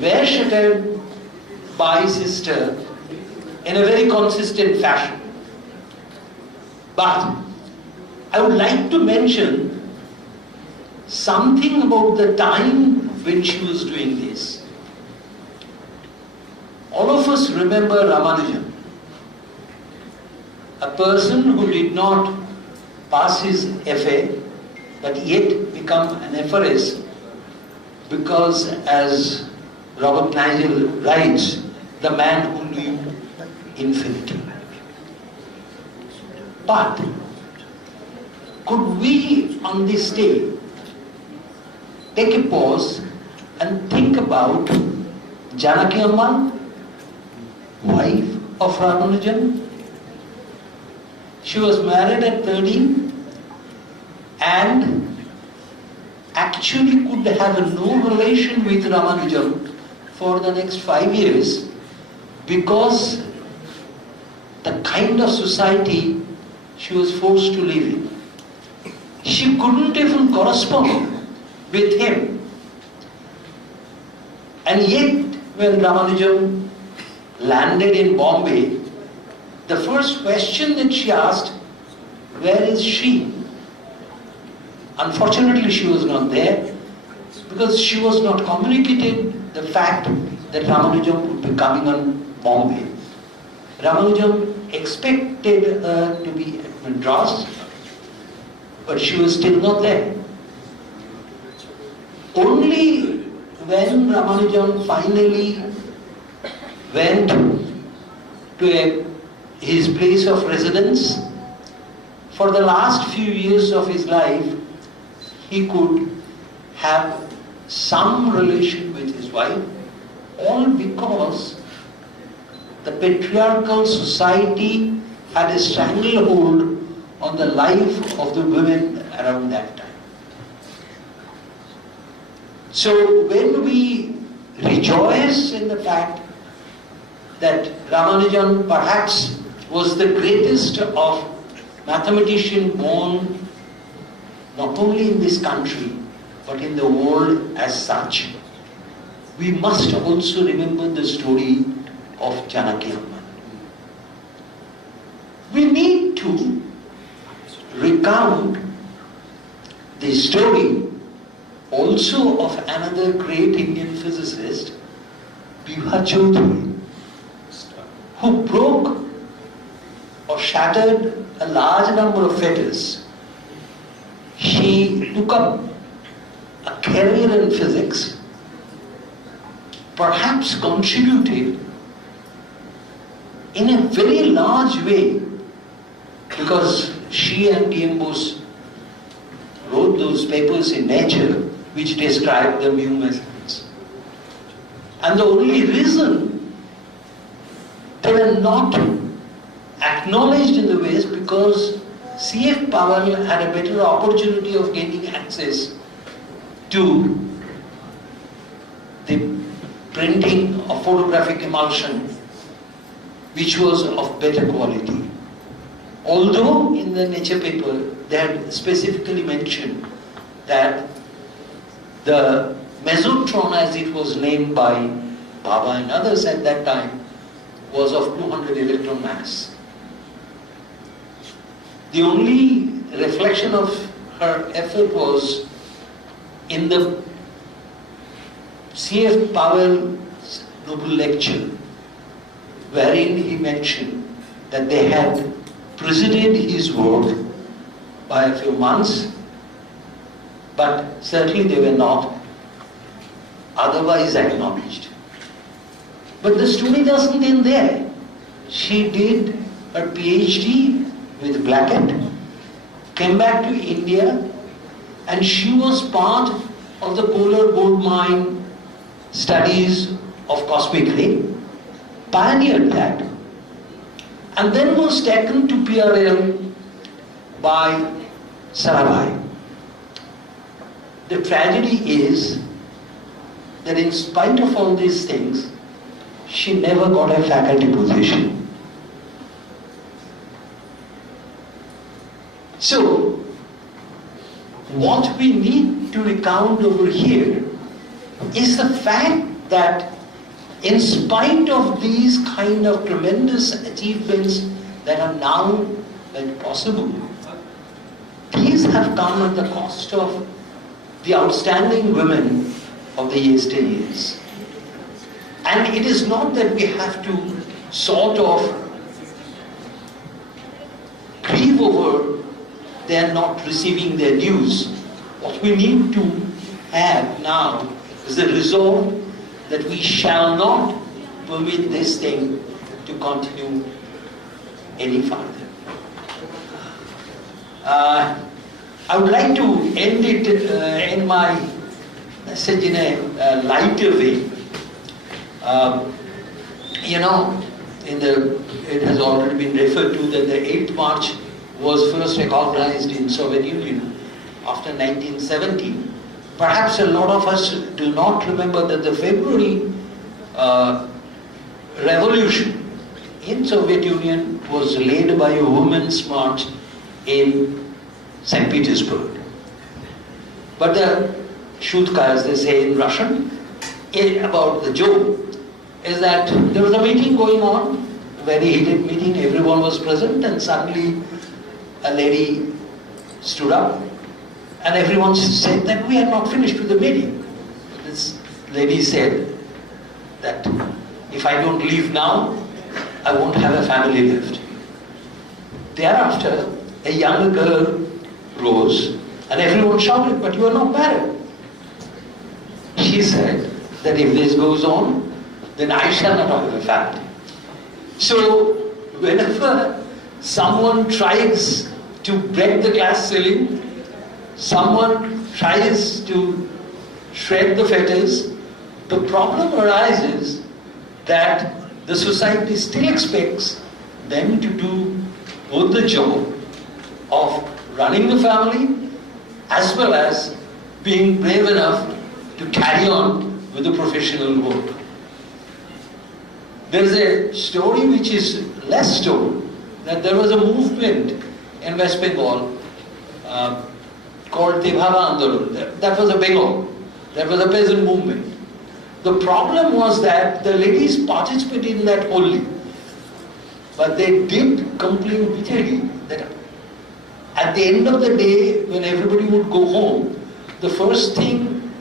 were shattered by Sister in a very consistent fashion. But I would like to mention something about the time when she was doing this. All of us remember Ramanujan, a person who did not pass his FA but yet become an FRS because, as Robert Nigel writes, the man who knew infinity. But could we on this day take a pause and think about Janaki Amma, wife of Ramanujan? She was married at 13 and actually could have no relation with Ramanujan for the next 5 years because the kind of society she was forced to live in. She couldn't even correspond with him. And yet, when Ramanujan landed in Bombay, the first question that she asked, where is she? Unfortunately, she was not there because she was not communicated the fact that Ramanujan would be coming on Bombay. Ramanujan expected her to be at Madras, but she was still not there. Only when Ramanujan finally went to his place of residence, for the last few years of his life, he could have some relation with his wife, all because the patriarchal society had a stranglehold on the life of the women around that time. So when we rejoice in the fact that Ramanujan perhaps was the greatest of mathematicians born not only in this country but in the world as such, we must also remember the story of Janaki Amma. We need to recount the story also of another great Indian physicist, Bibha Chaudhary, who broke or shattered a large number of fetters. She took up a career in physics, perhaps contributed in a very large way, because she and T.M. Bose wrote those papers in Nature which described the mu methods. And the only reason they were not acknowledged in the West because C.F. Powell had a better opportunity of gaining access to the printing of photographic emulsion, which was of better quality. Although in the Nature paper they had specifically mentioned that the mesotron, as it was named by Baba and others at that time, was of 200 electron mass. The only reflection of her effort was in the C.F. Powell's Noble Lecture, wherein he mentioned that they had preceded his work by a few months, but certainly they were not otherwise acknowledged. But the story doesn't end there. She did her PhD with Blackett, came back to India, and she was part of the polar gold mine studies of cosmic ray, pioneered that, and then was taken to PRL by Sarabhai. The tragedy is that in spite of all these things, she never got a faculty position. So, what we need to recount over here is the fact that in spite of these kind of tremendous achievements that are now made possible, these have come at the cost of the outstanding women of the yesteryears. And it is not that we have to sort of grieve over their not receiving their dues. What we need to have now is the resolve that we shall not permit this thing to continue any further. I would like to end it in my message in a lighter way. It has already been referred to that the 8th March was first recognized in Soviet Union after 1970. Perhaps a lot of us do not remember that the February revolution in Soviet Union was led by a women's march in St. Petersburg. But the shutka, as they say in Russian, about the joke, is that there was a meeting going on, a very heated meeting, everyone was present, and suddenly a lady stood up and everyone said that we are not finished with the meeting. This lady said that if I don't leave now, I won't have a family left. Thereafter, a young girl rose and everyone shouted, but you are not married. She said that if this goes on, then I shall not have a family. So whenever someone tries to break the glass ceiling, someone tries to shred the fetters, the problem arises that the society still expects them to do both the job of running the family as well as being brave enough to carry on with the professional work. There is a story which is less told, that there was a movement in West Bengal called Tebhava Andolon. That was a Bengal. That was a peasant movement. The problem was that the ladies participated in that wholly. But they did complain bitterly that at the end of the day, when everybody would go home, the first thing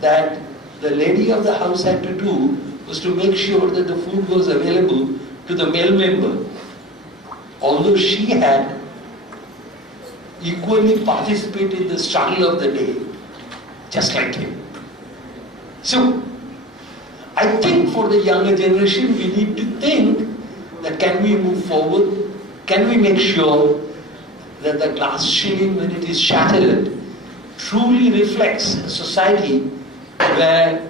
that the lady of the house had to do was to make sure that the food was available to the male member, although she had equally participated in the struggle of the day, just like him. So, I think for the younger generation, we need to think that can we move forward? Can we make sure that the glass ceiling, when it is shattered, truly reflects a society where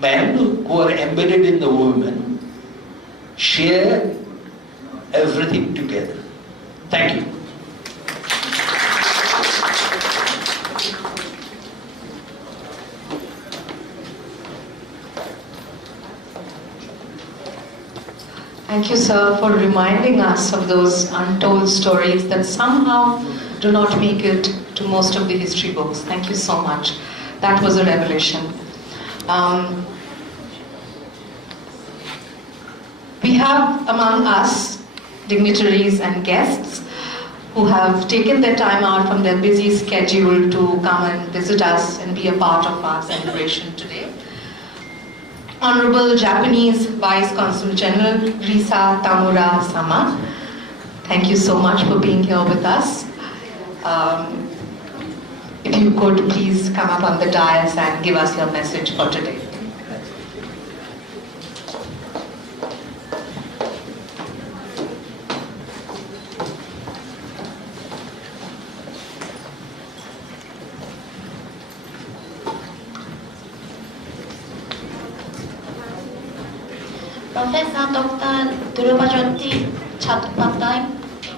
men who are embedded in the women share everything together. Thank you. Thank you, sir, for reminding us of those untold stories that somehow do not make it to most of the history books. Thank you so much. That was a revelation. We have among us dignitaries and guests who have taken their time out from their busy schedule to come and visit us and be a part of our celebration today. Honorable Japanese Vice Consul General Risa Tamura Sama, thank you so much for being here with us. If you could please come up on the dais and give us your message for today. Professor Dr. Durubajyoti Chattopadhyay,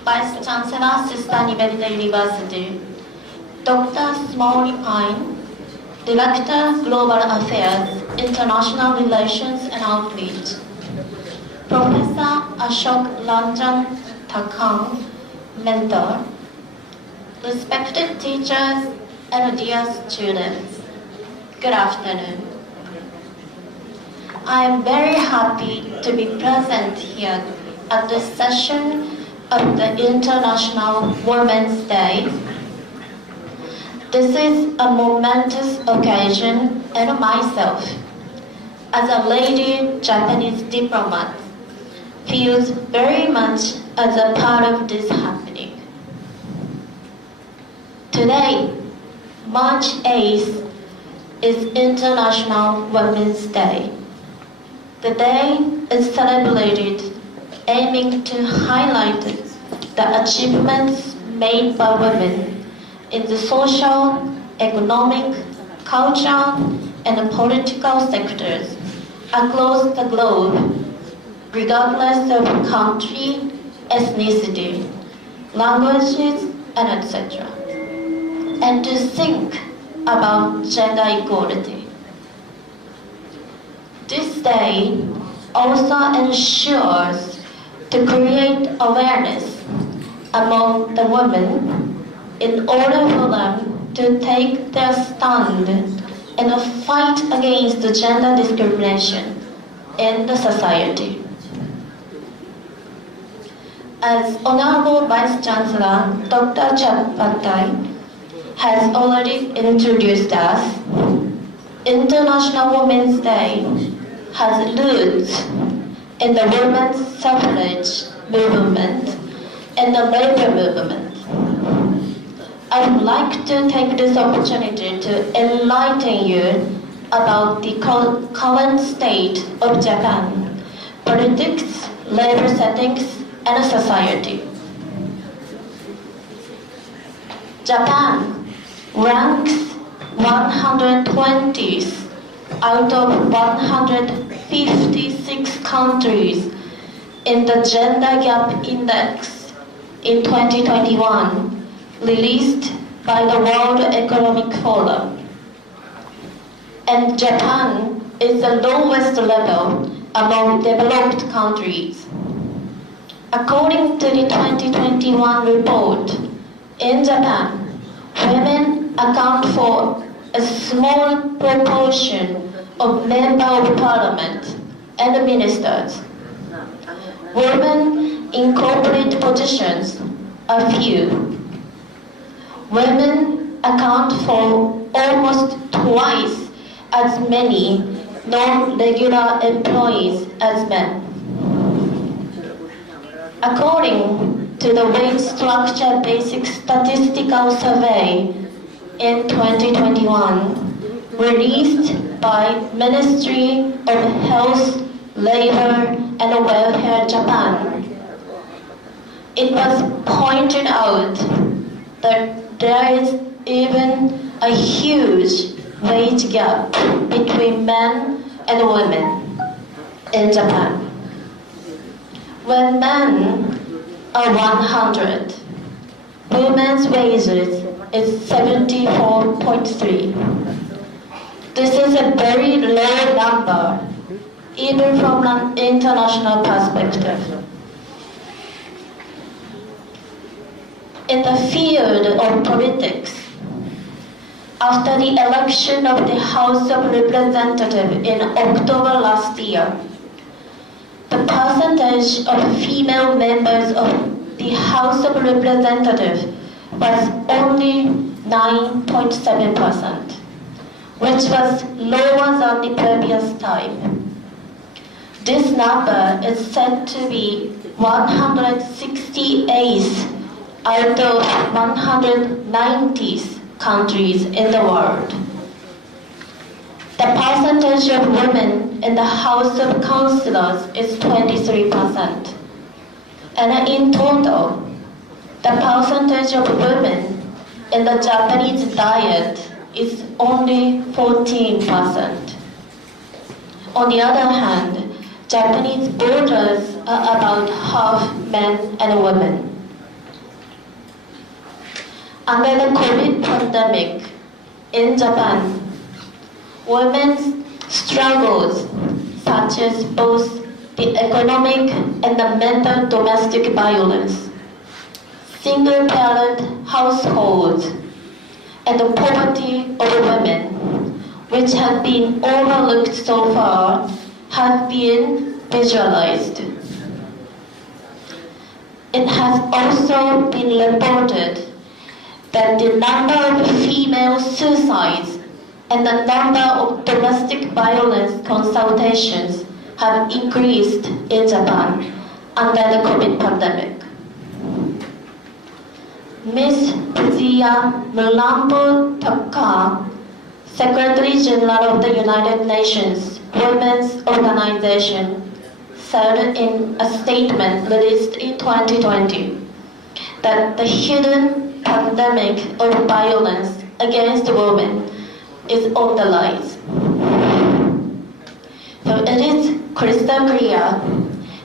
Vice Chancellor, Sister Nivedita University. Dr. Smalley Pine, Director, Global Affairs, International Relations and Outreach. Professor Ashok Ranjan Thakang, Mentor. Respected teachers and dear students, good afternoon. I am very happy to be present here at this session of the International Women's Day. This is a momentous occasion, and myself, as a lady Japanese diplomat, feels very much as a part of this happening. Today, March 8th, is International Women's Day. The day is celebrated aiming to highlight the achievements made by women in the social, economic, cultural, and political sectors across the globe, regardless of country, ethnicity, languages, and etc. And to think about gender equality. This day also ensures to create awareness among the women in order for them to take their stand in a fight against the gender discrimination in the society. As Honorable Vice Chancellor Dr. Chattopadhyay has already introduced us, International Women's Day has roots in the women's suffrage movement and the labor movement. I would like to take this opportunity to enlighten you about the current state of Japan, politics, labor settings, and society. Japan ranks 120th out of 156 countries in the Gender Gap Index in 2021, released by the World Economic Forum. and Japan is the lowest level among developed countries. According to the 2021 report, in Japan, women account for a small proportion of members of parliament and ministers. Women in corporate positions are few. Women account for almost twice as many non-regular employees as men. According to the Wage Structure Basic Statistical Survey in 2021, released by Ministry of Health, Labor and Welfare Japan, it was pointed out that there is even a huge wage gap between men and women in Japan. When men are 100, women's wages is 74.3. This is a very low number, even from an international perspective. In the field of politics, after the election of the House of Representatives in October last year, the percentage of female members of the House of Representatives was only 9.7%, which was lower than the previous time. This number is said to be 168th out of 190 countries in the world. The percentage of women in the House of Councillors is 23%. And in total, the percentage of women in the Japanese Diet is only 14%. On the other hand, Japanese voters are about half men and women. Under the COVID pandemic in Japan, women's struggles, such as both the economic and the mental domestic violence, single-parent households, and the poverty of women, which have been overlooked so far, have been visualized. It has also been reported that the number of female suicides and the number of domestic violence consultations have increased in Japan under the COVID pandemic. Ms. Puzia Mulambo Taka, Secretary General of the United Nations Women's Organization, said in a statement released in 2020 that the hidden pandemic of violence against women is on the rise. So it is crystal clear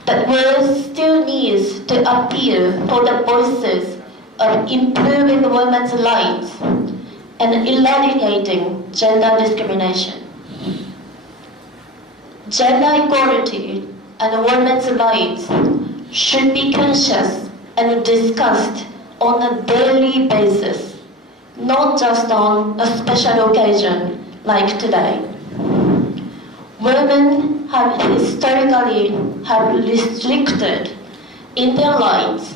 that there still needs to appeal for the voices of improving women's rights and eradicating gender discrimination. Gender equality and women's rights should be conscious and discussed on a daily basis, not just on a special occasion like today. Women have historically restricted in their rights,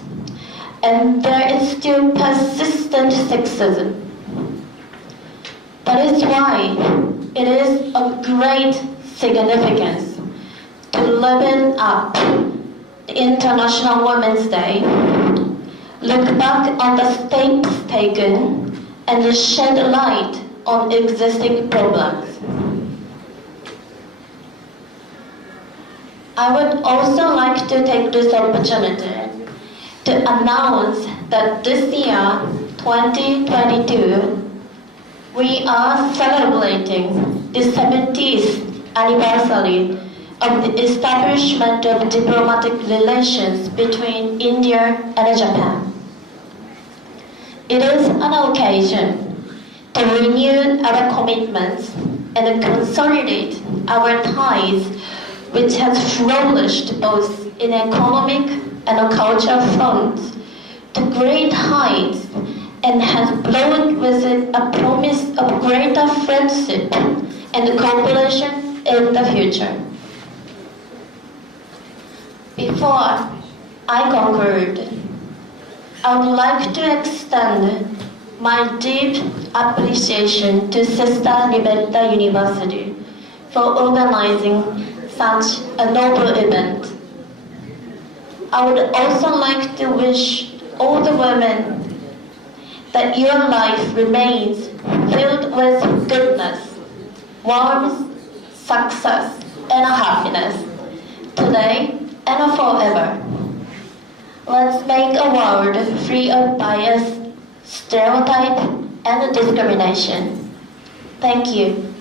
and there is still persistent sexism. That is why it is of great significance to level up the International Women's Day, look back on the steps taken, and shed light on existing problems. I would also like to take this opportunity to announce that this year, 2022, we are celebrating the 70th anniversary of the establishment of diplomatic relations between India and Japan. It is an occasion to renew our commitments and consolidate our ties, which has flourished both in economic and cultural fronts to great heights, and has blown with it a promise of greater friendship and cooperation in the future. Before I conclude, I would like to extend my deep appreciation to Sister Liberta University for organizing such a noble event. I would also like to wish all the women that your life remains filled with goodness, warmth, success, and happiness, today and forever. Let's make a world free of bias, stereotype, and discrimination. Thank you.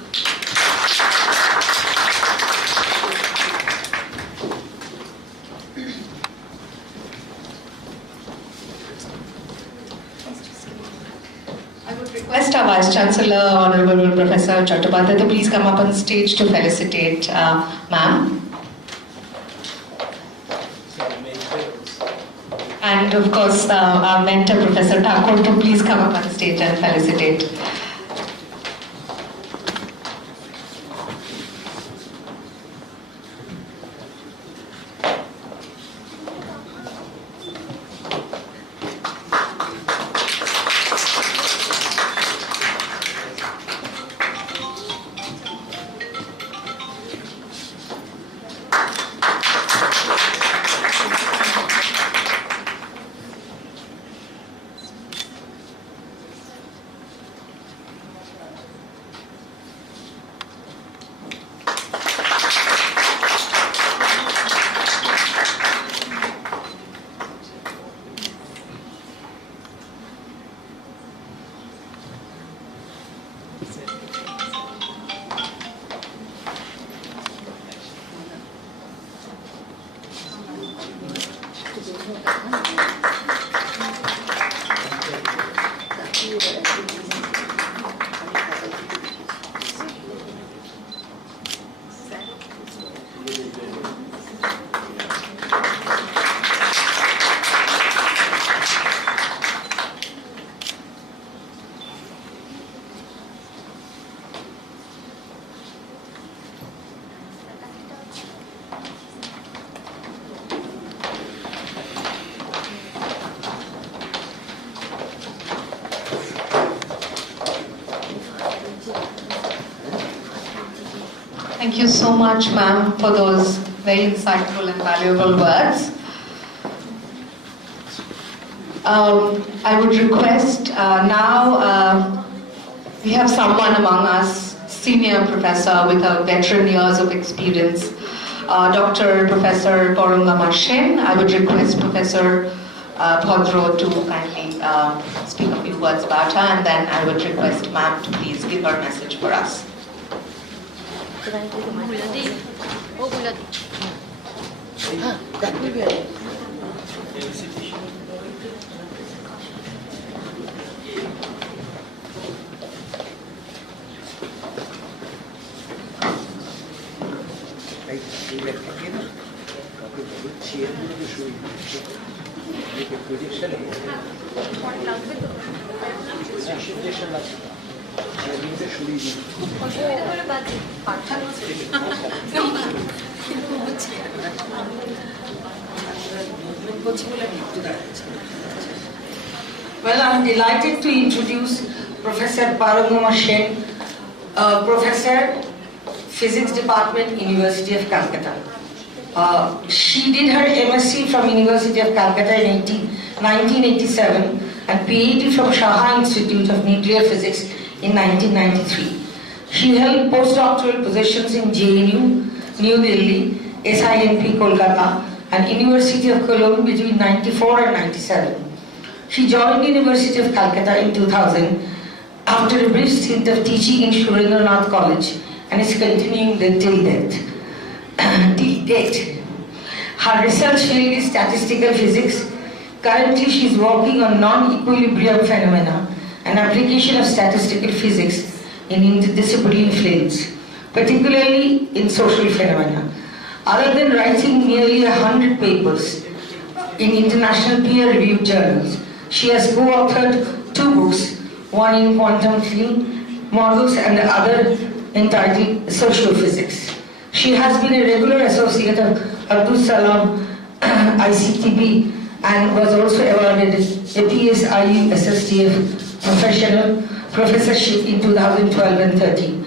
I would request our Vice Chancellor, Honorable Professor Chattopadhyay, to please come up on stage to felicitate ma'am. And of course, our mentor, Professor Thakur, to please come up on stage and felicitate. Thank you so much, ma'am, for those very insightful and valuable words. I would request now, we have someone among us, senior professor with a veteran years of experience, Dr. Professor Porunga Shen. I would request Professor Bhadro to kindly speak a few words about her, and then I would request ma'am to please give her message for us. Well, I'm delighted to introduce Professor Porunga Shen, Professor, Physics Department, University of Calcutta. She did her MSc from University of Calcutta in 1987 and PhD from Shah Institute of Nuclear Physics in 1993. She held postdoctoral positions in JNU, New Delhi, SINP Kolkata, and University of Cologne between 94 and 97. She joined University of Calcutta in 2000 after a brief stint of teaching in Surendranath College and is continuing there till date. Her research field is statistical physics. Currently she is working on non-equilibrium phenomena and application of statistical physics in interdisciplinary fields, particularly in social phenomena. Other than writing nearly 100 papers in international peer-reviewed journals, she has co-authored 2 books, one in quantum field models and the other entitled Sociophysics. She has been a regular associate of Abdul Salam ICTB and was also awarded a PSIU SSTF professorship in 2012 and 13.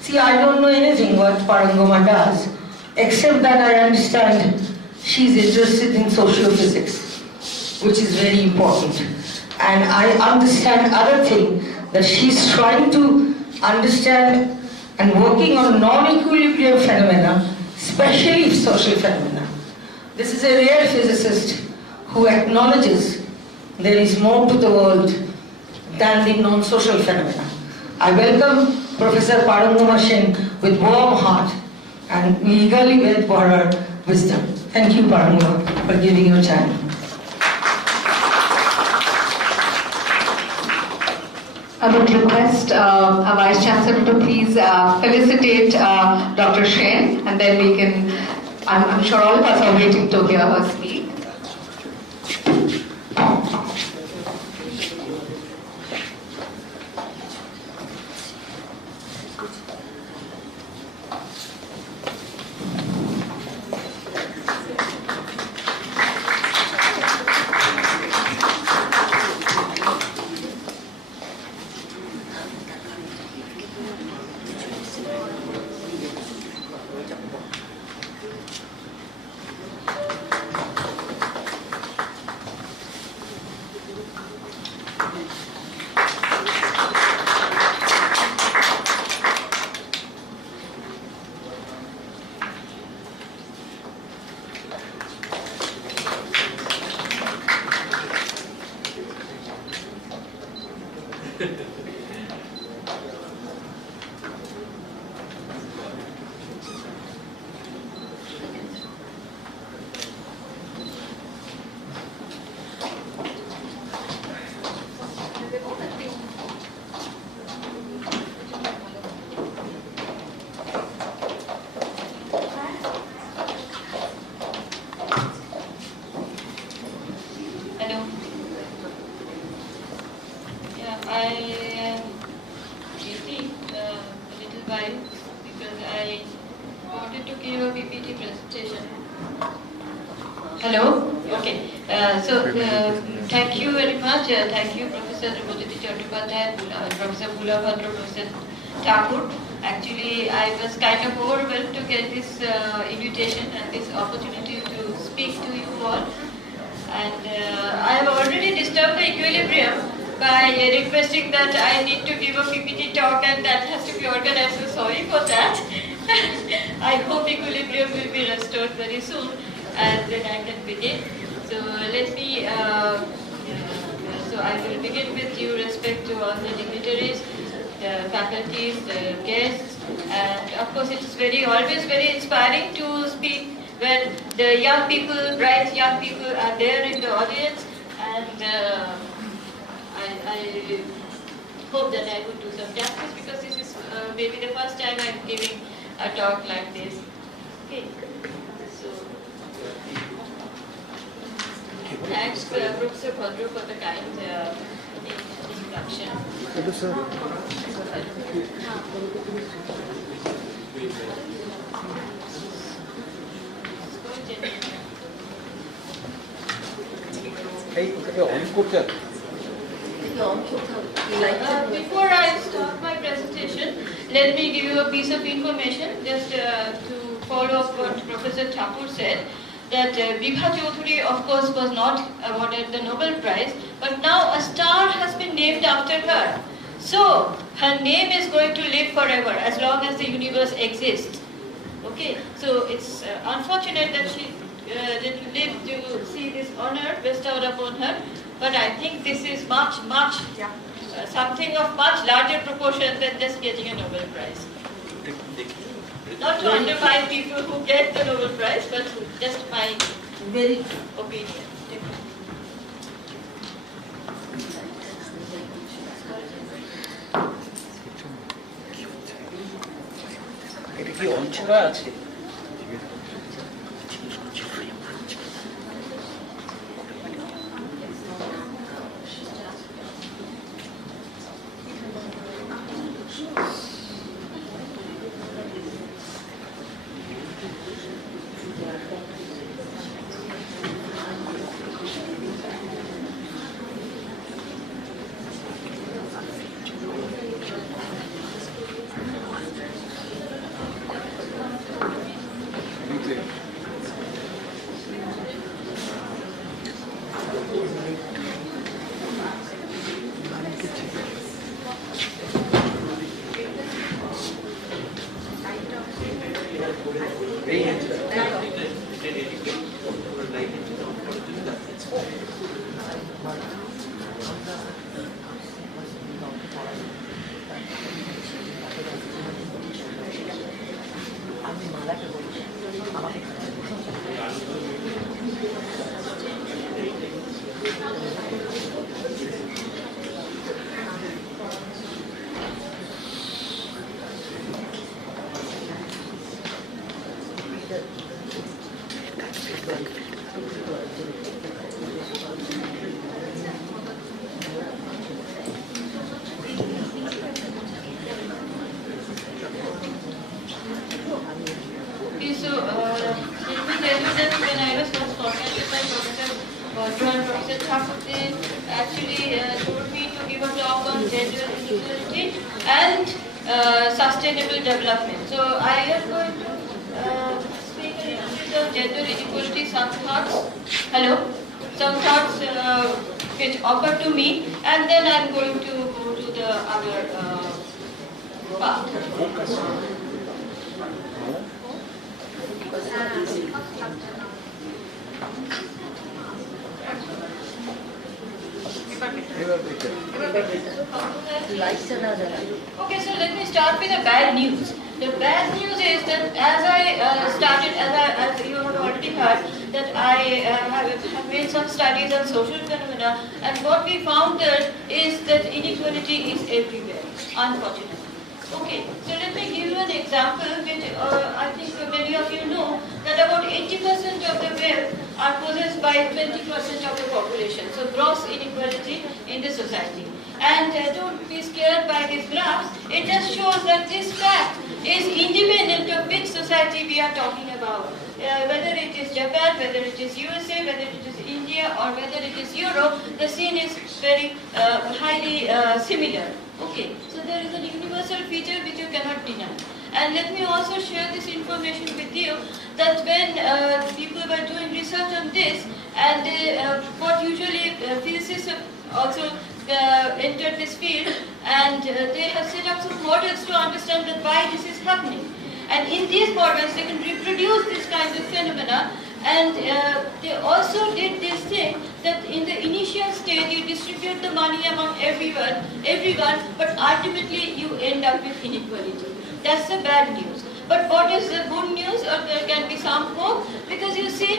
See, I don't know anything what Parangoma does, except that I understand she's interested in sociophysics, which is very important. And I understand other thing, that she's trying to understand and working on non-equilibrium phenomena, especially social phenomena. This is a rare physicist who acknowledges there is more to the world than the non-social phenomena. I welcome Professor Parangoma Sen with warm heart and eagerly wait for her wisdom. Thank you, Parangoma, for giving your time. I would request our Vice Chancellor to please felicitate Dr. Sen, and then we can, I'm sure all of us are waiting to hear her speak. Thank you very much. Thank you, Professor Professor Bulabhandra, Professor Thakur. Actually, I was kind of overwhelmed to get this invitation and this opportunity to speak to you all. And I have already disturbed the equilibrium by requesting that I need to give a PPT talk, and that has to be organized. So sorry for that. I hope equilibrium will be restored very soon, and then I can begin. So let me, so I will begin with due respect to all the dignitaries, the faculties, the guests, and of course it is always very inspiring to speak when the young people, bright young people are there in the audience, and I hope that I could do some justice, because this is maybe the first time I am giving a talk like this. Okay. Thanks, Professor Bhandru, for the kind introduction. Before I start my presentation, let me give you a piece of information just to follow up what Professor Thakur said. That Bibha Chaudhuri, of course, was not awarded the Nobel Prize, but now a star has been named after her. So, her name is going to live forever, as long as the universe exists. Okay, so it's unfortunate that she didn't live to see this honor bestowed upon her, but I think this is much, something of much larger proportion than just getting a Nobel Prize. Not to undermine people who get the Nobel Prize, but just my very opinion. কি অঞ্চলা আছে Okay, so let me tell you that when I was first contacted by Professor Bhadra and Professor Thakur, they actually told me to give a talk on gender inequality and sustainable development. So I am going to speak a little bit of gender inequality, some thoughts which occur to me, and then I am going to go to the other part. Okay, so let me start with the bad news. The bad news is that as you have already heard, that I have made some studies on social phenomena, and what we found there is that inequality is everywhere, unfortunately. Okay, so let me give you an example which I think many of you know, that about 80% of the wealth are possessed by 20% of the population. So gross inequality in the society. And don't be scared by these graphs. It just shows that this fact is independent of which society we are talking about. Whether it is Japan, whether it is USA, whether it is India, or whether it is Europe, the scene is very highly similar. Okay, so there is a universal feature which you cannot deny. And let me also share this information with you, that when people were doing research on this, and what usually physicists also entered this field, and they have set up some models to understand that why this is happening. And in these models, they can reproduce this kind of phenomena. And they also did this thing that in the initial stage you distribute the money among everyone, but ultimately you end up with inequality. That's the bad news. But what is the good news, or there can be some hope? Because you see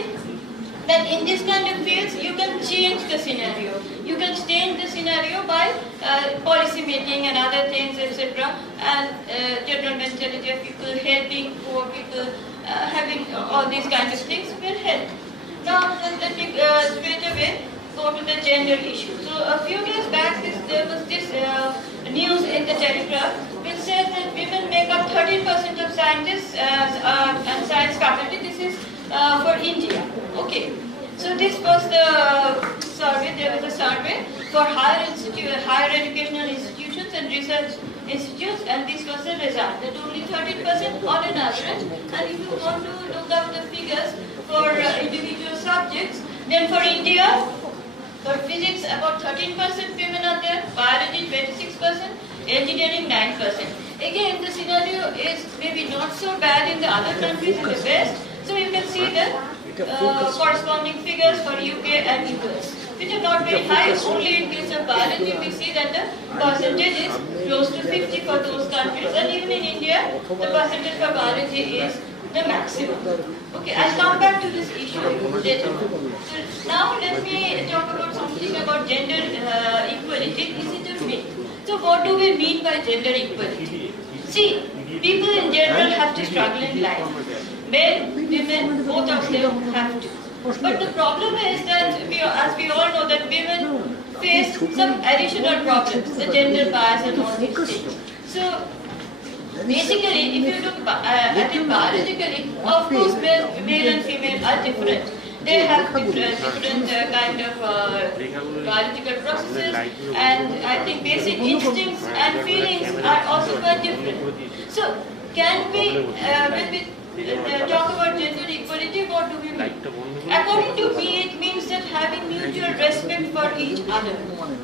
that in this kind of fields you can change the scenario. You can change the scenario by policy making and other things, etc. And general mentality of people, helping poor people, having all these kinds of things will help. Now let me straight away go to the gender issue. So a few days back there was this news in the Telegraph which said that women make up 13% of scientists and science faculty. This is for India. Okay. So this was the survey. There was a survey for higher educational institutions and research institutes, and this was the result, that only 13% on an average. And if you want to look up the figures for individual subjects, then for India, for physics about 13% women are there, biology 26%, engineering 9%. Again, the scenario is maybe not so bad in the other countries in the West. So you can see the corresponding figures for UK and US, which are not very high. Only in case of biology we see that the percentage is close to 50 for those countries, and even in India the percentage for biology is the maximum. Okay, I'll come back to this issue later. So now let me talk about something about gender equality. Is it a myth? So what do we mean by gender equality? See, people in general have to struggle in life. Men, women, both of them have to. But the problem is that, as we all know, that women face some additional problems, the gender bias and all these things. So, basically, if you look at it biologically, of course, male and female are different. They have different kind of biological processes, and I think basic instincts and feelings are also quite different. So, can we, when we talk about gender equality, what do we mean? According to me, it means that having mutual respect for each other.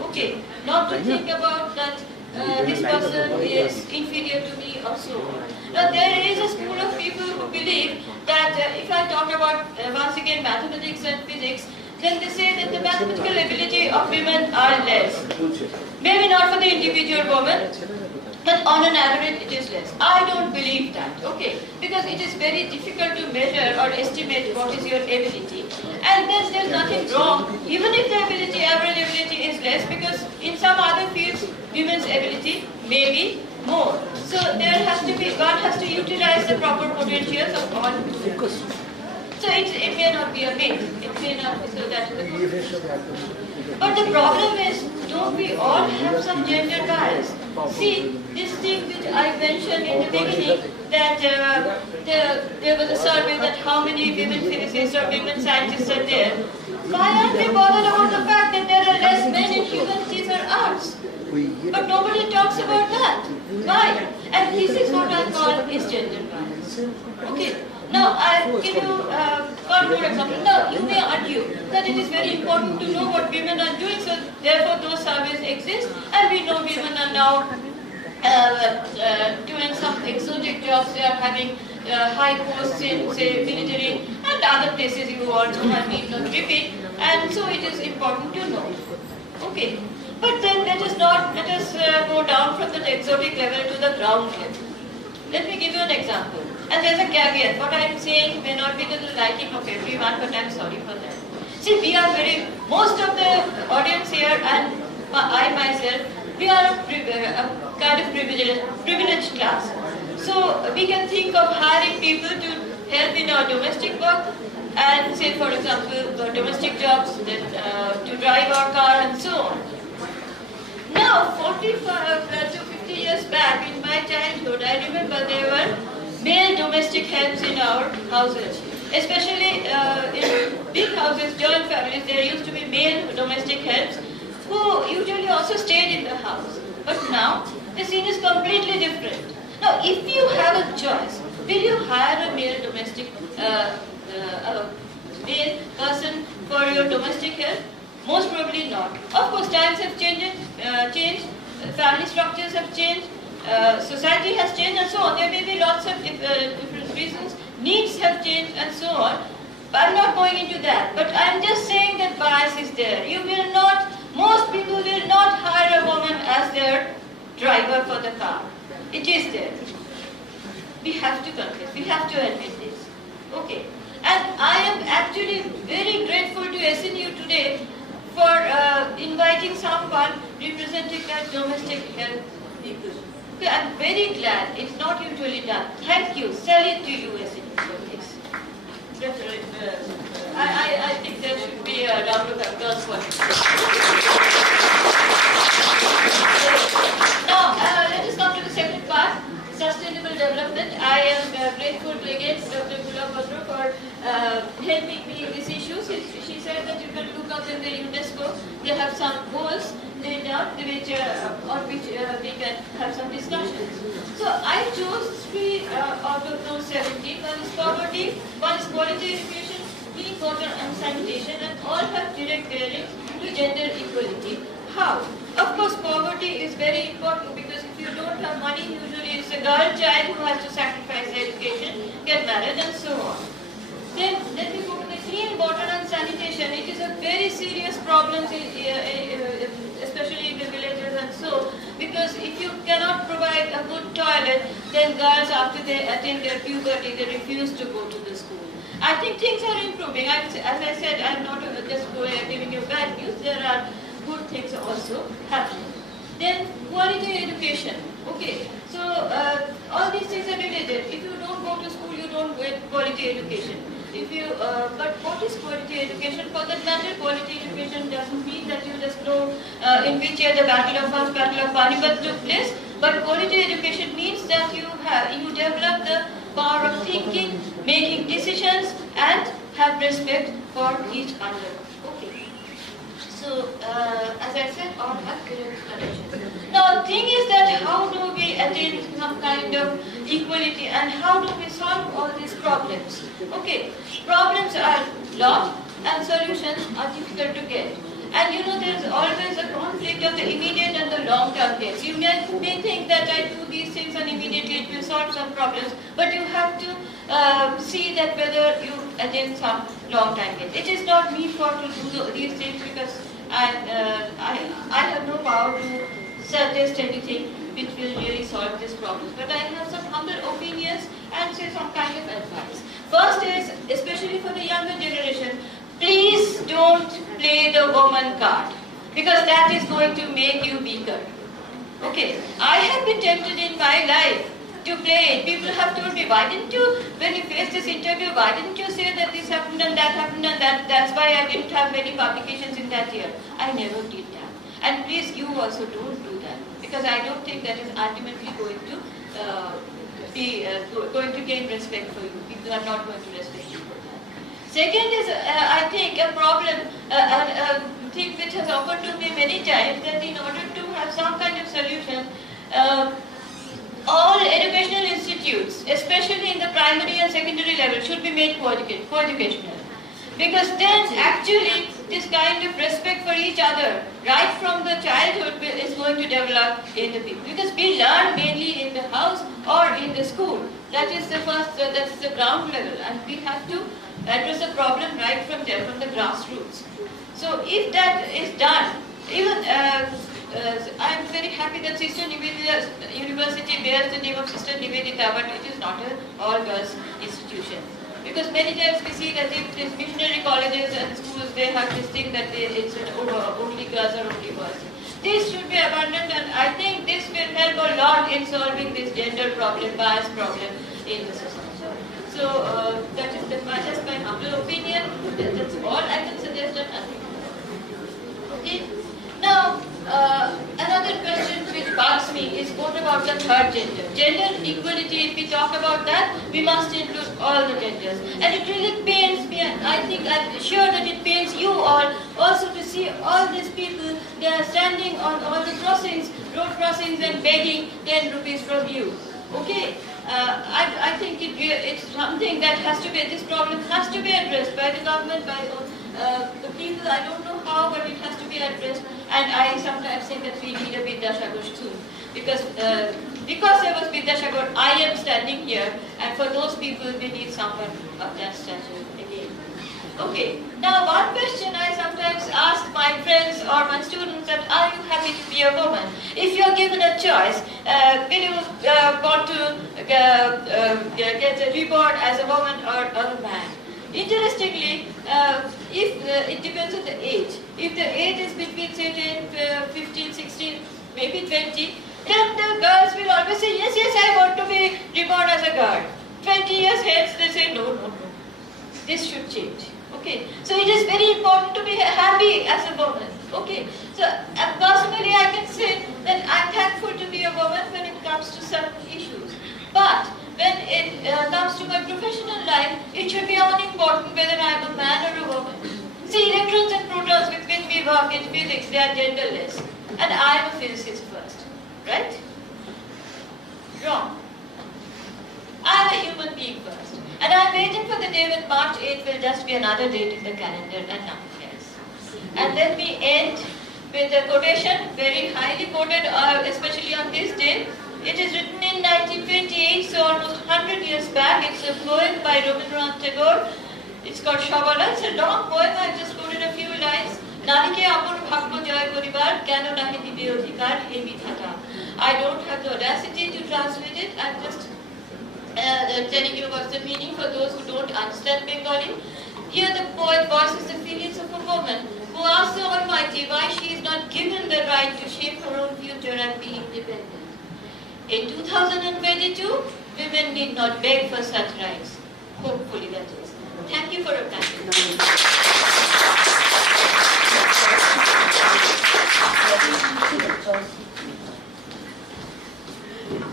Okay, not to think about that this person is inferior to me or so on. Now there is a school of people who believe that if I talk about once again mathematics and physics, then they say that the mathematical ability of women are less. Maybe not for the individual woman, but on an average it is less. I don't believe that, okay? Because it is very difficult to measure or estimate what is your ability. And there's nothing wrong, even if the average ability is less, because in some other fields, women's ability may be more. So there has to be, one has to utilize the proper potentials of all people. So it may not be a myth, it may not be so that. But the problem is, don't we all have some gender bias? See, this thing which I mentioned in the beginning, that there was a survey that how many women physicists or women scientists are there. Why aren't we bothered about the fact that there are less men in humanities or arts? But nobody talks about that. Why? And this is what I call is gender bias. Okay. Now, I'll give you one more example. Now, you may argue that it is very important to know what women are doing, so therefore those surveys exist, and we know women are now doing some exotic jobs. They are having high posts in, say, military and other places you all know, I need not repeat, and so it is important to know. Okay. But then let us go down from the exotic level to the ground level. Let me give you an example. And there's a caveat. What I am saying may not be to the liking of everyone, but I'm sorry for that. See, we are most of the audience here and I myself, we are a kind of privileged class. So we can think of hiring people to help in our domestic work and say, for example, domestic jobs, then, to drive our car and so on. Now, 45 to 50 years back in my childhood, I remember there were male domestic helps in our houses. Especially in big houses, joint families, there used to be male domestic helps who usually also stayed in the house. But now, the scene is completely different. Now, if you have a choice, will you hire a male domestic, male person for your domestic help? Most probably not. Of course, times have changed, family structures have changed, society has changed and so on. There may be lots of different reasons. Needs have changed and so on. But I'm not going into that. But I'm just saying that bias is there. You will not, most people will not hire a woman as their driver for the car. It is there. We have to confess. We have to admit this. Okay. And I am actually very grateful to SNU today for inviting someone representing the domestic health people. Okay, I'm very glad. It's not usually done. Thank you. Salute to you, SNU, for this. I think there should be a round of applause for it. Now, let us come to the second part, sustainable development. I am grateful to again Dr. Gula Bhadra for helping me in this issue. She said that you can look up in the UNESCO. They have some goals laid out on which we can have some discussions. So I chose 3 out of those 17. One is poverty, one is quality education, clean water and sanitation, and all have direct bearing to gender equality. How? Of course, poverty is very important because if you don't have money, usually it's a girl child who has to sacrifice education, get married and so on. Then let me go to the clean water and sanitation. It is a very serious problem, especially in the villages and so, because if you cannot provide a good toilet, then girls after they attain their puberty, they refuse to go to the school. I think things are improving. As I said, I'm not just giving you bad news. There are good things also happening. Then quality education. Okay, so all these things are related. If you don't go to school, you don't get quality education. If you, but what is quality education? For that matter, quality education doesn't mean that you just know in which year the Battle of Panipat took place. But quality education means that you develop the power of thinking, making decisions, and have respect for each other. Okay. So, as I said, all have direct connection. Now, the thing is that how do we attain some kind of equality and how do we solve all these problems? Okay, problems are lot and solutions are difficult to get. And you know, there is always a conflict of the immediate and the long-term gains. You may think that I do these things and immediately it will solve some problems, but you have to see that whether you attain some long-term gains. It is not me for to do these things because I have no power to suggest anything which will really solve this problem. But I have some humble opinions and say some kind of advice. First is, especially for the younger generation, please don't play the woman card because that is going to make you weaker. Okay, I have been tempted in my life to play it. People have told me, why didn't you, when you faced this interview, why didn't you say that this happened and that's why I didn't have many publications in that year. I never did that. And please, you also don't do that because I don't think that is ultimately going to gain respect for you. People are not going to respect you. Second is, I think, a problem, a thing which has occurred to me many times, that in order to have some kind of solution, all educational institutes, especially in the primary and secondary level, should be made co-educational. Because then actually this kind of respect for each other, right from the childhood, is going to develop in the people. Because we learn mainly in the house or in the school. That is the first, that's the ground level, and we have to address the problem right from there, from the grassroots. So if that is done, even I am very happy that Sister Nivedita University bears the name of Sister Nivedita, but it is not an all-girls institution. Because many times we see that if these missionary colleges and schools, they have this thing that it's only girls or only boys. This should be abandoned, and I think this will help a lot in solving this gender problem, bias problem in the society. So that is just my humble opinion. That's all I can suggest and nothing. Okay. Now, another question which bugs me is what about the third gender? Gender equality, if we talk about that, we must include all the genders. And it really pains me, and I think I'm sure that it pains you all also to see all these people, they are standing on all the crossings, road crossings and begging 10 rupees from you. Okay? I think it's something that has to be, this problem has to be addressed by the government, by the people. I don't know how, but it has to be addressed. And I sometimes think that we need a Vidyasagar soon. Because there was Vidyasagar, I am standing here, and for those people, we need someone of that stature again. Okay, now one question I sometimes ask my friends or my students that, are you happy to be a woman? If you are given a choice, will you want to get reborn as a woman or a man? Interestingly, it depends on the age. If the age is between say 10, 15, 16, maybe 20, then the girls will always say, yes, I want to be reborn as a girl. 20 years hence, they say, no. This should change. Okay, so it is very important to be happy as a woman. Okay, so personally I can say that I'm thankful to be a woman when it comes to certain issues. But when it comes to my professional life, it should be unimportant whether I'm a man or a woman. See, electrons and protons with which we work in physics, they are genderless. And I'm a physicist first. Right? Wrong. I'm a human being first. And I'm waiting for the day when March 8th will just be another date in the calendar and nothing else. And then we end with a quotation, very highly quoted, especially on this day. It is written in 1928, so almost 100 years back. It's a poem by Rabindranath Tagore. It's called Shabala. It's a long poem. I just quoted a few lines. Narike apor bhagyo jay koribar, keno nahi dibe odhikar he mithata. I don't have the audacity to translate it. I'm just telling you what's the meaning for those who don't understand Bengali. Here the poet voices the feelings of a woman who asks the Almighty why she is not given the right to shape her own future and be independent. In 2022, women need not beg for such rights. Hopefully that is. Thank you for your time.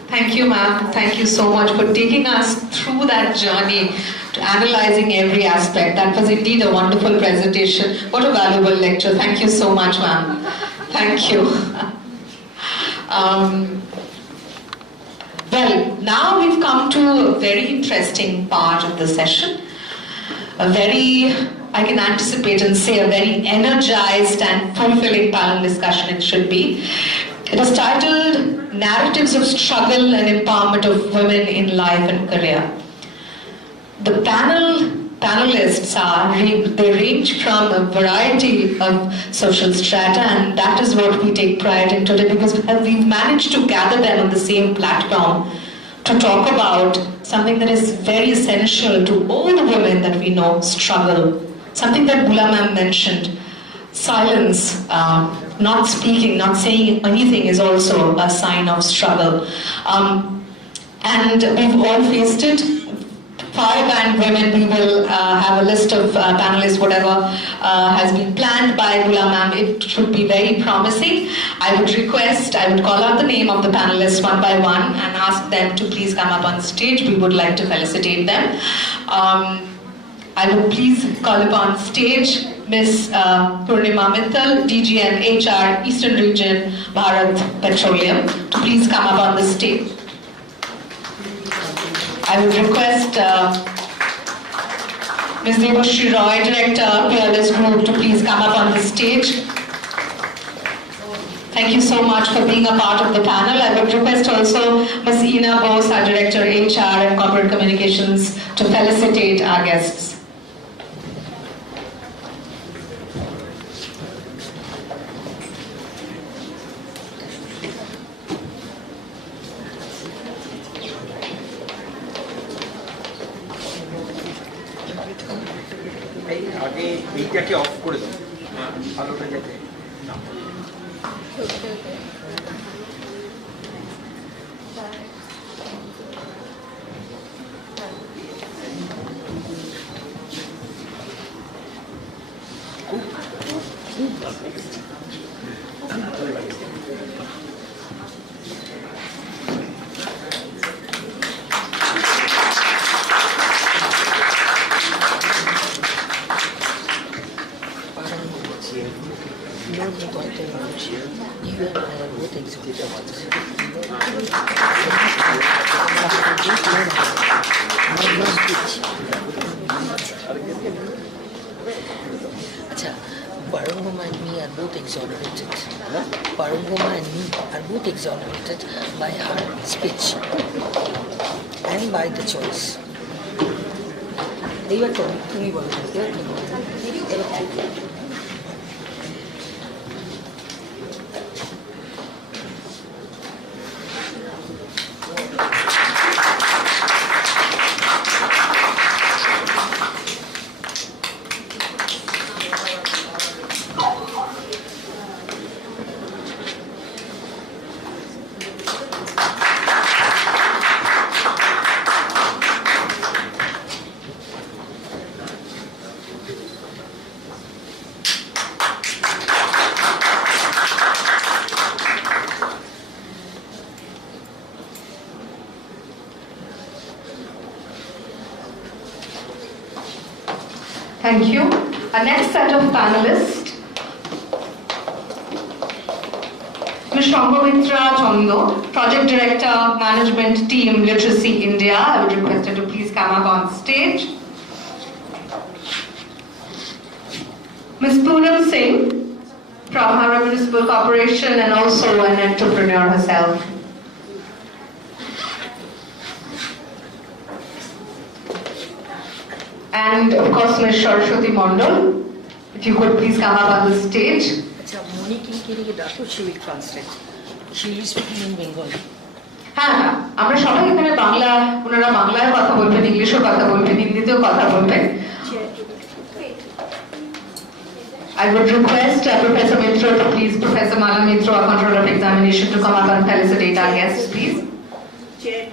Thank you, ma'am. Thank you so much for taking us through that journey to analyzing every aspect. That was indeed a wonderful presentation. What a valuable lecture. Thank you so much, ma'am. Thank you. Well, now we've come to a very interesting part of the session. A very, I can anticipate and say, a very energized and fulfilling panel discussion it should be. It is titled Narratives of Struggle and Empowerment of Women in Life and Career. The panelists they range from a variety of social strata, and that is what we take pride in today, because we've managed to gather them on the same platform to talk about something that is very essential to all the women that we know struggle. Something that Bula ma'am mentioned, silence, not speaking, not saying anything is also a sign of struggle. And we've all faced it. 5 women, we will have a list of panelists, whatever has been planned by Bula ma'am. It should be very promising. I would call out the name of the panelists one by one and ask them to please come up on stage. We would like to felicitate them. I would please call upon stage Ms. Purnima Mittal, DGM HR, Eastern Region, Bharat Petroleum, to please come up on the stage. I would request Ms. Devoshri Roy, Director, Peerless Group, to please come up on the stage. Thank you so much for being a part of the panel. I would request also Ms. Ina Bose, our Director, HR and Corporate Communications, to felicitate our guests. আগে এইটাকে of করে দাও আলোটা যাতে না Parangoma and me are both exonerated. Parangoma and me are both exonerated by her speech and by the choice. They were told to me, Thank you. Our next set of panelists, Ms. Shambhavitra Chondo, Project Director, Management Team, Literacy India. I would request her to please come up on stage. Ms. Poonam Singh, from Hara Municipal Corporation and also an entrepreneur herself. And of course, Ms. Saraswati Mondal, if you could please come up on the stage. She will translate. She will speak in Bengali. হ্যাঁ হ্যাঁ আমরা সবাই এখানে বাংলা, ওনারা বাংলায় কথা বলবেন, ইংলিশেও কথা বলবেন, হিন্দিতেও কথা বলবেন। I would request Professor Mitra to please, Professor Mala Mitra, our controller of examination, to come up and felicitate our guests, please. Yes.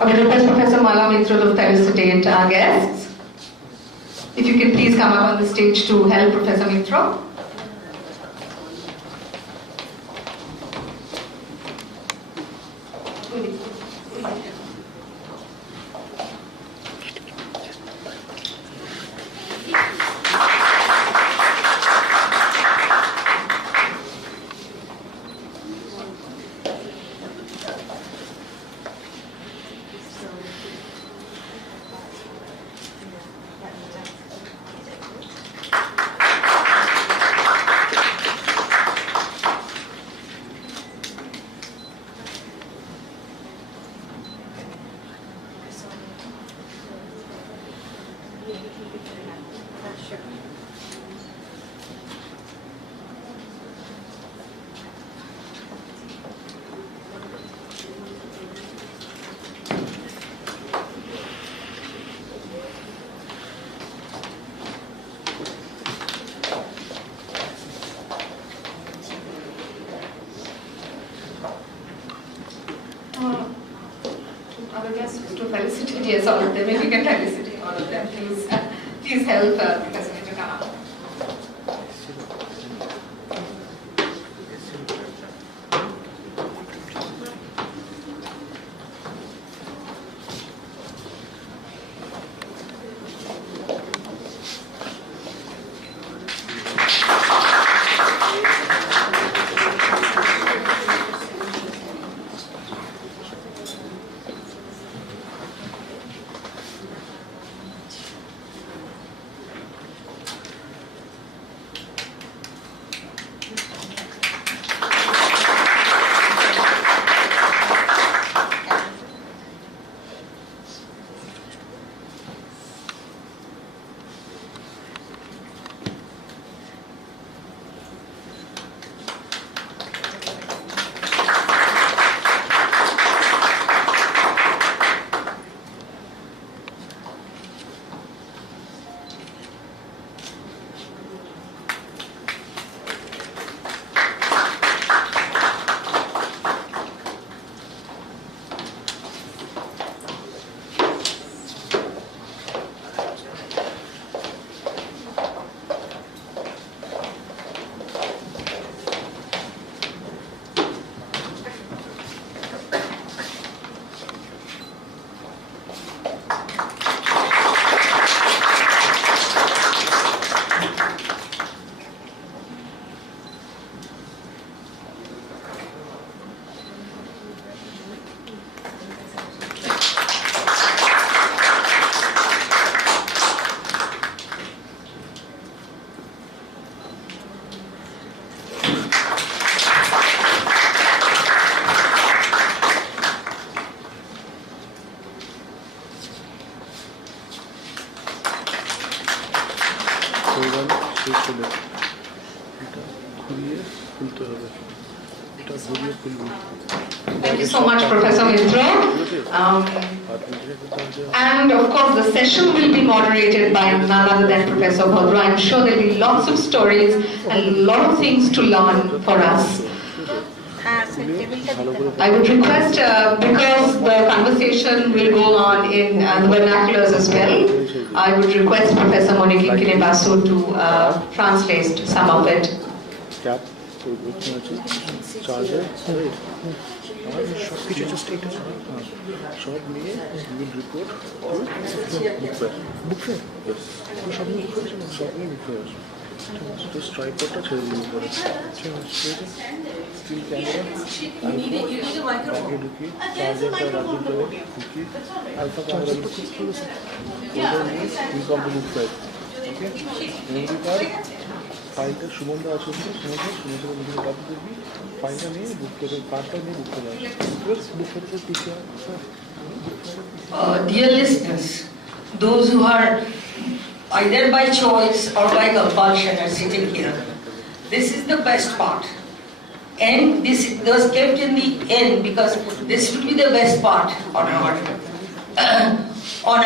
I would request Professor Mala Mitra to felicitate our guests. If you can please come up on the stage to help Professor Mitra. Other guests to felicitate, yes, all of them. If you can felicitate all of them, please, please help Professor Mitra come up. Thank you so much, Professor Mitra. And of course, the session will be moderated by none other than Professor Bhadra. I'm sure there'll be lots of stories and a lot of things to learn for us. I would request, because the conversation will go on in the vernaculars as well, I would request Professor Monique Kinebasu to translate some of it. Charger, right? Shop picture just take it. Shop me will report or book fair. Book fair? Yes. Shop me book fair. Shop me book fair. Just tripod ছেড়ে দিন উপরে। Screen camera আগে ঢুকি চার্জারটা রাখুন তো ঢুকি alpha camera ঢুকি ওটা নিয়ে income to book file okay memory card ফাইলটা সুমন্ত আছে, সুমন্ত নিজের কাছে দেখবি, ফাইলটা নিয়ে বুক করে কার্ডটা নিয়ে বুক করে আসবে, বুক করতে পিছিয়ে Dear listeners, those who are either by choice or by compulsion are sitting here, this is the best part. And this was kept in the end because this will be the best part on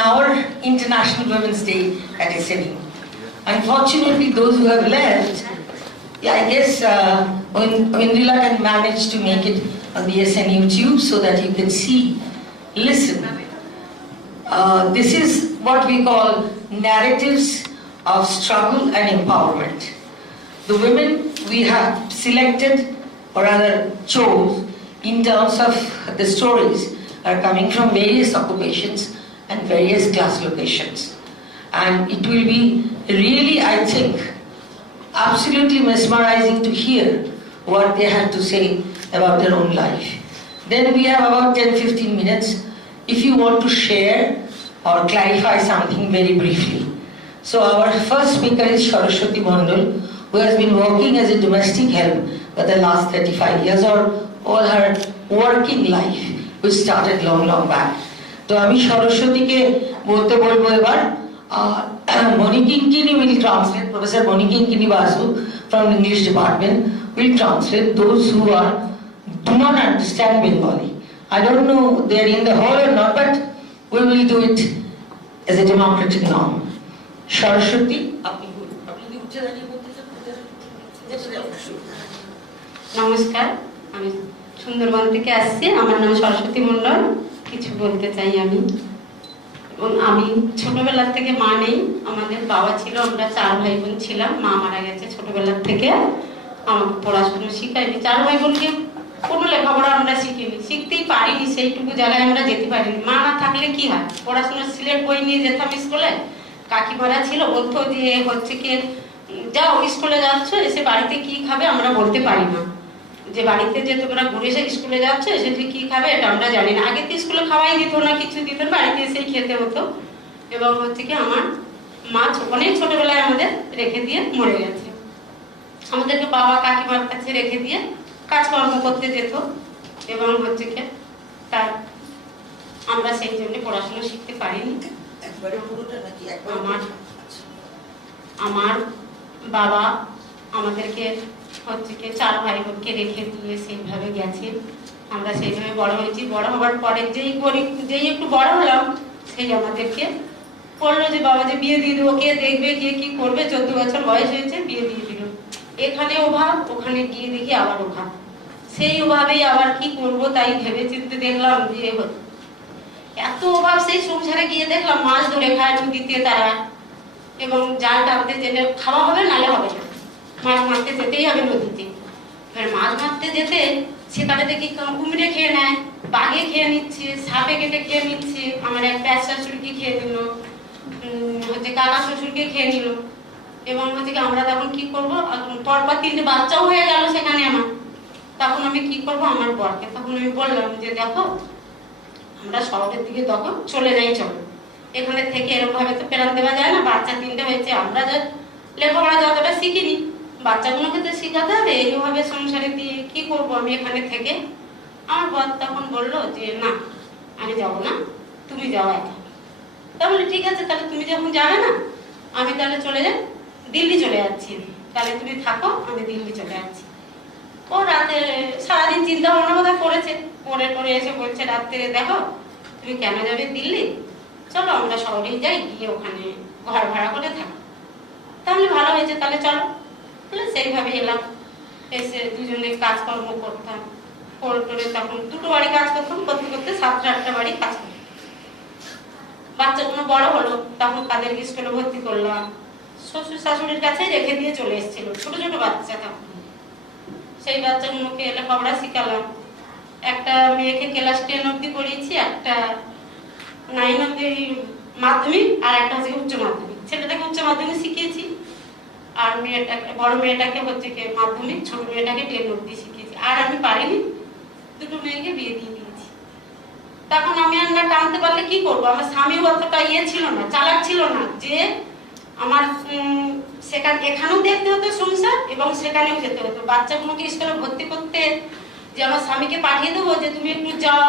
our International Women's Day at SNU. Unfortunately, those who have left, I guess Indrila can manage to make it on the SNU tube so that you can see, listen. This is what we call narratives of struggle and empowerment. The women we have selected, or rather chose, in terms of the stories, are coming from various occupations and various class locations. And it will be really, I think, absolutely mesmerizing to hear what they have to say about their own life. Then we have about 10-15 minutes if you want to share or clarify something very briefly. So our first speaker is Saraswati Mondal, who has been working as a domestic help for the last 35 years, or all her working life, which started long back. So আমি সরস্বতীকে বলতে বলবো এবার, Moni Kinkini will translate, Professor Moni Kinkini Basu from the English department will translate those who do not understand Bengali. I don't know they are in the hall or not, but we will do it as a democratic norm. Saraswati, নমস্কার, আমি সুন্দরবন থেকে আসছি। আমার নাম সরস্বতী মণ্ডল। কিছু বলতে চাই আমি। এবং আমি ছোটবেলার থেকে মা নেই, আমাদের বাবা ছিল, আমরা 4 ভাই বোন ছিলাম। মা মারা গেছে ছোটবেলার থেকে, আমাকে পড়াশুনো শিখায়নি। 4 ভাই বোনকে কোনো লেখাপড়া আমরা শিখিনি, শিখতেই পারিনি, সেইটুকু জায়গায় আমরা যেতে পারিনি। মা না থাকলে কি হয়, পড়াশোনার সিলেট বই নিয়ে যেতাম স্কুলে। কাকিমারা ছিল, বলতো যে হচ্ছে কি যাও স্কুলে যাচ্ছ, এসে বাড়িতে কি খাবে আমরা বলতে পারি না, যে বাড়িতে যে তোমরা ঘুরে এসে স্কুলে যাচ্ছ, এসে যে কি খাবে এটা আমরা জানি না। আগে তো স্কুলে খাওয়াই দিত না, কিছু দিত না, বাড়িতে এসেই খেতে হতো। এবং হচ্ছে কি আমার মা অনেক ছোটবেলায় আমাদের রেখে দিয়ে মরে গেছে। আমাদেরকে বাবা কাকিমার কাছে রেখে দিয়ে কাজকর্ম করতে যেত। এবং হচ্ছে কি তার আমরা সেই জন্য পড়াশোনা শিখতে পারিনি। আমার বাবা আমাদেরকে হচ্ছে কি 4 ভাই বোনকে রেখে দিয়ে সেইভাবে গেছে। আমরা সেইভাবে বড় হয়েছি। বড় হওয়ার পরে যেই একটু বড় হলাম, সেই আমাদেরকে বললো যে বাবা যে বিয়ে দিয়ে দেবো, কে দেখবে, কে কি করবে। 14 বছর বয়স হয়েছে, বিয়ে দিয়ে দিল। এখানে অভাব, ওখানে গিয়ে দেখি আবার অভাব। সেই অভাবেই আবার কি করব তাই ভেবে চিন্তে দেখলাম যে এত অভাব, সেই সংসারে গিয়ে দেখলাম মাছ ধরে খায় নদীতে তারা, এবং জাল টানতে যেতে খাওয়া হবে নালে হবে না, মাছ মারতে যেতেই হবে নদীতে। এবার মাছ মারতে যেতে সেখানে দেখি কুমিরে খেয়ে নেয়, বাঘে খেয়ে নিচ্ছে, সাপে কেটে খেয়ে নিচ্ছে। আমার এক ব্যাস শাশুড়িকে খেয়ে নিল, হচ্ছে কাকা শ্বশুরকে খেয়ে নিল। এবং হচ্ছে আমরা তখন কি করবো, পরপর 3টে বাচ্চাও হয়ে গেল সেখানে আমার। তখন আমি কি করবো, আমার বরকে তখন আমি বললাম যে দেখো আমরা শহরের দিকে তখন চলে যাই, চলো এখানে থেকে এরকম ভাবে তো প্রাণ দেওয়া যায় না। বাচ্চা 3টে হয়েছে, আমরা লেখাপড়া যতটা শিখিনি, বাচ্চাগুলোকে তো শিখাতে হবে। এইভাবে সংসারে দিয়ে কি করবো, আমি এখানে থেকে। আমার বর তখন বললো যে না আমি যাবো না, তুমি যাও একা। তাহলে ঠিক আছে, তাহলে তুমি যখন যাবে না, আমি তাহলে চলে যাই, দিল্লি চলে যাচ্ছি, তাহলে তুমি থাকো, আমি দিল্লি চলে যাচ্ছি। ও রাতে সারাদিন চিন্তা ভাবনা কথা করেছে, করে এসে বলছে রাত্রে দেখো তুমি কেন যাবে দিল্লি, চলো আমরা শহরেই যাই, গিয়ে ওখানে ঘর ভাড়া করে থাকো। তাহলে ভালো হয়েছে, তাহলে চলো। সেইভাবে এলাম, এসে দুজনে কাজকর্ম করতাম, করে তখন 2টো বাড়ি কাজ করতাম, করতে করতে 7-8টা বাড়ি কাজ করতাম। বাচ্চাগুলো বড় হলো, তখন তাদের স্কুলে ভর্তি করলাম। শ্বশুর শাশুড়ির কাছে রেখে দিয়ে চলে এসেছিল, ছোট ছোট বাচ্চা তখন। সেই বাচ্চাগুলোকে লেখাপড়া শিখালাম। একটা মেয়েকে ক্লাস 10 অব্দি পড়িয়েছি, একটা 9 অব্দি মাধ্যমিক, আর একটা হচ্ছে উচ্চ মাধ্যমিক। ছেলেটাকে উচ্চ মাধ্যমিক শিখিয়েছি, আর বড় মেয়েটাকে হচ্ছে মাধ্যমিক, ছোট মেয়েটাকে 10 অব্দি শিখিয়েছি। আর আমি পারিনি, 2টো মেয়েকে বিয়ে দিয়ে দিয়েছি। তখন আমি আর না টানতে পারলে কি করবো, আমার স্বামীও অতটা ছিল না, চালাক ছিল না, যে আমার সেখানে এখানেও দেখতে হতো সংসার এবং সেখানেও যেতে হতো। বাচ্চাগুলোকে স্কুলে ভর্তি করতে যে আমার স্বামীকে পাঠিয়ে দেবো যে তুমি একটু যাও,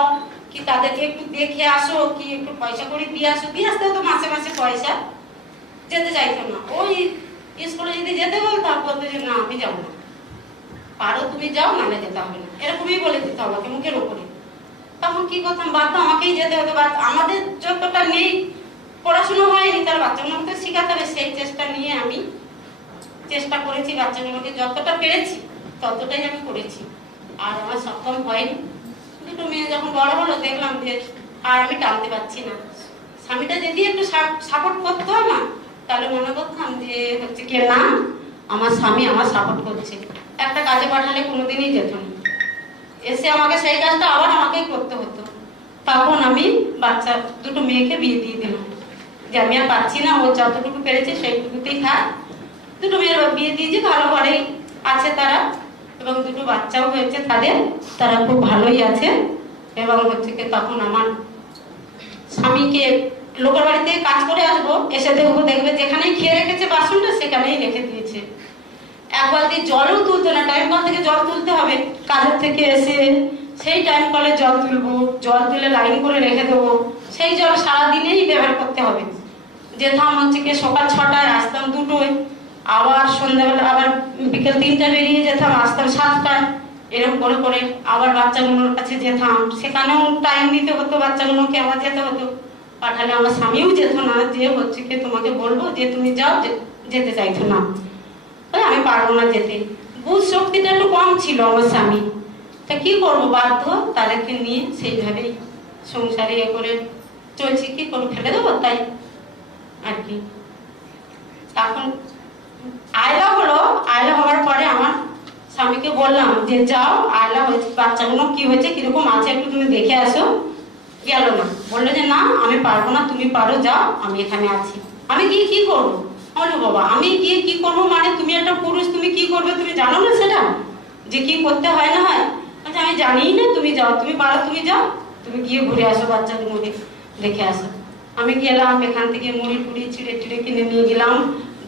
কি তাদেরকে একটু দেখে আসো, কি একটু পয়সা করে দিয়ে আসো, দিয়ে আসতে হতো মাসে মাসে পয়সা। যেতে চাইতো না। ওই স্কুলে যদি যেতে বলতাম বলতো যে না আমি যাবো না, পারো তুমি যাও, নাহলে যেতে হবে না, এরকমই বলে দিত আমাকে মুখের ওপরে। তখন কি করতাম, বাধ্য আমাকেই যেতে হতো। আমাদের যতটা নেই, পড়াশোনা হয়নি, তার বাচ্চাগুলোকে তো শেখাতে হবে, সেই চেষ্টা নিয়ে আমি চেষ্টা করেছি, বাচ্চাগুলোকে যতটা পেরেছি ততটাই আমি করেছি। আর আমার সক্ষম হয়নি। দুটো মেয়ে যখন বড় হলো দেখলাম যে আর আমি টানতে পারছি না। স্বামীটা যদি একটু সাপোর্ট করতো না, তাহলে মনে করতাম যে হচ্ছে কি না আমার স্বামী আমার সাপোর্ট করছে। একটা কাজে পাঠালে কোনোদিনই যেত না, এসে আমাকে সেই কাজটা আবার আমাকেই করতে হতো। তখন আমি বাচ্চা দুটো মেয়েকে বিয়ে দিয়ে দিলাম যে আমি আর পাচ্ছি না, ও যতটুকু পেরেছে সেইটুকুতেই থাক। দুটো মেয়ের বিয়ে দিয়েছি, ভালো ঘরেই আছে তারা, এবং দুটো বাচ্চাও হয়েছে তাদের, তারা খুব ভালোই আছে। এবং হচ্ছে কি তখন আমার স্বামীকে লোকের বাড়িতে কাজ করে আসবো, এসে দেখবো, দেখবে যেখানেই খেয়ে রেখেছে বাসনটা সেখানেই রেখে দিয়েছে। এক বালতি জলও তুলতো না, টাইম কল থেকে জল তুলতে হবে, কাজের থেকে এসে সেই টাইম কলে জল তুলবো, জল তুলে লাইন করে রেখে দেবো, সেই জল সারাদিনেই ব্যবহার করতে হবে। যেতাম হচ্ছে কি সকাল 6টায়, আসতাম 2টোয়, আবার সন্ধ্যাবেলা আবার বিকেল 3টায় বেরিয়ে যেতাম, আসতাম 7টায়। এরকম করে করে আবার বাচ্চাগুলোর কাছে যেতাম, সেখানেও টাইম দিতে হতো, বাচ্চাগুলোকে আমার যেতে হতো। পাঠালে আমার স্বামীও যেত না, যে হচ্ছে কি তোমাকে বলবো যে তুমি যাও, যেতে চাইতো না, আমি পারবো না যেতে। বুঝ শক্তিটা একটু কম ছিল আমার স্বামী, তা কি করবো, বাধ্য তাদেরকে নিয়ে সেইভাবেই সংসারে এ করে চলছি। কি করবো, ফেলে দেবো তাই আর কি। তখন আয়লা হলো, আয়লা হওয়ার পরে আমার স্বামীকে বললাম যে যাও, আয়লা হয়েছে, বাচ্চাগুলো কি হয়েছে কিরকম আছে একটু তুমি দেখে আসো। গেল না, বললো যে না আমি পারবো না, তুমি পারো, যাও, আমি এখানে আছি। আমি গিয়ে কি করবো? বলো বাবা আমি গিয়ে কি করবো মানে, তুমি একটা পুরুষ, তুমি কি করবে তুমি জানো না সেটা, যে কি করতে হয় না হয়? আচ্ছা আমি জানিই না, তুমি যাও, তুমি পারো, তুমি যাও, তুমি গিয়ে ঘুরে আসো, বাচ্চাগুলোকে দেখে আসো। আমি গেলাম, এখান থেকে মুড়ি টুড়ি চিড়ে টিড়ে কিনে নিয়ে গেলাম,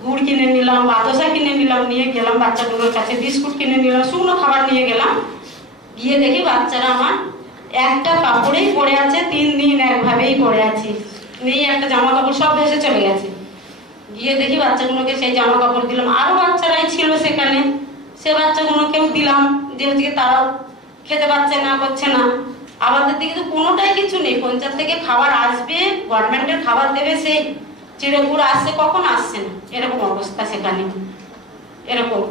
গুড় কিনে নিলাম, বাতাসা কিনে নিলাম, নিয়ে গেলাম বাচ্চাগুলোর কাছে, বিস্কুট কিনে নিলাম, শুকনো খাবার নিয়ে গেলাম। গিয়ে দেখি বাচ্চারা আমার একটা কাপড়েই পড়ে আছে, 3 দিন একভাবেই পড়ে আছে, নেই একটা জামা কাপড়, সব ভেসে চলে গেছে। গিয়ে দেখি বাচ্চাগুলোকে সেই জামা কাপড় দিলাম, আরো বাচ্চারাই ছিল সেখানে, সে বাচ্চাগুলোকেও দিলাম, যে তারাও খেতে পারছে না, করছে না। আমাদের দিকে তো কোনোটাই কিছু নেই, পঞ্চায়েত থেকে খাবার আসবে, গভর্নমেন্টের খাবার দেবে, সেই চিড়ে গুড় আসছে, কখন আসছে না, এরকম অবস্থা সেখানে। এরকম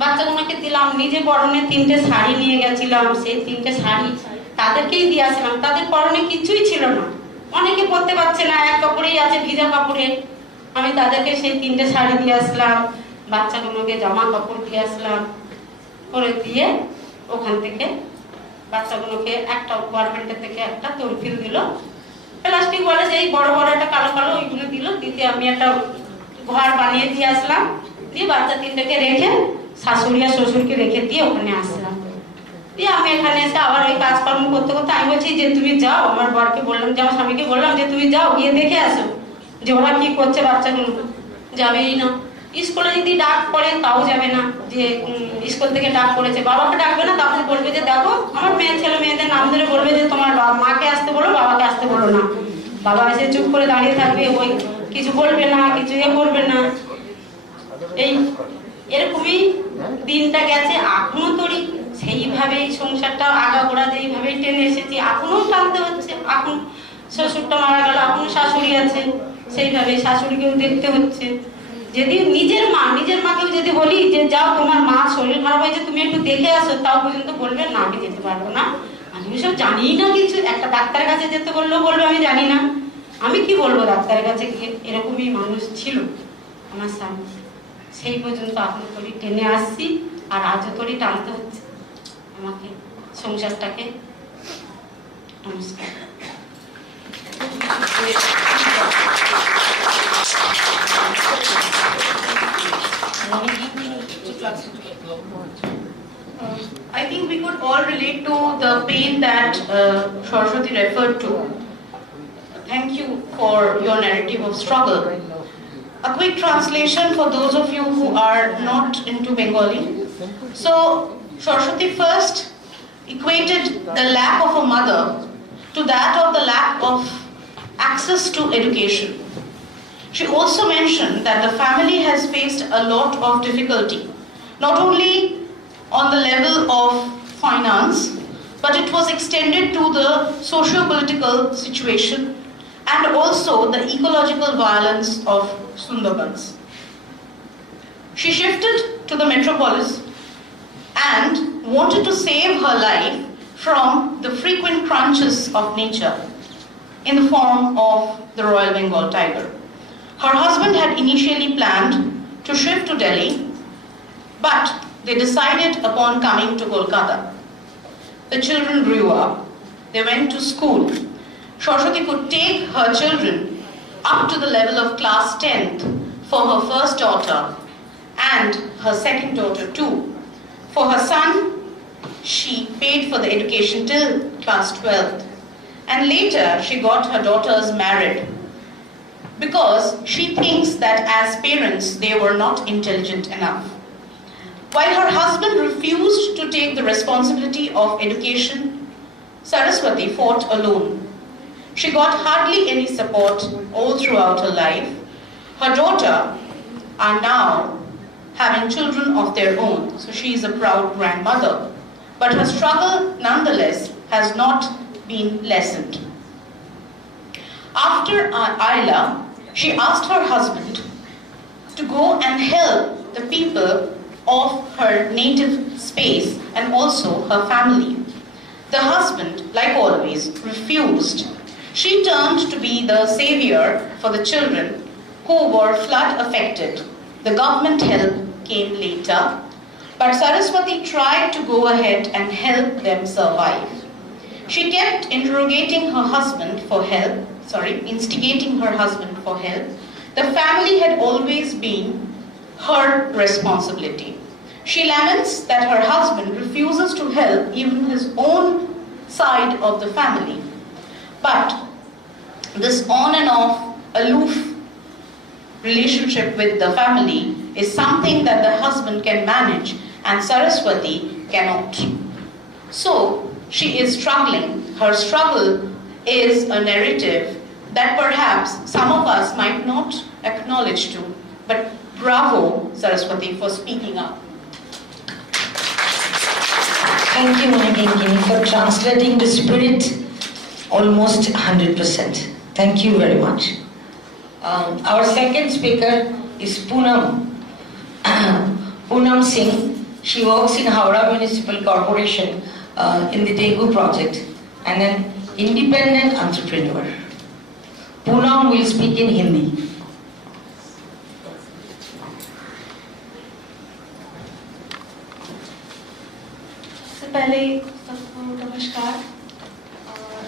বাচ্চাগুলোকে দিলাম, নিজে পরনে 3টে শাড়ি নিয়ে গেছিলাম, সেই 3টে শাড়ি তাদেরকেই দিয়ে আসলাম, তাদের পরনে কিছুই ছিল না, অনেকে পরতে পারছে না, এক কাপড়েই আছে, ভিজা কাপড়ে। আমি তাদেরকে সেই 3টে শাড়ি দিয়ে আসলাম, বাচ্চাগুলোকে জামা কাপড় দিয়ে আসলাম, করে দিয়ে ওখান থেকে বাচ্চাগুলোকে একটা গভর্নমেন্টের থেকে একটা তরফিল দিল, প্লাস্টিক বলে যেই বড় বড় একটা কালো কালো, ওইগুলো দিল, দিতে আমি একটা ঘর বানিয়ে দিয়ে আসলাম, দিয়ে বাচ্চা 3টেকে রেখে শাশুড়ি আর শ্বশুরকে রেখে দিয়ে ওখানে আসলাম। দিয়ে আমি এখানে এসে আবার ওই কাজকর্ম করতে করতে আমি বলছি যে তুমি যাও, আমার বরকে বললাম, যে আমার স্বামীকে বললাম যে তুমি যাও, গিয়ে দেখে আসো যে ওরা কি করছে বাচ্চাগুলো। যাবেই না, স্কুলে যদি ডাক পড়ে তাও যাবে না, যে স্কুল থেকে ডাক পড়েছে, বাবাকে ডাকবে না, তাহলে বলবে যে দেখো আমার ছেলে মেয়েদের নাম ধরে বলবে যে তোমার মাকে আসতে বলো, বাবাকে আসতে বলো না। বাবা এসে চুপ করে দাঁড়িয়ে থাকবে, ওই কিছু বলবে না, কিছু করবে না। এই এরকমই দিনটা গেছে, এখনো তোরই সেইভাবেই সংসারটা আগাগোড়া যেইভাবে টেনে এসেছি এখনো টানতে হচ্ছে। এখন শ্বশুরটা মারা গেল, এখনো শাশুড়ি আছে, সেইভাবেই শাশুড়িকেও দেখতে হচ্ছে। যদি নিজের মাকেও যদি বলি যে যাও তোমার মা শরীর খারাপ হয়েছে তুমি একটু দেখে আসো, তাও পর্যন্ত বলবে না আমি যেতে পারবো না, আমি সব জানি না কিছু। একটা ডাক্তারের কাছে যেতে বললেও বলবে আমি জানি না, আমি কি বলবো ডাক্তারের কাছে গিয়ে। এরকমই মানুষ ছিল আমার স্বামী। সেই পর্যন্ত এখনো তোরই টেনে আসছি, আর আজও তোরই টানতে হচ্ছে আমাকে সংসারটাকে। নমস্কার। I think we could all relate to the pain that Saraswati referred to. Thank you for your narrative of struggle. A quick translation for those of you who are not into Bengali. So, Saraswati first equated the lack of a mother to that of the lack of access to education. She also mentioned that the family has faced a lot of difficulty, not only on the level of finance, but it was extended to the socio-political situation and also the ecological violence of Sundarbans. She shifted to the metropolis and wanted to save her life from the frequent crunches of nature in the form of the Royal Bengal tiger. Her husband had initially planned to shift to Delhi, but they decided upon coming to Kolkata. The children grew up. They went to school. Saraswati could take her children up to the level of class 10th for her first daughter and her second daughter too. For her son, she paid for the education till class 12th. And later she got her daughters married because she thinks that as parents they were not intelligent enough. While her husband refused to take the responsibility of education, Saraswati fought alone. She got hardly any support all throughout her life. Her daughter are now having children of their own, so she is a proud grandmother. But her struggle, nonetheless, has not been lessened. After Ayla, she asked her husband to go and help the people of her native space and also her family. The husband, like always, refused. She turned to be the savior for the children who were flood affected. The government help came later, but Saraswati tried to go ahead and help them survive. She kept instigating her husband for help. The family had always been her responsibility. She laments that her husband refuses to help even his own side of the family. But this on and off, aloof relationship with the family is something that the husband can manage and Saraswati cannot. So she is struggling. Her struggle is a narrative that perhaps some of us might not acknowledge to. But bravo, Saraswati, for speaking up. Thank you, Manikinkini, for translating the spirit almost 100%. Thank you very much. Our second speaker is Poonam. Poonam Singh. She works in Howrah Municipal Corporation in the Dengue project and an independent entrepreneur. Poonam will speak in Hindi. पहले सबको नमस्कार और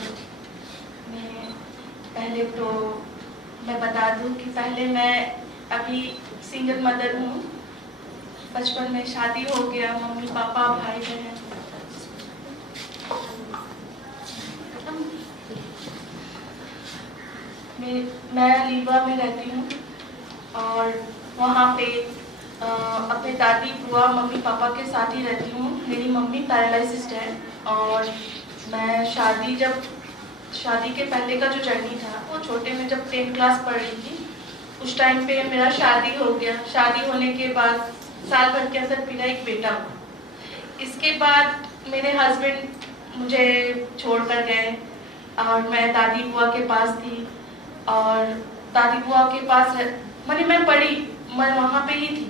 मैं बता दूं कि पहले मैं अभी सिंगल मदर हूँ। बचपन में शादी हो गया, मम्मी पापा भाई बहन। मैं लीवा में रहती हूँ और वहाँ पे अपने दादी बुआ मम्मी पापा के साथ ही रहती हूँ। मेरी मम्मी पैरालिसिस्ड है और मैं शादी के पहले का जो जर्नी था वो छोटे में जब 10th क्लास पढ़ रही थी उस टाइम पे मेरा शादी हो गया। शादी होने के बाद साल भर के अंदर मेरा एक बेटा हुआ। इसके बाद मेरे हस्बैंड मुझे छोड़ कर गए और मैं दादी बुआ के पास थी और दादी बुआ के पास मैं पढ़ी, मैं वहाँ पे ही थी।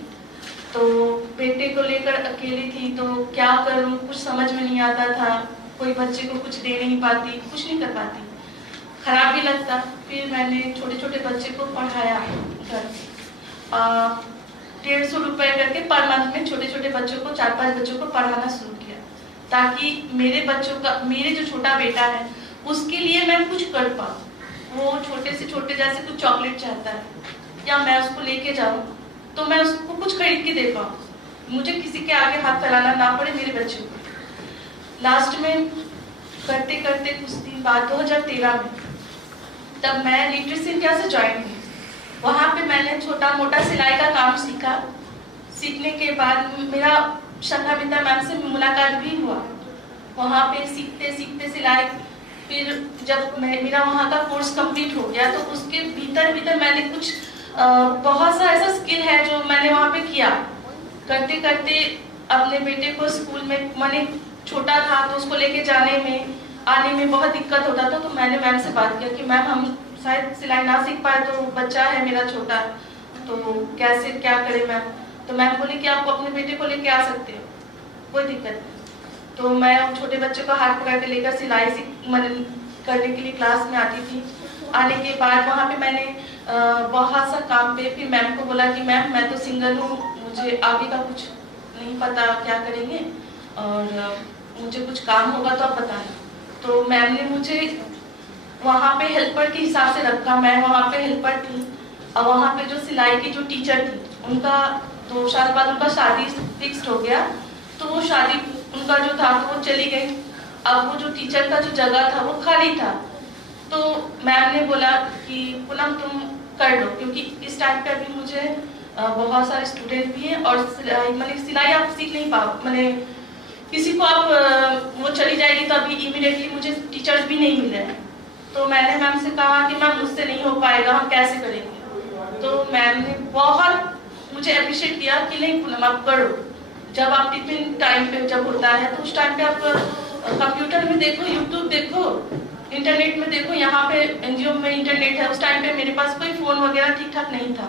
तो बेटे को लेकर अकेली थी तो क्या करूँ, कुछ समझ में नहीं आता था। कोई बच्चे को कुछ दे नहीं पाती, कुछ नहीं कर पाती, खराब भी लगता। फिर मैंने छोटे छोटे बच्चे को पढ़ाया घर। 150 रुपए करके पर मंथ में छोटे छोटे बच्चों को 4-5 बच्चों को पढ़ाना शुरू किया ताकि मेरे जो छोटा बेटा है उसके लिए मैं कुछ कर पाऊँ। वो छोटे से छोटे जैसे कुछ चॉकलेट चाहता है या मैं उसको लेके जाऊँ तो मैं उसको कुछ खरीद के दे पाऊँ, मुझे किसी के आगे हाथ फैलाना ना पड़े मेरे बच्चों को। लास्ट में करते करते कुछ दिन बाद 2013 में तब मैं लिटरेसी इंडिया से ज्वाइन हुई वहाँ पे मैंने छोटा मोटा सिलाई का काम सीखा। सीखने के बाद मेरा संघमित्रा मैम से मुलाकात भी हुआ। वहाँ पे सीखते सीखते सिलाई, फिर जब मेरा वहाँ का कोर्स कंप्लीट हो गया तो उसके भीतर मैंने कुछ बहुत सा ऐसा स्किल है जो मैंने वहाँ पे किया। करते करते अपने बेटे को स्कूल में, मैंने छोटा था तो उसको लेके जाने में आने में बहुत दिक्कत होता था, तो मैंने मैम से बात किया कि मैम हम शायद सिलाई ना सीख पाए, तो बच्चा है मेरा छोटा, तो कैसे क्या करें मैम। तो मैम बोली कि आप अपने बेटे को लेके आ सकते हो, कोई दिक्कत नहीं। तो मैं छोटे बच्चों को हाथ पकड़ के लेकर सिलाई करने के लिए क्लास में आती थी। आने के बाद वहाँ पे मैंने बहुत सा काम पे फिर मैम को बोला कि मैम मैं तो सिंगल हूँ, मुझे आगे का कुछ नहीं पता क्या करेंगे और मुझे कुछ काम होगा तो आप बताएं। तो मैम ने मुझे वहाँ पे हेल्पर के हिसाब से रखा। मैं वहाँ पे हेल्पर थी और वहाँ पे जो सिलाई की जो टीचर थी उनका 2 साल बाद उनका शादी फिक्स्ड हो गया, तो वो शादी उनका जो था तो वो चली गई। अब वो जो टीचर का जो जगह था वो खाली था, तो मैम ने बोला कि पूनम तुम कर लो, क्योंकि इस टाइम पे अभी मुझे बहुत सारे स्टूडेंट भी हैं और सिलाई आप सीख नहीं पाओ, किसी को आप वो चली जाएगी तो अभी इमीडिएटली मुझे टीचर्स भी नहीं मिल रहे हैं। तो मैंने मैम से कहा कि मैम मुझसे नहीं हो पाएगा, हम कैसे करेंगे। तो मैम ने बहुत मुझे अप्रिशिएट किया कि नहीं पूनम आप करो। जब आप टिफिन टाइम पे जब होता है तो उस टाइम पे आप कंप्यूटर में देखो, यूट्यूब देखो, इंटरनेट में देखो। यहाँ पे एनजीओ में इंटरनेट है, उस टाइम पे मेरे पास कोई फोन वगैरह ठीक ठाक नहीं था,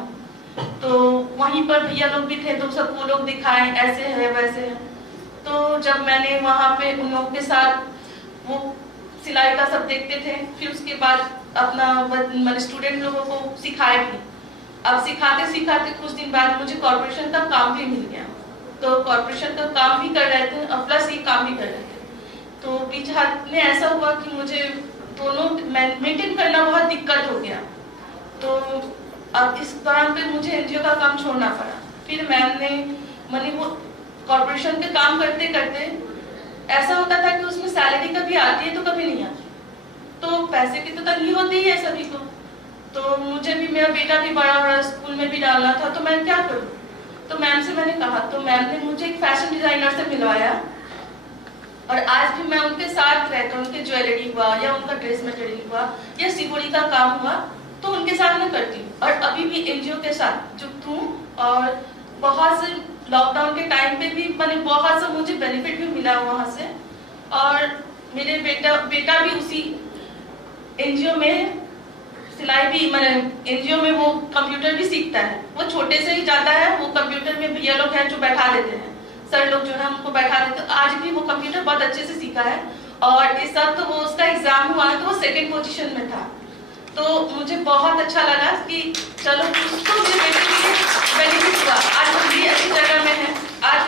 तो वहीं पर भैया लोग भी थे तो सबको लोग दिखाएं ऐसे है वैसे है। तो जब मैंने वहाँ पे उन लोगों के साथ वो सिलाई का सब देखते थे, फिर उसके बाद अपना स्टूडेंट लोगों को सिखाया भी। अब सिखाते सिखाते कुछ दिन बाद मुझे कॉर्पोरेशन का काम भी मिल गया, तो कॉर्पोरेशन का काम भी कर रहे थे और प्लस ये काम भी कर रहे थे। तो बीच हाथ में ऐसा हुआ कि मुझे दोनों मेंटेन करना बहुत दिक्कत हो गया, तो अब इस दौरान पे मुझे एनजीओ का काम छोड़ना पड़ा। फिर मैम ने मैंने वो कॉर्पोरेशन के काम करते करते ऐसा होता था कि उसमें सैलरी कभी आती है तो कभी नहीं आती, तो पैसे की तो तंगी होती ही है सभी को। तो मुझे भी, मेरा बेटा भी बड़ा हो रहा, स्कूल में भी डालना था, तो मैं क्या करूँ। तो मैम से मैंने कहा, तो मैम ने मुझे एक फैशन डिजाइनर से मिलवाया और आज भी मैं उनके साथ रहकर उनके ज्वेलरी हुआ या उनका ड्रेस मटेरियल हुआ या सिगोड़ी का काम हुआ तो उनके साथ मैं करती हूँ। और अभी भी एनजीओ के साथ जुड़ती हूँ और बहुत से लॉकडाउन के टाइम पे भी बहुत सा मुझे बेनिफिट भी मिला वहाँ से। और मेरे बेटा भी उसी एनजीओ में सिलाई भी एनजीओ में वो कंप्यूटर भी सीखता है। वो छोटे से ही जाता है, वो कंप्यूटर में भैया लोग हैं जो बैठा देते हैं, सर लोग जो है उनको बैठा देते हैं। आज भी वो कंप्यूटर बहुत अच्छे से सीखा है और इस साल तो वो उसका एग्जाम हुआ तो वो 2nd पोजीशन में था। तो मुझे बहुत अच्छा लगा कि चलो उसको मेरे बेटे के लिए बेनिफिट हुआ, आज हम भी अच्छी जगह में हैं। आज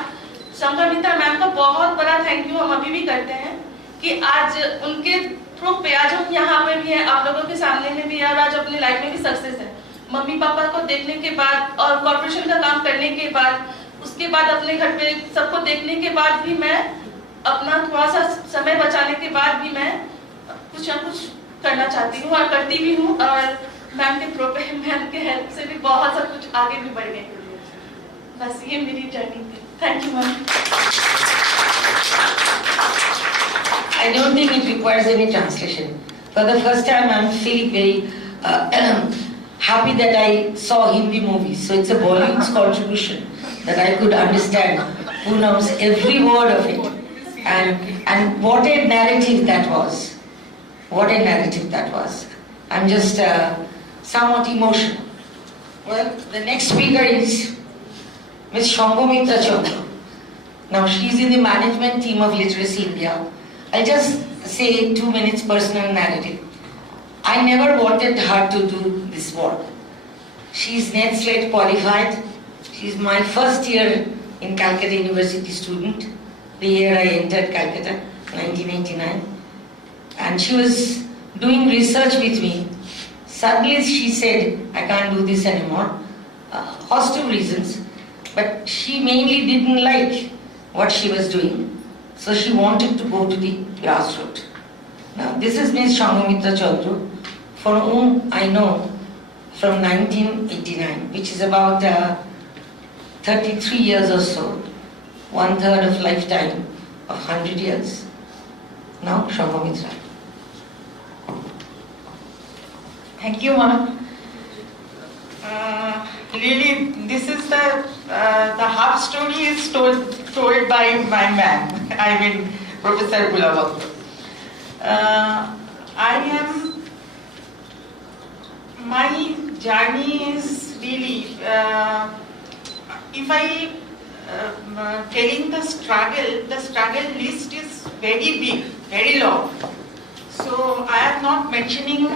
संघमित्रा मैम का बहुत बड़ा थैंक यू हम अभी भी करते हैं कि आज उनके थ्रू पे आज हम यहाँ पे भी हैं, आप लोगों के सामने में भी है और आज अपनी लाइफ में भी सक्सेस है। मम्मी पापा को देखने के बाद और कॉर्पोरेशन का काम करने के बाद, उसके बाद अपने घर पे सबको देखने के बाद भी मैं अपना थोड़ा सा समय बचाने के बाद भी मैं कुछ ना कुछ करना चाहती हूँ और करती भी हूँ। और मैम के थ्रू पे, मैम के हेल्प से भी बहुत सा कुछ आगे भी बढ़ गए। बस ये मेरी जर्नी थी। Thank you ma'am. I don't think it requires any translation. For the first time, I'm feeling very happy that I saw Hindi movies. So it's a Bollywood's contribution that I could understand Poonam's every word of it. And what a narrative that was. What a narrative that was. I'm just somewhat emotional. Well, the next speaker is Ms. Shambhamitra Chandra. Now she's in the management team of Literacy India. I'll just say 2 minutes personal narrative. I never wanted her to do this work. She's net slate qualified. She's my first year in Calcutta University student, the year I entered Calcutta, 1989. And she was doing research with me. Suddenly she said, I can't do this anymore. Host of reasons. But she mainly didn't like what she was doing. So she wanted to go to the grassroots. Now this is Ms. Shambhamitra Chandra, for whom I know from 1989, which is about 33 years or so, 1/3 of lifetime of 100 years. Now, Shambhamitra. Thank you, Ma. Really, this is the half story is told by my man. I mean, Professor Gulabhadra. My journey is really, if I telling the struggle list is very big, very long. So I am not mentioning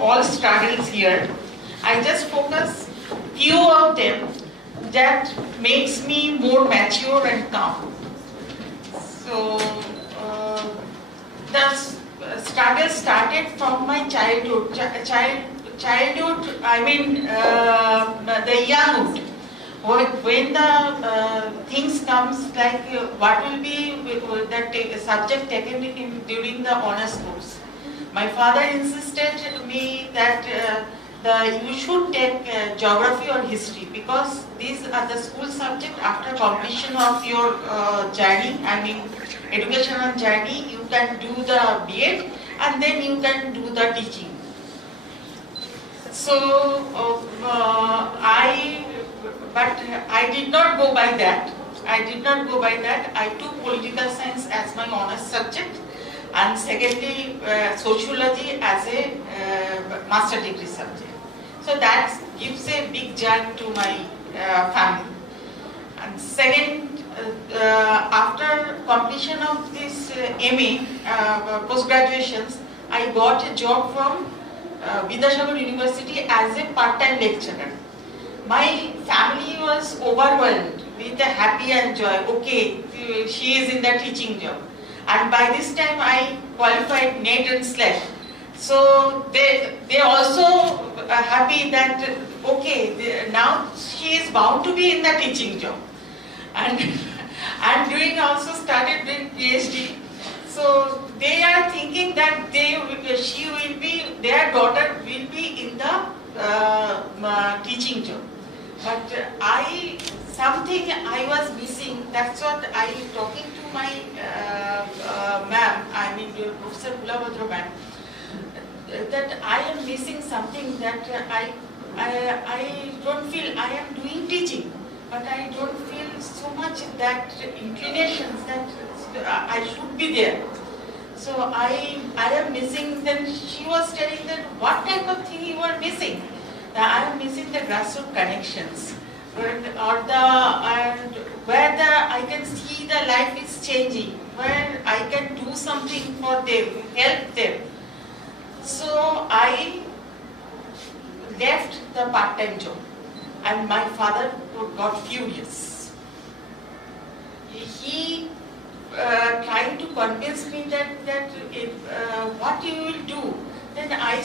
all struggles here. I just focus few of them that makes me more mature and calm. So the struggle started from my childhood. Childhood, I mean the younghood. When the things comes like what will be that subject taken during the honors course. My father insisted to me that you should take geography or history because these are the school subject. After completion of your journey, I mean educational journey, you can do the B.Ed and then you can do the teaching. So but I did not go by that. I took political science as my honors subject and secondly sociology as a master degree subject. So that gives a big jump to my family. And second, after completion of this MA, post-graduations, I got a job from Vidyasagar University as a part-time lecturer. My family was overwhelmed with a happy and joy. Okay, she is in the teaching job. And by this time I qualified NET and SLET. So they also are happy that okay, now she is bound to be in the teaching job. And started doing PhD. So they are thinking that their daughter will be in the teaching job. But something I was missing, that's what I talking to my ma'am, I mean Professor Gulabhadra ma'am, that I am missing something that I don't feel I am doing teaching, but I don't feel so much that inclinations that I should be there. So I am missing. Then she was telling that what type of thing you are missing. I am missing the grassroots connections, where I can see the life is changing, where I can do something for them, help them. So I left the part-time job, and my father got furious. He trying to convince me that what you will do. Then I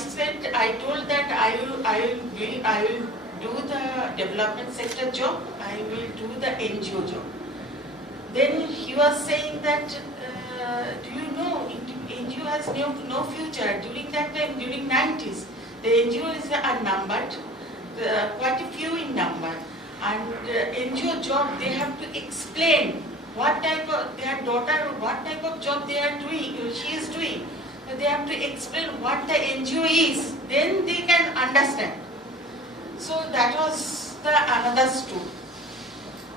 told that I will do the development sector job, I will do the NGO job. Then he was saying that, do you know, NGO has no future. During that time, during 90s, the NGO is unnumbered, quite a few in number. And NGO job, they have to explain what type of, their daughter, what type of job they are doing, she is doing. They have to explain what the NGO is, then they can understand. So that was another story.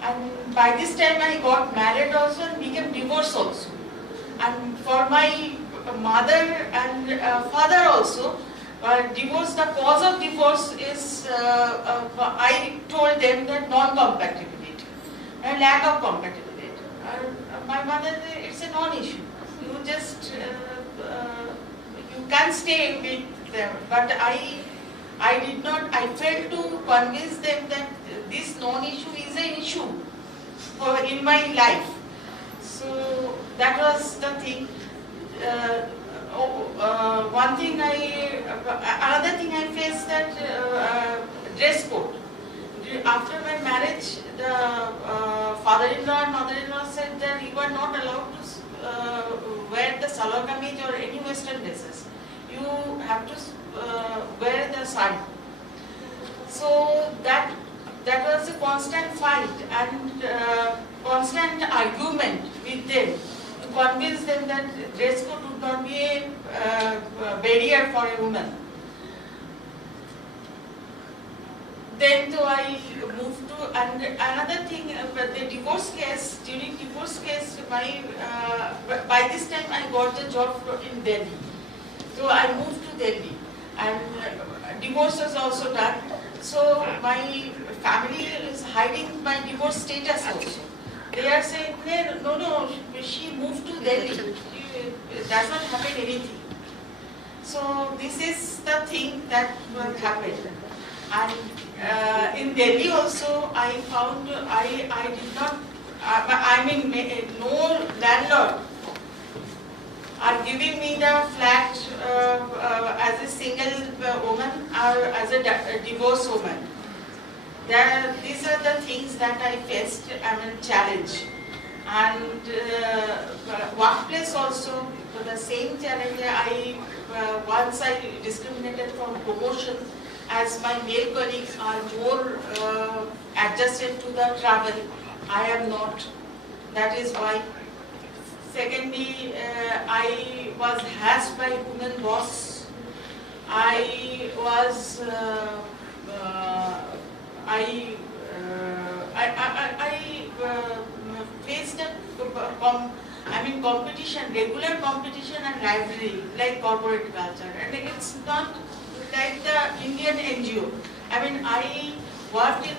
And by this time I got married also and became divorced also. And for my mother and father also, divorce, the cause of divorce is, I told them that non-compatibility, a lack of compatibility. My mother, it's a non-issue. You just, you can stay with them. But I did not, I failed to convince them that this non-issue is an issue in my life. So that was the thing. Another thing I faced that dress code. After my marriage, the father-in-law and mother-in-law said that you are not allowed to wear the salwar kameez or any western dresses. You have to wear the sari. So that was a constant fight and constant argument with them to convince them that dress code would not be a barrier for a woman. Then so I moved to, and another thing, the divorce case, during divorce case, by this time I got the job in Delhi. So I moved to Delhi and divorce was also done. So my family is hiding my divorce status also. They are saying, no, she moved to Delhi. It does not happen anything. So this is the thing that happened. And in Delhi also, I found I did not, no landlord are giving me the flat as a single woman or as a divorced woman. These are the things that I faced, challenge. And workplace also, the same challenge. Once I discriminated from promotion, as my male colleagues are more adjusted to the travel. I am not. That is why. Secondly, I was harassed by women boss. I was, faced competition, regular competition and rivalry, like corporate culture. And it's not like the Indian NGO. I worked in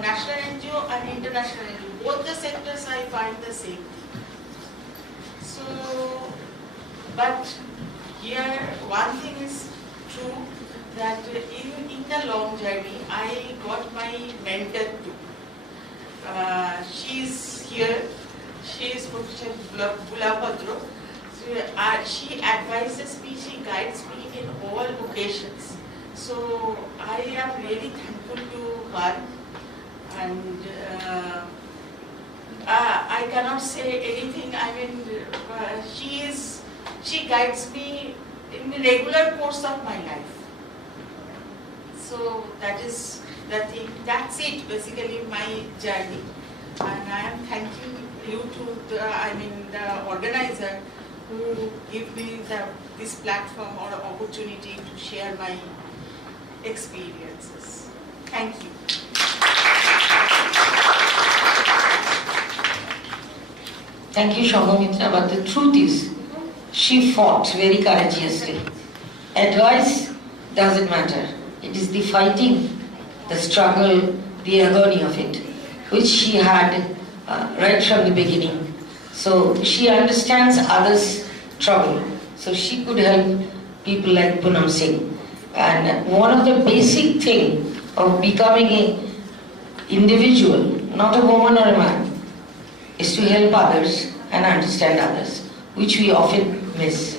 national NGO and international NGO. Both the sectors I find the same thing. So, but here one thing is true, that in the long journey I got my mentor too. She's here. She is Professor Bulabhadro. So, she advises me, she guides me in all occasions. So I am really thankful to her, and I cannot say anything. She guides me in the regular course of my life. So that is the thing. That's it, basically, my journey. And I am thanking you to the organizer who give me this platform or opportunity to share my experiences. Thank you. Thank you, Shambhamitra, but the truth is, she fought very courageously. Advice doesn't matter. It is the fighting, the struggle, the agony of it, which she had right from the beginning. So she understands others' trouble. So she could help people like Poonam Singh. And one of the basic things of becoming an individual, not a woman or a man, is to help others and understand others, which we often miss.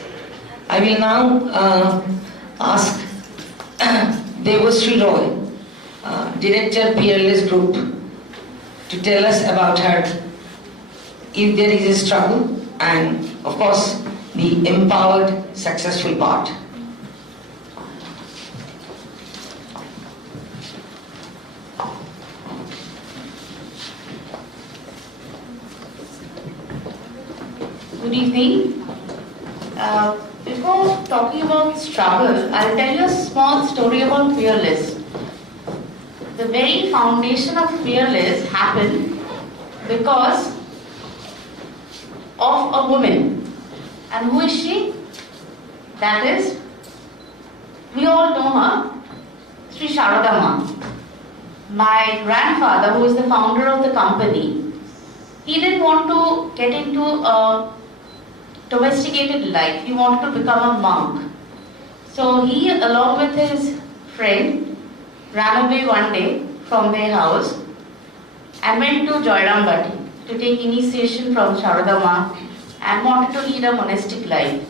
I will now ask Devasri Roy, Director Peerless Group, to tell us about her, if there is a struggle, and of course the empowered, successful part. Good evening. Before talking about struggle, I'll tell you a small story about Fearless. The very foundation of Fearless happened because of a woman. And who is she? That is, we all know her, Sri Sharada Ma. My grandfather, who is the founder of the company, he didn't want to get into a domesticated life. He wanted to become a monk. So he, along with his friend, ran away one day from their house and went to Joyrambati to take initiation from Sharada Ma and wanted to lead a monastic life.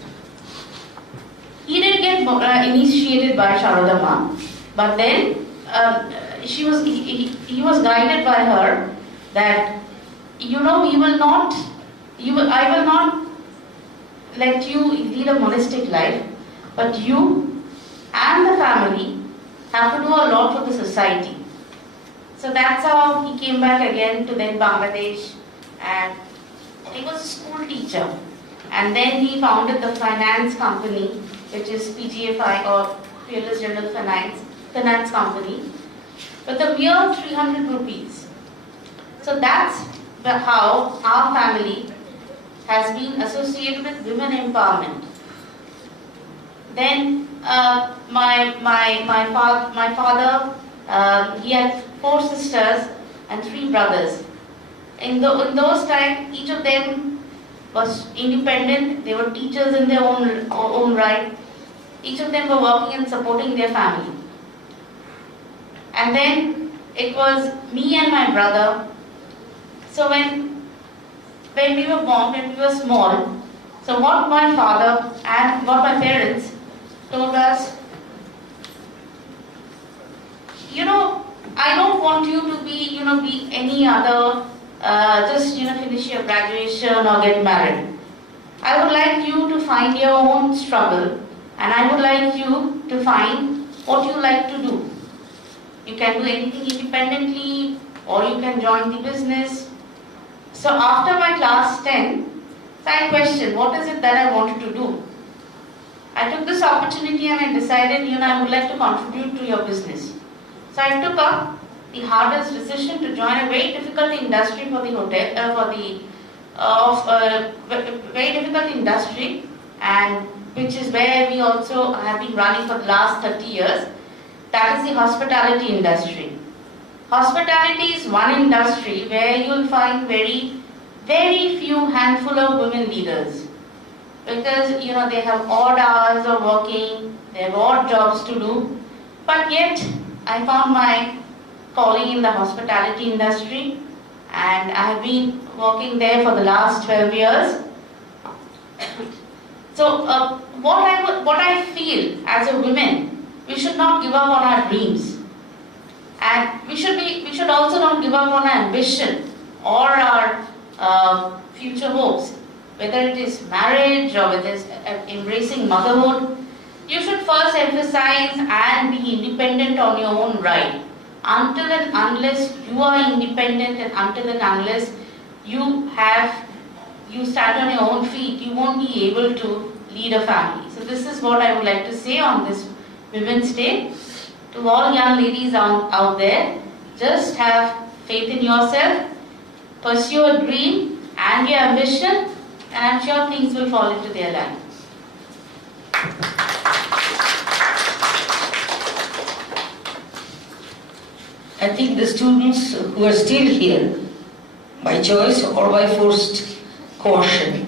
He did get initiated by Sharada Ma, but then he was guided by her that, I will not let you lead a monastic life, but you and the family have to do a lot for the society. So that's how he came back again to then Bangladesh, and he was a school teacher. And then he founded the finance company, which is PGFI, or Fearless General Finance Company, with a mere 300 rupees. So that's how our family has been associated with women empowerment. Then my father, he had 4 sisters and 3 brothers. In those times, each of them was independent. They were teachers in their own right. Each of them were working and supporting their family. And then it was me and my brother. So when we were born, when we were small, so what my father and what my parents told us, I don't want you to be any other, just finish your graduation or get married. I would like you to find your own struggle, and I would like you to find what you like to do. You can do anything independently, or you can join the business. So after my class 10, I questioned, what is it that I wanted to do? I took this opportunity and I decided, I would like to contribute to your business. So I took up the hardest decision to join a very difficult industry for the very difficult industry, and which is where we also have been running for the last 30 years. That is the hospitality industry. Hospitality is one industry where you will find very, very few handful of women leaders, because they have odd hours of working, they have odd jobs to do, but yet I found my calling in the hospitality industry, and I have been working there for the last 12 years. So what I feel as a woman, we should not give up on our dreams, and we should also not give up on our ambition or our future hopes, whether it is marriage or whether it is embracing motherhood. You should first emphasize and be independent on your own right. Until and unless you are independent, and until and unless you stand on your own feet, you won't be able to lead a family. So this is what I would like to say on this Women's Day. To all young ladies out there, just have faith in yourself, pursue a dream and your ambition, and I'm sure things will fall into their line. I think the students who are still here, by choice or by forced coercion,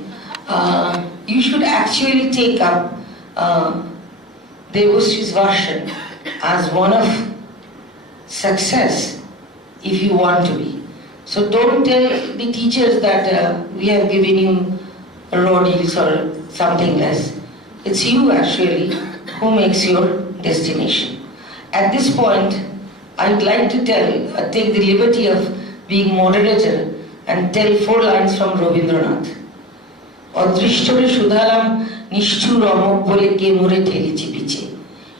you should actually take up Devashi's version as one of success if you want to be. So don't tell the teachers that we have given you raw deals or something less. It's you actually who makes your destination. At this point, I'd like to take the liberty of being moderator and tell 4 lines from Rabindranath. অদৃষ্টরে শুধালাম নিষ্ঠুর অমক বলে কে মোরে ঠেলিছে পিছে,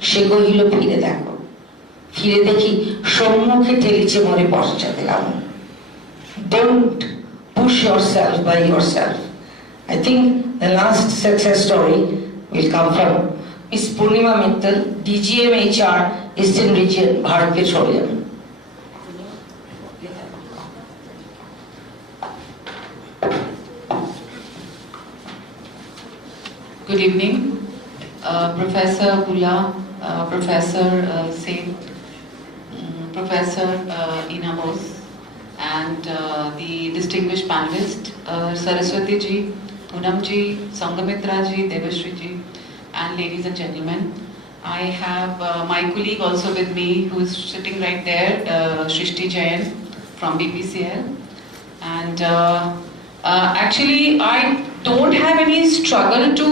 সে কহিল ফিরে দেখো, ফিরে দেখি সম্মুখে ঠেলিছে মোরে পশ্চাতে লাম। Don't push yourself by yourself. I think the last success story will come from Miss Purnima Mittal, DGM HR, Eastern Region, Bharat Petroleum. Good evening, Professor Bula, Professor Singh, Professor Ina Bose, and the distinguished panelists, Saraswati ji, Poonam ji, Sangamitra ji, Devashri ji, and ladies and gentlemen. I have my colleague also with me who is sitting right there, Shrishti Jain from BPCL. And actually I don't have any struggle to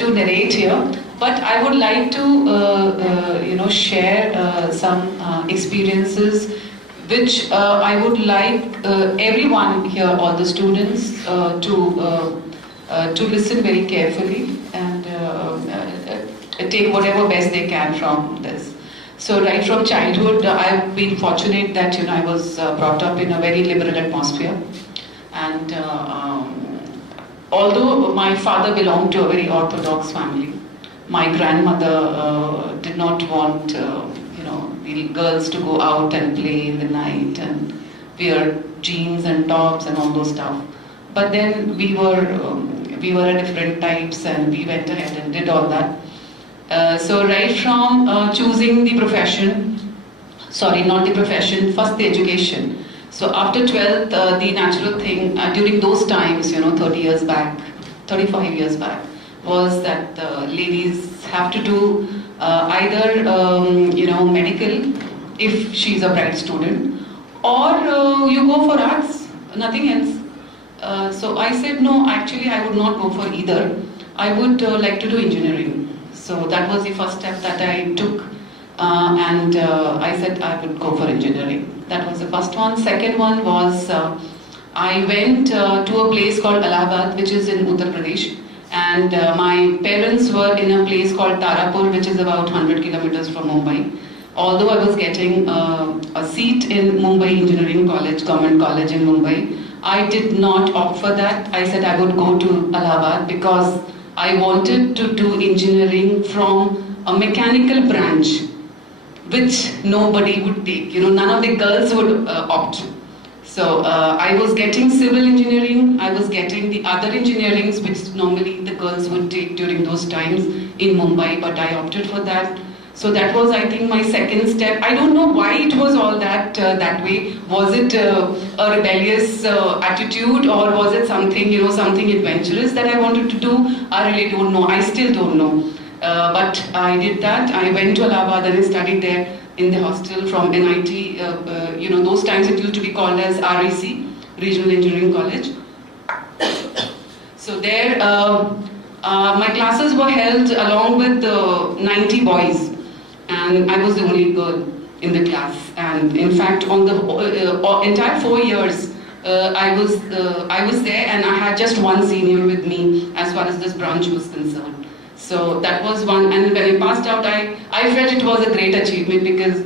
to narrate here, but I would like to share some experiences which I would like everyone here, all the students, to listen very carefully and take whatever best they can from this. So right from childhood, I've been fortunate that I was brought up in a very liberal atmosphere, and although my father belonged to a very orthodox family, my grandmother did not want the girls to go out and play in the night and wear jeans and tops and all those stuff. But then we were different types, and we went ahead and did all that. So right from choosing the profession, not the profession, first the education. So after 12th, the natural thing during those times, 30 years back, 35 years back, was that ladies have to do either medical if she's a bright student, or you go for arts, nothing else. So I said no, actually I would not go for either. I would like to do engineering. So that was the first step that I took, and I said I would go for engineering. That was the first one. Second one was I went to a place called Allahabad, which is in Uttar Pradesh, and my parents were in a place called Tarapur, which is about 100 kilometers from Mumbai. Although I was getting a seat in Mumbai Engineering College, Government College in Mumbai, I did not opt for that. I said I would go to Allahabad because I wanted to do engineering from a mechanical branch, which nobody would take. None of the girls would opt. So I was getting civil engineering, I was getting the other engineerings which normally the girls would take during those times in Mumbai, but I opted for that. So that was, I think, my second step. I don't know why it was all that way. Was it a rebellious attitude, or was it something, something adventurous that I wanted to do? I really don't know. I still don't know. But I did that. I went to Allahabad and I studied there in the hostel from NIT. Those times it used to be called as REC, Regional Engineering College. So there, my classes were held along with 90 boys. And I was the only girl in the class. And in fact, on the entire 4 years, I was there, and I had just one senior with me as far as this branch was concerned. So that was one. And when I passed out, I felt it was a great achievement because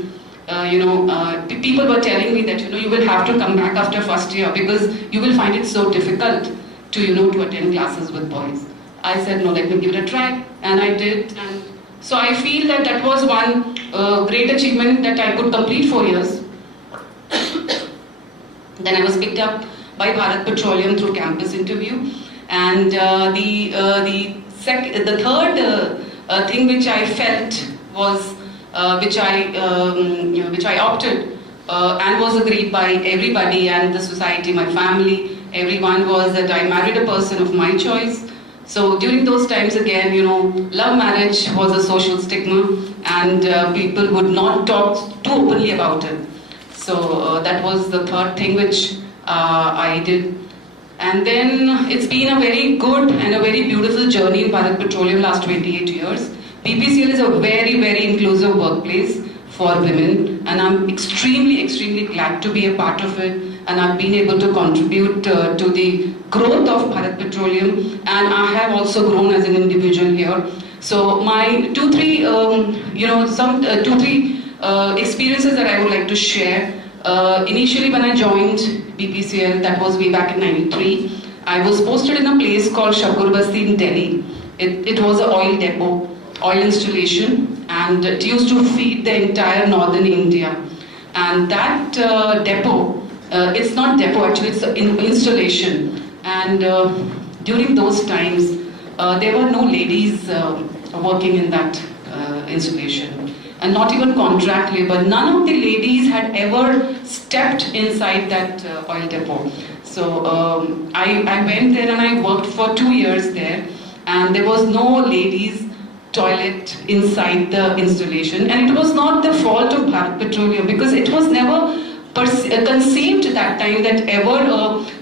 people were telling me that you will have to come back after first year because you will find it so difficult to attend classes with boys. I said no, let me give it a try, and I did. And so I feel that was one great achievement that I could complete 4 years. Then I was picked up by Bharat Petroleum through campus interview, and the third thing which I felt was which I opted and was agreed by everybody and the society, my family, everyone, was that I married a person of my choice. So during those times again, love marriage was a social stigma, and people would not talk too openly about it. So that was the third thing which I did. And then it's been a very good and a very beautiful journey in Bharat Petroleum last 28 years. BPCL is a very, very inclusive workplace for women, and I'm extremely, extremely glad to be a part of it. And I've been able to contribute to the growth of Bharat Petroleum, and I have also grown as an individual here. So my two, three experiences that I would like to share. Initially when I joined BPCL, that was way back in '93, I was posted in a place called Shakur Basti in Delhi. It was an oil depot, oil installation, and it used to feed the entire northern India. And that depot, it's not depot actually, it's an installation. And during those times, there were no ladies working in that installation, and not even contract labor. None of the ladies had ever stepped inside that oil depot. So I went there and I worked for 2 years there, and there was no ladies toilet inside the installation. And it was not the fault of Bharat Petroleum, because it was never conceived at that time that ever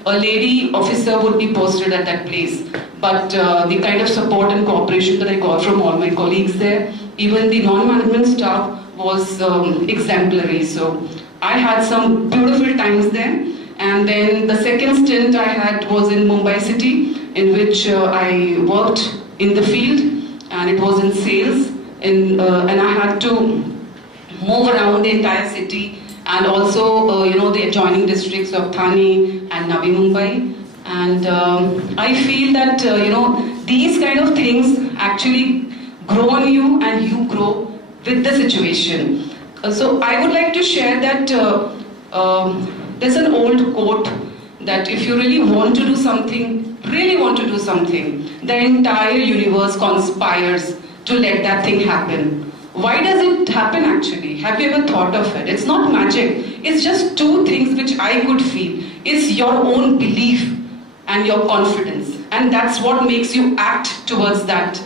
a lady officer would be posted at that place. But the kind of support and cooperation that I got from all my colleagues there, even the non-management staff, was exemplary. So I had some beautiful times there. And then the second stint I had was in Mumbai city, in which I worked in the field, and it was in sales, and I had to move around the entire city and also, the adjoining districts of Thane and Navi Mumbai. And I feel that, these kind of things actually grow on you and you grow with the situation. So I would like to share that there's an old quote that if you really want to do something, the entire universe conspires to let that thing happen. Why does it happen actually? Have you ever thought of it? It's not magic. It's just two things which I could feel. It's your own belief and your confidence. And that's what makes you act towards that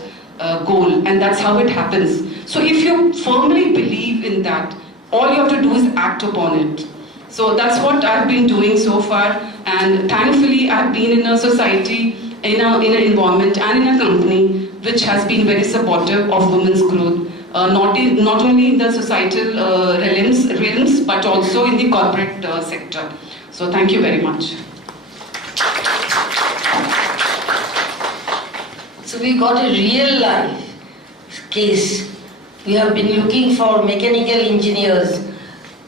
goal. And that's how it happens. So if you firmly believe in that, all you have to do is act upon it. So that's what I've been doing so far. And thankfully, I've been in a society, in an environment and in a company which has been very supportive of women's growth. Not only in the societal realms, but also in the corporate sector. So thank you very much. So we got a real life case. We have been looking for mechanical engineers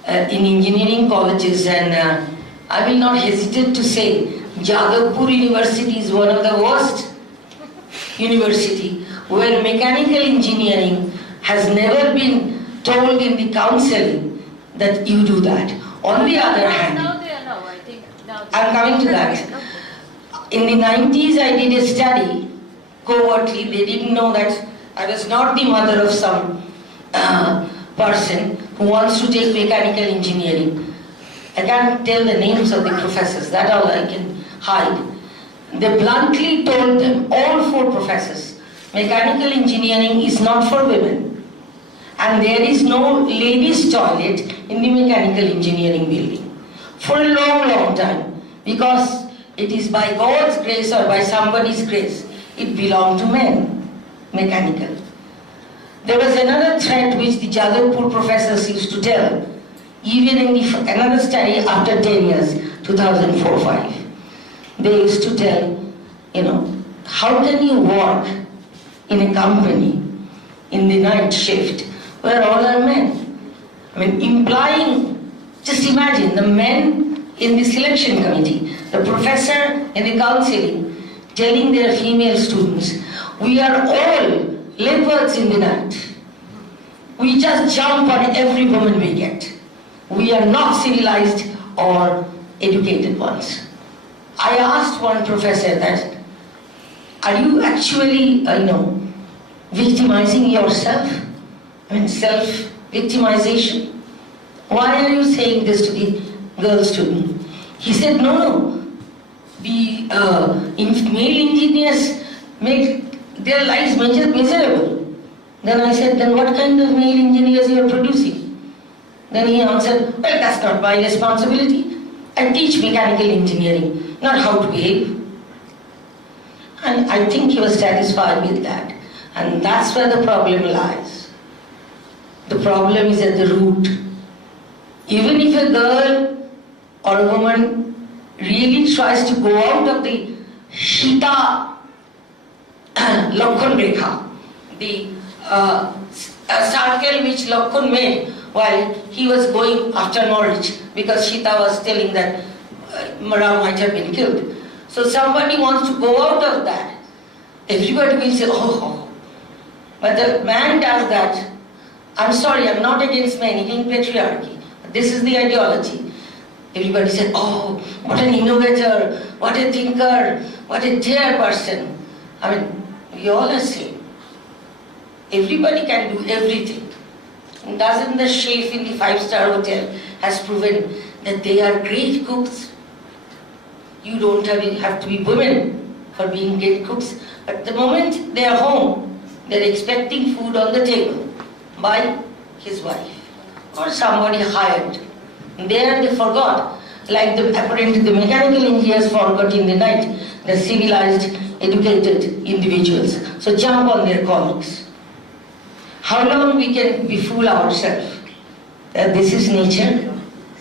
in engineering colleges, and I will not hesitate to say Jadavpur University is one of the worst university where mechanical engineering has never been told in the counseling that you do that. On the other hand, I'm coming to that. In the 90s I did a study covertly. They didn't know that I was not the mother of some person who wants to take mechanical engineering. I can't tell the names of the professors, that all I can hide. They bluntly told them, all 4 professors, mechanical engineering is not for women. And there is no ladies' toilet in the mechanical engineering building for a long, long time, because it is by God's grace or by somebody's grace, it belonged to men, mechanical. There was another threat which the Jadavpur professors used to tell, even in another study after 10 years, 2004-05. They used to tell, how can you work in a company in the night shift where all are men? I mean, implying, just imagine the men in the selection committee, the professor in the counseling, telling their female students, we are all leopards in the night. We just jump on every woman we get. We are not civilized or educated ones. I asked one professor that, are you actually, victimizing yourself? I mean, self-victimization. Why are you saying this to the girl student? He said, no. The male engineers make their lives miserable. Then I said, then what kind of male engineers you are producing? Then he answered, well, that's not my responsibility. I teach mechanical engineering, not how to behave. And I think he was satisfied with that. And that's where the problem lies. The problem is at the root. Even if a girl or a woman really tries to go out of the Shita Lakhun Rekha, the circle which Lakhun made while he was going after Norwich, because Shita was telling that Ram might have been killed. So somebody wants to go out of that. Everybody will say, oh. But the man does that. I'm sorry, I'm not against men, against patriarchy. This is the ideology. Everybody said, oh, what an innovator, what a thinker, what a dear person. I mean, we all are same. Everybody can do everything. And doesn't the chef in the 5-star hotel has proven that they are great cooks? You don't have to be women for being great cooks. But the moment they are home, they are expecting food on the table by his wife or somebody hired. There they forgot, like apparently the mechanical engineers forgot in the night, the civilized, educated individuals. So jump on their comics. How long we can fool ourselves that this is nature?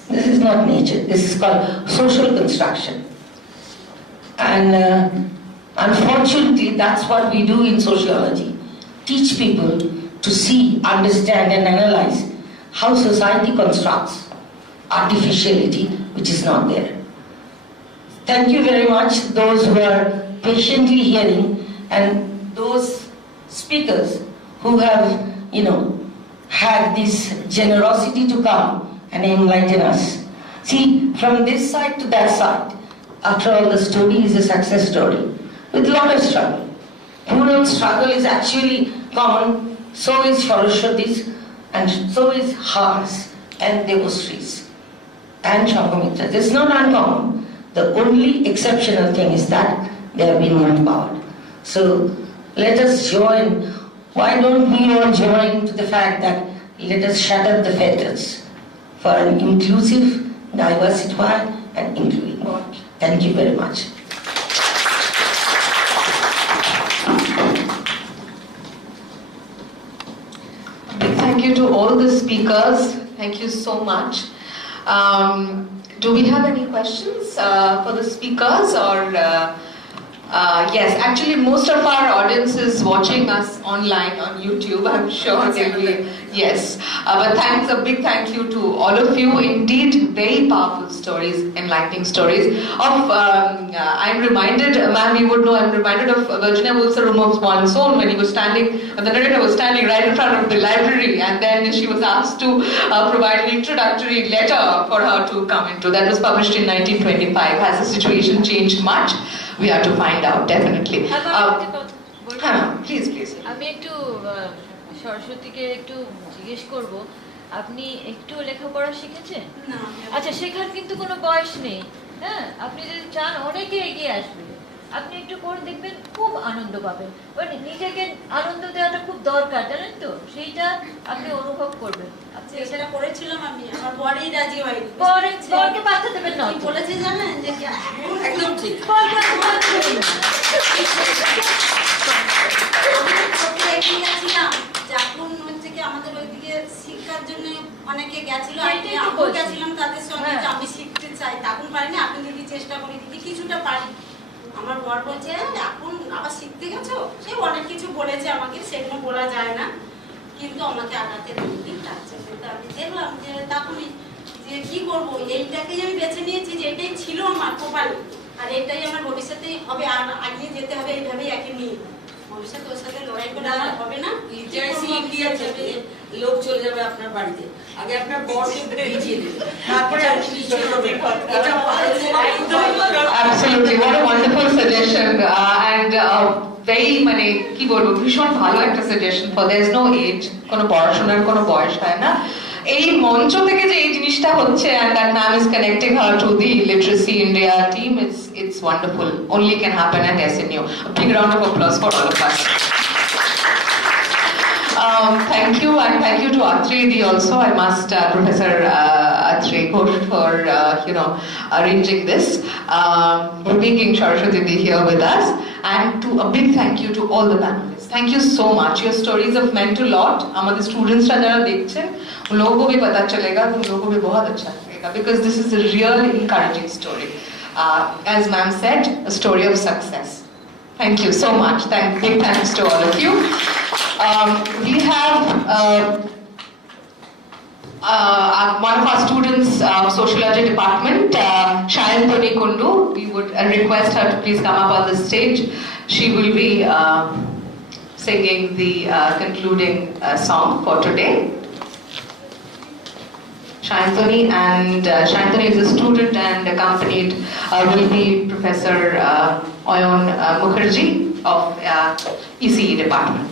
This is not nature. This is called social construction. And unfortunately, that's what we do in sociology. Teach people to see, understand and analyze how society constructs artificiality which is not there. Thank you very much, those who are patiently hearing, and those speakers who have, had this generosity to come and enlighten us. See, from this side to that side, after all, the story is a success story with a lot of struggle. Rural struggle is actually common, so is Saraswati's, and so is hers and Devasri's and Shanghamitra's. It's not uncommon. The only exceptional thing is that they have been empowered. So let us join. Why don't we all join to the fact that let us shatter the fetters for an inclusive, diversified and inclusive world. Thank you very much. Thank you to all the speakers. Thank you so much. Do we have any questions for the speakers, or yes, actually most of our audience is watching us online on YouTube. I'm sure they'll be, yes. But thanks, a big thank you to all of you. Indeed, very powerful stories, enlightening stories. I'm reminded, ma'am, you would know, I'm reminded of Virginia Woolf's Room of One Soul when he was standing, the narrator was standing right in front of the library, and then she was asked to provide an introductory letter for her to come into. That was published in 1925. Has the situation changed much? We have to find out, definitely. Please, please. আমি একটু সরস্বতীকে একটু জিজ্ঞেস করব, আপনি একটু লেখাপড়া শিখেছেন? না। আচ্ছা, শেখার কিন্তু কোনো বয়স নেই, হ্যাঁ? আপনি যদি চান অনেকে এগিয়ে আসবে, আপনি একটু করে দেখবেন, খুব আনন্দ পাবেন। মানে নিজেকে আনন্দ দেওয়াটা খুব দরকার, জানেন তো? সেইটা আপনি অনুভব করবেন। আপনি এটা করেছিলাম আমি, আমার বড়ই রাজি হয়নি। বরকে বাধা দেবেন না। কি বলেছে জানেন, যে একদম ঠিক। যখন হচ্ছে কি আমাদের ওইদিকে শিক্ষার জন্য অনেকে গেছিল, আমি গেছিলাম তাদের সঙ্গে, আমি শিখতে চাই, তখন পারিনি। আপনি যদি চেষ্টা করি দিদি কিছুটা পারি। আমার বর বলছে এখন আবার শিখতে গেছো, সে অনেক কিছু বলেছে আমাকে, সেগুলো বলা যায় না, কিন্তু আমাকে আগাতে দিন লাগছে। কিন্তু আমি দেখলাম যে তখনই যে কি করবো, এইটাকেই আমি বেছে নিয়েছি যে এটাই ছিল আমার কপালে, আর এটাই আমার ভবিষ্যতে হবে, আর আগিয়ে যেতে হবে এইভাবেই একে নিয়ে। ভবিষ্যতে ওর সাথে লড়াই করে হবে না, লোক চলে যাবে আপনার বাড়িতে, আগে আপনার বরকে বুঝিয়ে দেবে, তারপরে আপনি নিশ্চয়ই করবেন। Absolutely, what a wonderful suggestion, and very মানে কি বলবো, ভীষণ ভালো একটা suggestion. For there is no age, কোনো পড়াশোনার কোনো বয়স হয় না। এই মঞ্চ থেকে যে এই জিনিসটা হচ্ছে, and that ma'am is connecting her to the Literacy India team, it's wonderful. Only can happen at SNU. A big round of applause for all of us. Thank you, and thank you to Atri Di also. I must, Professor Atri Ghosh, for arranging this, bringing Saraswati Di here with us, and to a big thank you to all the panelists. Thank you so much. Your stories have meant a lot. Our students are jara dekhchen, un logo ko bhi pata chalega, un logo ko bhi bahut acha lagega, because this is a real encouraging story. As ma'am said, a story of success. Thank you so much. Big thanks to all of you. We have one of our students, Sociology Department, Shayantoni Kundu. We would request her to please come up on the stage. She will be singing the concluding song for today. Shayantoni, and Shayantoni is a student, and accompanied will be Professor Oyon Mukherjee of ECE Department.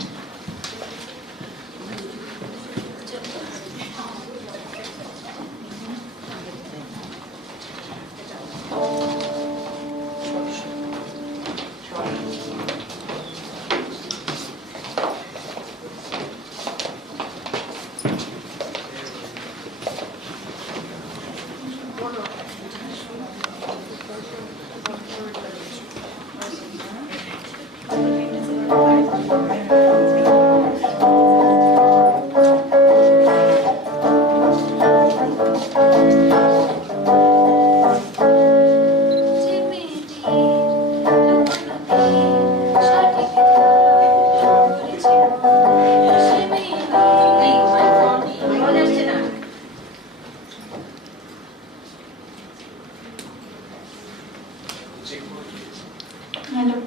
Thank you. Madam.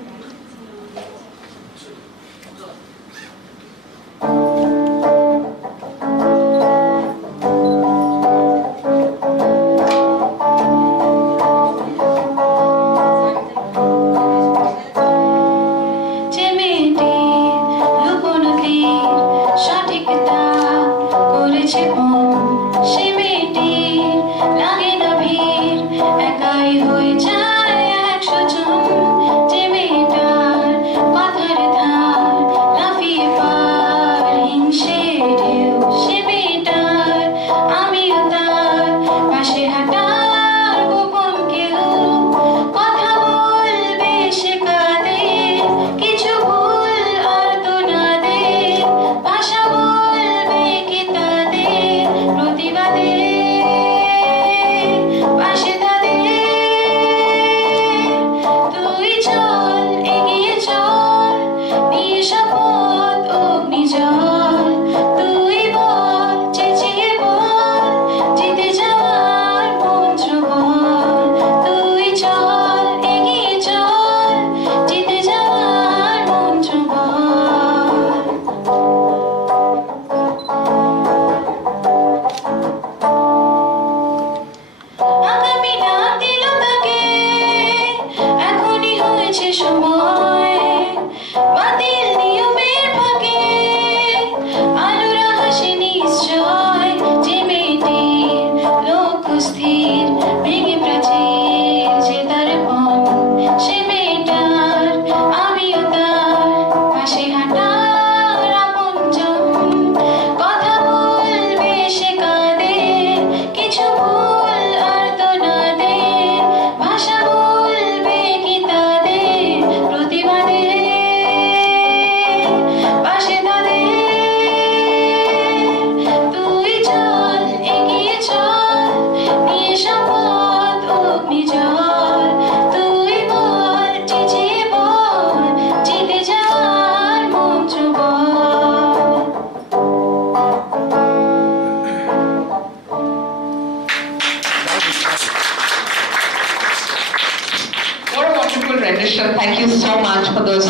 Thank you so much for those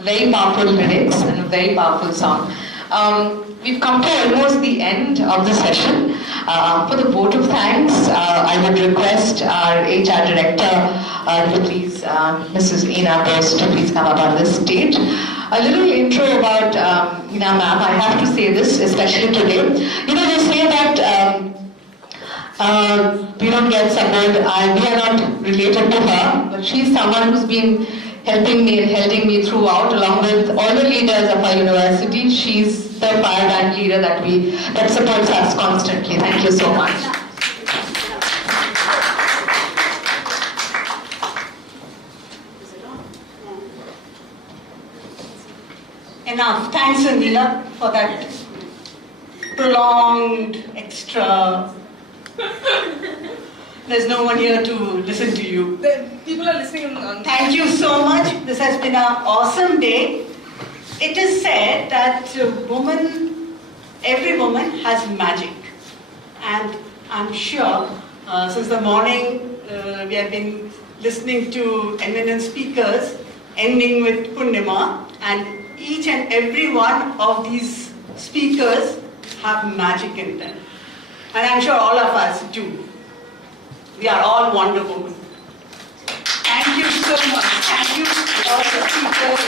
very powerful lyrics and a very powerful song. We've come to almost the end of the session. For the vote of thanks, I would request our HR director to please, Mrs. Ina Bose, to please come up on this stage. A little intro about Ina ma'am. I have to say this, especially today. You know, they say that we don't get support. We are not related to her, but she's someone who's been helping me and helping me throughout, along with all the leaders of our university. She's the fire band leader that supports us constantly. Thank you so much. Enough. Thanks, Anila, for that prolonged, extra. There's no one here to listen to you. People are listening on. Thank you so much. This has been an awesome day. It is said that every woman has magic. And I'm sure since the morning we have been listening to eminent speakers, ending with Purnima, and each and every one of these speakers have magic in them. And I'm sure all of us do. We are all Wonder Woman. Thank you so much. Thank you to all the speakers,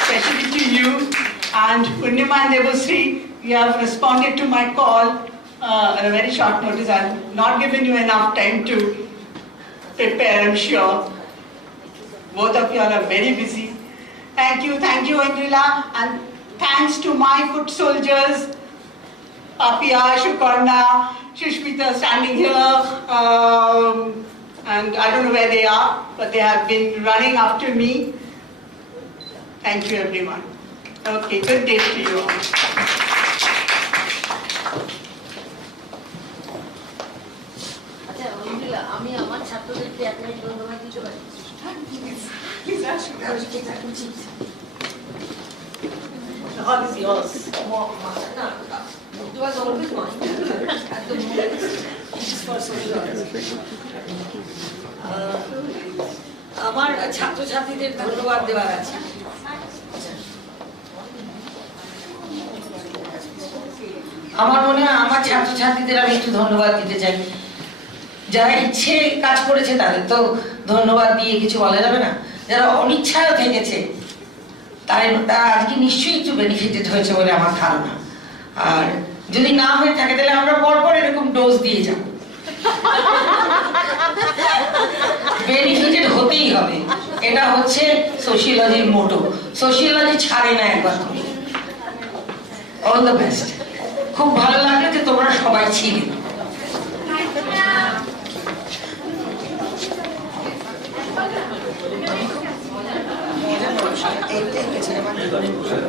especially to you. And Purnima and Devasri, you have responded to my call at a very short notice. I've not given you enough time to prepare, I'm sure. Both of you are very busy. Thank you, Indrila. And thanks to my foot soldiers, Papia, Shukarna, Shushmita standing here, and I don't know where they are, but they have been running after me. Thank you, everyone. Okay, good day to you all. আমি আমার ছাত্রদেরকে এক minute ধন্যবাদ দিতে পারি Please ask me. The hall is yours. It was always mine. At the moment, it is for social. আমার ছাত্রছাত্রীদের ধন্যবাদ দেওয়ার আছে। আমার মনে হয় আমার ছাত্রছাত্রীদের আমি একটু ধন্যবাদ দিতে চাই। যারা ইচ্ছে কাজ করেছে তাদের তো ধন্যবাদ দিয়ে কিছু বলা যাবে না, যারা অনিচ্ছায় থেকেছে তারা আজকে নিশ্চয়ই একটু বেনিফিটেড হয়েছে বলে আমার ধারণা। আর যদি না হয়ে থাকে তাহলে আমরা পরপর এরকম ডোজ দিয়ে যাব। বেনিফিটেড হতেই হবে, এটা হচ্ছে সোশিয়োলজির মোটো। সোশিয়োলজি ছাড়ে না একবার তুমি। All the best. খুব ভালো লাগলো যে তোমরা সবাই ছিলে।